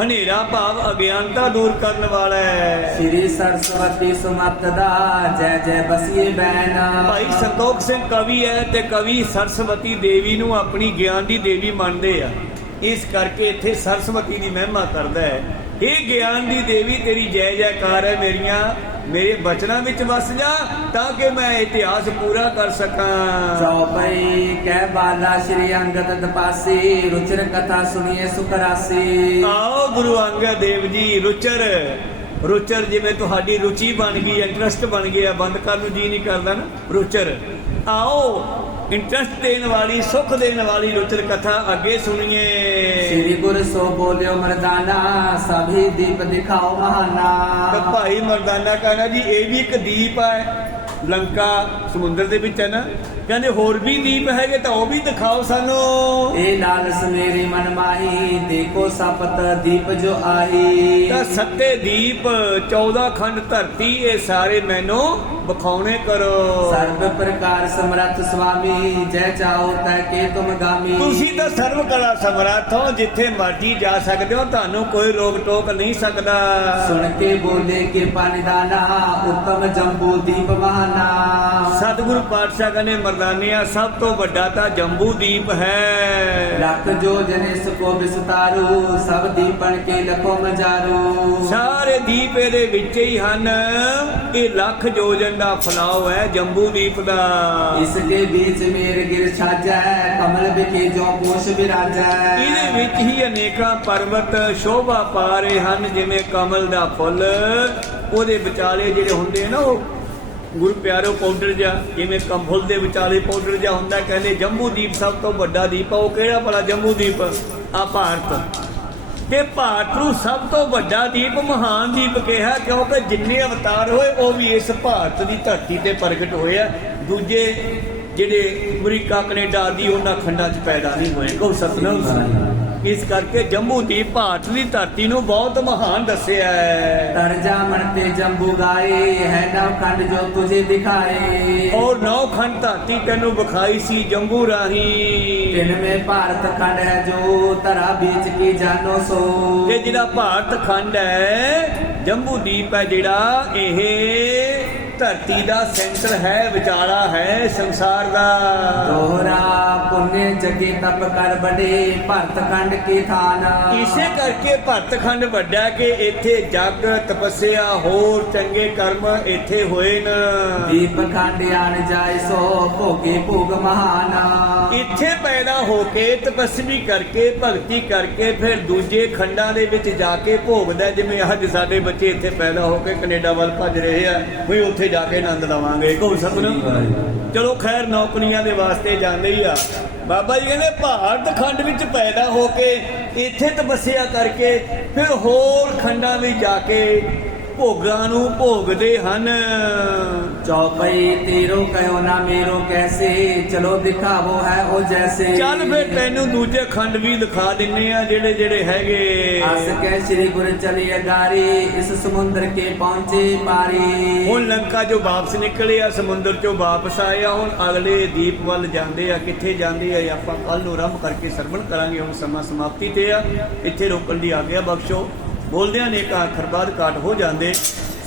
ਹਨੇਰਾ ਭਾਵ ਅਗਿਆਨਤਾ ਦੂਰ ਕਰਨ ਵਾਲਾ ਹੈ। ਸ੍ਰੀ ਸਰਸਵਤੀ ਸੁਮਤ ਦਾ, ਜੈ ਜੈ ਬਸੀਏ ਬੈਨ। ਭਾਈ ਸੰਤੋਖ ਸਿੰਘ ਕਵੀ ਹੈ ਤੇ ਕਵੀ ਸਰਸਵਤੀ ਦੇਵੀ ਨੂੰ ਆਪਣੀ ਗਿਆਨ ਦੀ ਦੇਵੀ ਮੰਨਦੇ ਆ। ਇਸ ਕਰਕੇ ਇੱਥੇ ਸਰਸਵਤੀ ਦੀ ਮਹਿਮਾ ਕਰਦਾ ਹੈ। ਇਹ ਗਿਆਨ ਦੀ ਦੇਵੀ ਤੇਰੀ ਜੈ ਜੈਕਾਰ ਹੈ, ਮੇਰੇ ਬਚਨਾਂ ਵਿੱਚ ਵਸ ਜਾ, ਤਾਂ ਕਿ ਮੈਂ ਇਤਿਹਾਸ ਪੂਰਾ ਕਰ ਸਕਾਂ। ਚੌਪਈ ਕਹਿ ਬਾਲਾ ਸ਼੍ਰੀ ਅੰਗਦ ਦਪਾਸੀ, ਰੁਚਰ ਕਥਾ ਸੁਣੀਏ ਸੁਖ ਰਾਸੀ। ਆਓ ਗੁਰੂ ਅੰਗਦ ਦੇਵ ਜੀ, ਰੁਚਰ ਜਿਵੇਂ ਤੁਹਾਡੀ ਰੁਚੀ ਬਣ ਗਈ, ਇੰਟਰਸਟ ਬਣ ਗਿਆ, ਬੰਦ ਕਰਨ ਨੂੰ ਜੀ ਨਹੀਂ ਕਰਦਾ ਨਾ, ਰੁਚਰ। ਆਓ ਇੰਟਰਸਟ ਦੇਣ ਵਾਲੀ, ਸੁਖ ਦੇਣ ਵਾਲੀ ਰੁਚਰ ਕਥਾ ਅੱਗੇ ਸੁਣੀਏ। ਸ੍ਰੀ ਗੁਰ ਸੋ ਬੋਲਿਓ ਮਰਦਾਨਾ, ਸਭੀ ਦੀਪ ਦਿਖਾਓ ਮਹਾਨਾ। ਤਾਂ ਭਾਈ ਮਰਦਾਨਾ ਕਹਿੰਦਾ ਜੀ ਇਹ ਵੀ ਇੱਕ ਦੀਪ ਹੈ। ਲੰਕਾ ਸਮੁੰਦਰ ਦੇ ਵਿੱਚ ਹੈ ਨਾ, ਕਹਿੰਦੇ ਹੋਰ ਵੀ ਦੀਪ ਹੈਗੇ ਤਾਂ ਉਹ ਵੀ ਦਿਖਾਓ ਸਾਨੂੰ। ए लालस मेरी मन माही देखो सपत दीप जो आही। ਤਾਂ ਸੱਤੇ ਦੀਪ 14 ਖੰਡ ਧਰਤੀ ਇਹ ਸਾਰੇ ਮੈਨੂੰ ਵਿਖਾਉਣੇ ਕਰੋ। सर्व प्रकार समर्थ स्वामी जय चाहो तै के तुम गामी। ਤੁਸੀਂ ਤਾਂ ਸਰਵ ਕਲਾ ਸਮਰੱਥ ਹੋ, ਜਿੱਥੇ ਮਰਜੀ ਜਾ ਸਕਦੇ ਹੋ, ਤੁਹਾਨੂੰ ਕੋਈ ਰੋਕ ਟੋਕ ਨਹੀਂ ਸਕਦਾ। सुन के बोले कृपा निदाना उत्तम जम्बू दीप महाना। ਸਤਿਗੁਰੂ ਪਾਤਸ਼ਾਹ ਕਹਿੰਦੇ ਮਰਦਾਨਿਆ ਸਭ ਤੋਂ ਵੱਡਾ ਤਾਂ ਜੰਬੂ ਦੀਪ ਹੈ। रख जो जनेस को विस्तारू सब दीपन के लखो मजारू। ਸਾਰੇ ਦੀਪ ਇਹਦੇ ਵਿੱਚ ਹੀ ਹਨ। ਇਹ ਲੱਖ ਯੋਜਨ ਦਾ ਫਲਾਉ ਹੈ ਜੰਬੂ ਦੀਪ ਦਾ। इसके बीच मेर गिर छाजा कमल बिके जो पोष विराजा। ਇਹਦੇ ਵਿੱਚ ਹੀ ਅਨੇਕਾਂ ਪਰਬਤ ਸ਼ੋਭਾ ਪਾ ਰਹੇ ਹਨ, ਜਿਵੇਂ ਕਮਲ ਦਾ ਫੁੱਲ। ਉਹਦੇ ਵਿਚਾਲੇ ਜਿਹੜੇ ਹੁੰਦੇ ਆ ਨਾ ਉਹ ਗੁਰੂ ਪਿਆਰੋ ਪਾਊਡਰ ਜਿਹਾ, ਜਿਵੇਂ ਕੰਫੁੱਲ ਦੇ ਵਿਚਾਲੇ ਪਾਊਡਰ ਜਿਹਾ ਹੁੰਦਾ, ਕਹਿੰਦੇ ਜੰਬੂ ਦੀਪ ਸਭ ਤੋਂ ਵੱਡਾ ਦੀਪ ਆ। ਉਹ ਕਿਹੜਾ ਭਲਾ ਜੰਬੂ ਦੀਪ? ਆ ਭਾਰਤ। ਕਿ ਭਾਰਤ ਨੂੰ ਸਭ ਤੋਂ ਵੱਡਾ ਦੀਪ ਮਹਾਨ ਦੀਪ ਕਿਹਾ, ਕਿਉਂਕਿ ਜਿੰਨੇ ਅਵਤਾਰ ਹੋਏ ਉਹ ਵੀ ਇਸ ਭਾਰਤ ਦੀ ਧਰਤੀ ਤੇ ਪ੍ਰਗਟ ਹੋਏ ਆ। ਦੂਜੇ ਜਿਹੜੇ ਅਮਰੀਕਾ ਕੈਨੇਡਾ ਆਦਿ ਉਹਨਾਂ ਖੰਡਾਂ 'ਚ ਪੈਦਾ ਨਹੀਂ ਹੋਏ। ਕਹੋ ਸਤਿਨਾਮ। ਇਸ ਕਰਕੇ ਜੰਬੂ ਦੀਪ ਭਾਰਤ ਦੀ ਧਰਤੀ ਨੂੰ ਬਹੁਤ ਮਹਾਨ ਦੱਸਿਆ ਹੈ। तरजा मन पे जम्बू गाए है नव खंड जो तुझे दिखाए। ਔਰ 9 ਖੰਡ ਧਰਤੀ ਤੈਨੂੰ ਵਿਖਾਈ ਸੀ ਜੰਬੂ ਰਾਹੀਂ। इनमें भारत खंड है जो तरा बीच की जानो सो। ਇਹ ਜਿਹੜਾ ਭਾਰਤ ਖੰਡ ਹੈ, ਜੰਬੂ ਦੀਪ ਹੈ ਜਿਹੜਾ, ਇਹ ਧਰਤੀ ਦਾ ਸੈਂਟਰ ਹੈ, ਵਿਚਾਲਾ ਹੈ ਸੰਸਾਰ ਦਾ। दोहरा पुण्य जगे तप कर बड़े भारत खंड के थान। ਇਸੇ ਕਰਕੇ ਭਰਤ ਖੰਡ ਵੱਡਾ ਕਿ ਇੱਥੇ ਜਗ ਤਪੱਸਿਆ ਹੋਰ ਚੰਗੇ ਕਰਮ ਇੱਥੇ ਹੋਏ ਨੇ। दीप खंड आन जाए सो भोगे भोग महान। ਇੱਥੇ ਪੈਦਾ ਹੋ ਕੇ ਤਪੱਸਵੀ ਕਰਕੇ ਭਗਤੀ ਕਰਕੇ ਫਿਰ ਦੂਜੇ ਖੰਡਾਂ ਦੇ ਵਿੱਚ ਜਾ ਕੇ ਭੋਗਦਾ। ਜਿਵੇਂ ਅੱਜ ਸਾਡੇ ਬੱਚੇ ਇੱਥੇ ਪੈਦਾ ਹੋ ਕੇ ਕੈਨੇਡਾ ਵੱਲ ਭੱਜ ਰਹੇ ਆ, ਵੀ ਉੱਥੇ ਜਾ ਕੇ ਆਨੰਦ ਲਵਾਂਗੇ। ਕਹੋ ਸਤਿਨਾਮ। ਚਲੋ ਖੈਰ ਨੌਕਰੀਆਂ ਦੇ ਵਾਸਤੇ ਜਾਂਦੇ ਹੀ ਆ। ਬਾਬਾ ਜੀ ਕਹਿੰਦੇ ਭਾਰਤ ਖੰਡ ਵਿੱਚ ਪੈਦਾ ਹੋ ਕੇ ਇੱਥੇ ਤਪੱਸਿਆ ਕਰਕੇ ਫਿਰ ਹੋਰ ਖੰਡਾਂ ਵਿੱਚ ਜਾ ਕੇ ਭੋਗਾਂ ਨੂੰ ਭੋਗਦੇ ਹਨ। चौपई तेरो कहो ना मेरो कैसे चलो दिखावो है ओ जैसे। ਚੱਲ ਫਿਰ ਤੈਨੂੰ ਦੂਜੇ ਖੰਡ ਵੀ ਦਿਖਾ ਦਿੰਨੇ ਆ ਜਿਹੜੇ ਜਿਹੜੇ ਹੈਗੇ। आस के श्री गुरु चले अगारी इस समुद्र के पहुंचे पारी। ਹੁਣ ਲੰਕਾ ਜੋ ਵਾਪਸ ਨਿਕਲੇ ਆ, ਸਮੁੰਦਰ ਚੋਂ ਵਾਪਸ ਆਏ ਆ, ਹੁਣ ਅਗਲੇ ਦੀਪ ਵੱਲ ਜਾਂਦੇ ਆ। ਕਿੱਥੇ ਜਾਂਦੇ ਆ ਇਹ ਆਪਾਂ ਕੱਲ ਨੂੰ ਆਰੰਭ ਕਰਕੇ ਸਰਵਣ ਕਰਾਂਗੇ। ਹੁਣ ਸਮਾਂ ਸਮਾਪਤੀ ਤੇ ਆ, ਇੱਥੇ ਰੋਕਣ ਦੀ ਆਗਿਆ ਬਖਸ਼ੋ। ਬੋਲਦਿਆਂ ਨੇ ਇੱਕ ਅੱਖਰ ਬਾਅਦ ਕਾਟ ਹੋ ਜਾਂਦੇ।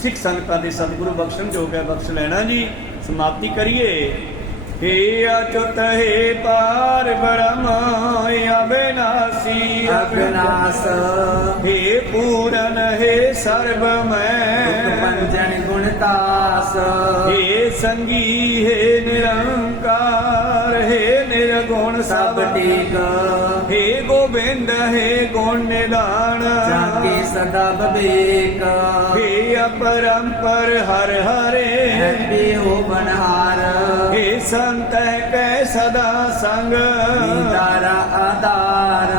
ਸਿੱਖ ਸੰਗਤਾਂ ਦੇ ਸਤਿਗੁਰੂ ਬਖਸ਼ਣ ਜੋਗ ਹੈ, ਬਖਸ਼ ਲੈਣਾ ਜੀ। ਸਮਾਪਤੀ ਕਰੀਏ। हे अच्युत हे पार ब्रह्म अविनाशी अविनाश हे पूरन हे सर्वमय पंजन गुणतास। हे संगी हे निरंकार हे निर्गुण सब टीक हे गोविंद हे गुण निदान जाके सदा विवेक। हे अपरंपर हर हरे भी हो बनहार। हे संत कै सदा संग तारा आधार।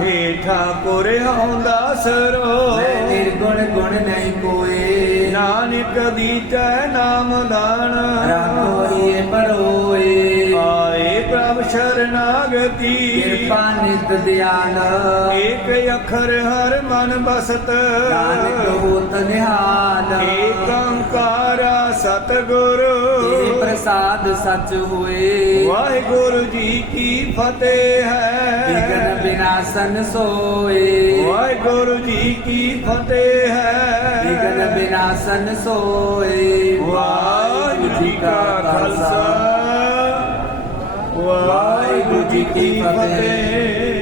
हे ठाकुर हौंदा सरो मैं निर्गुण गुण नहीं कोई। नानक दीचै नाम दान राखो ये परोए। आए प्रभ शरणागति कृपा नित दयाल। एक अखर हर मन बसत नानक होत निहाल। एक ओंकारा सतगुरु तेरे प्रसाद सच हुए। वाहिगुरु जी की फतेह विघ्न है विनाशन सोए। वाहिगुरु जी की फतेह विघ्न है विनाशन सोए। वाहिगुरु जी का खालसा वाहिगुरु जी की फतेह।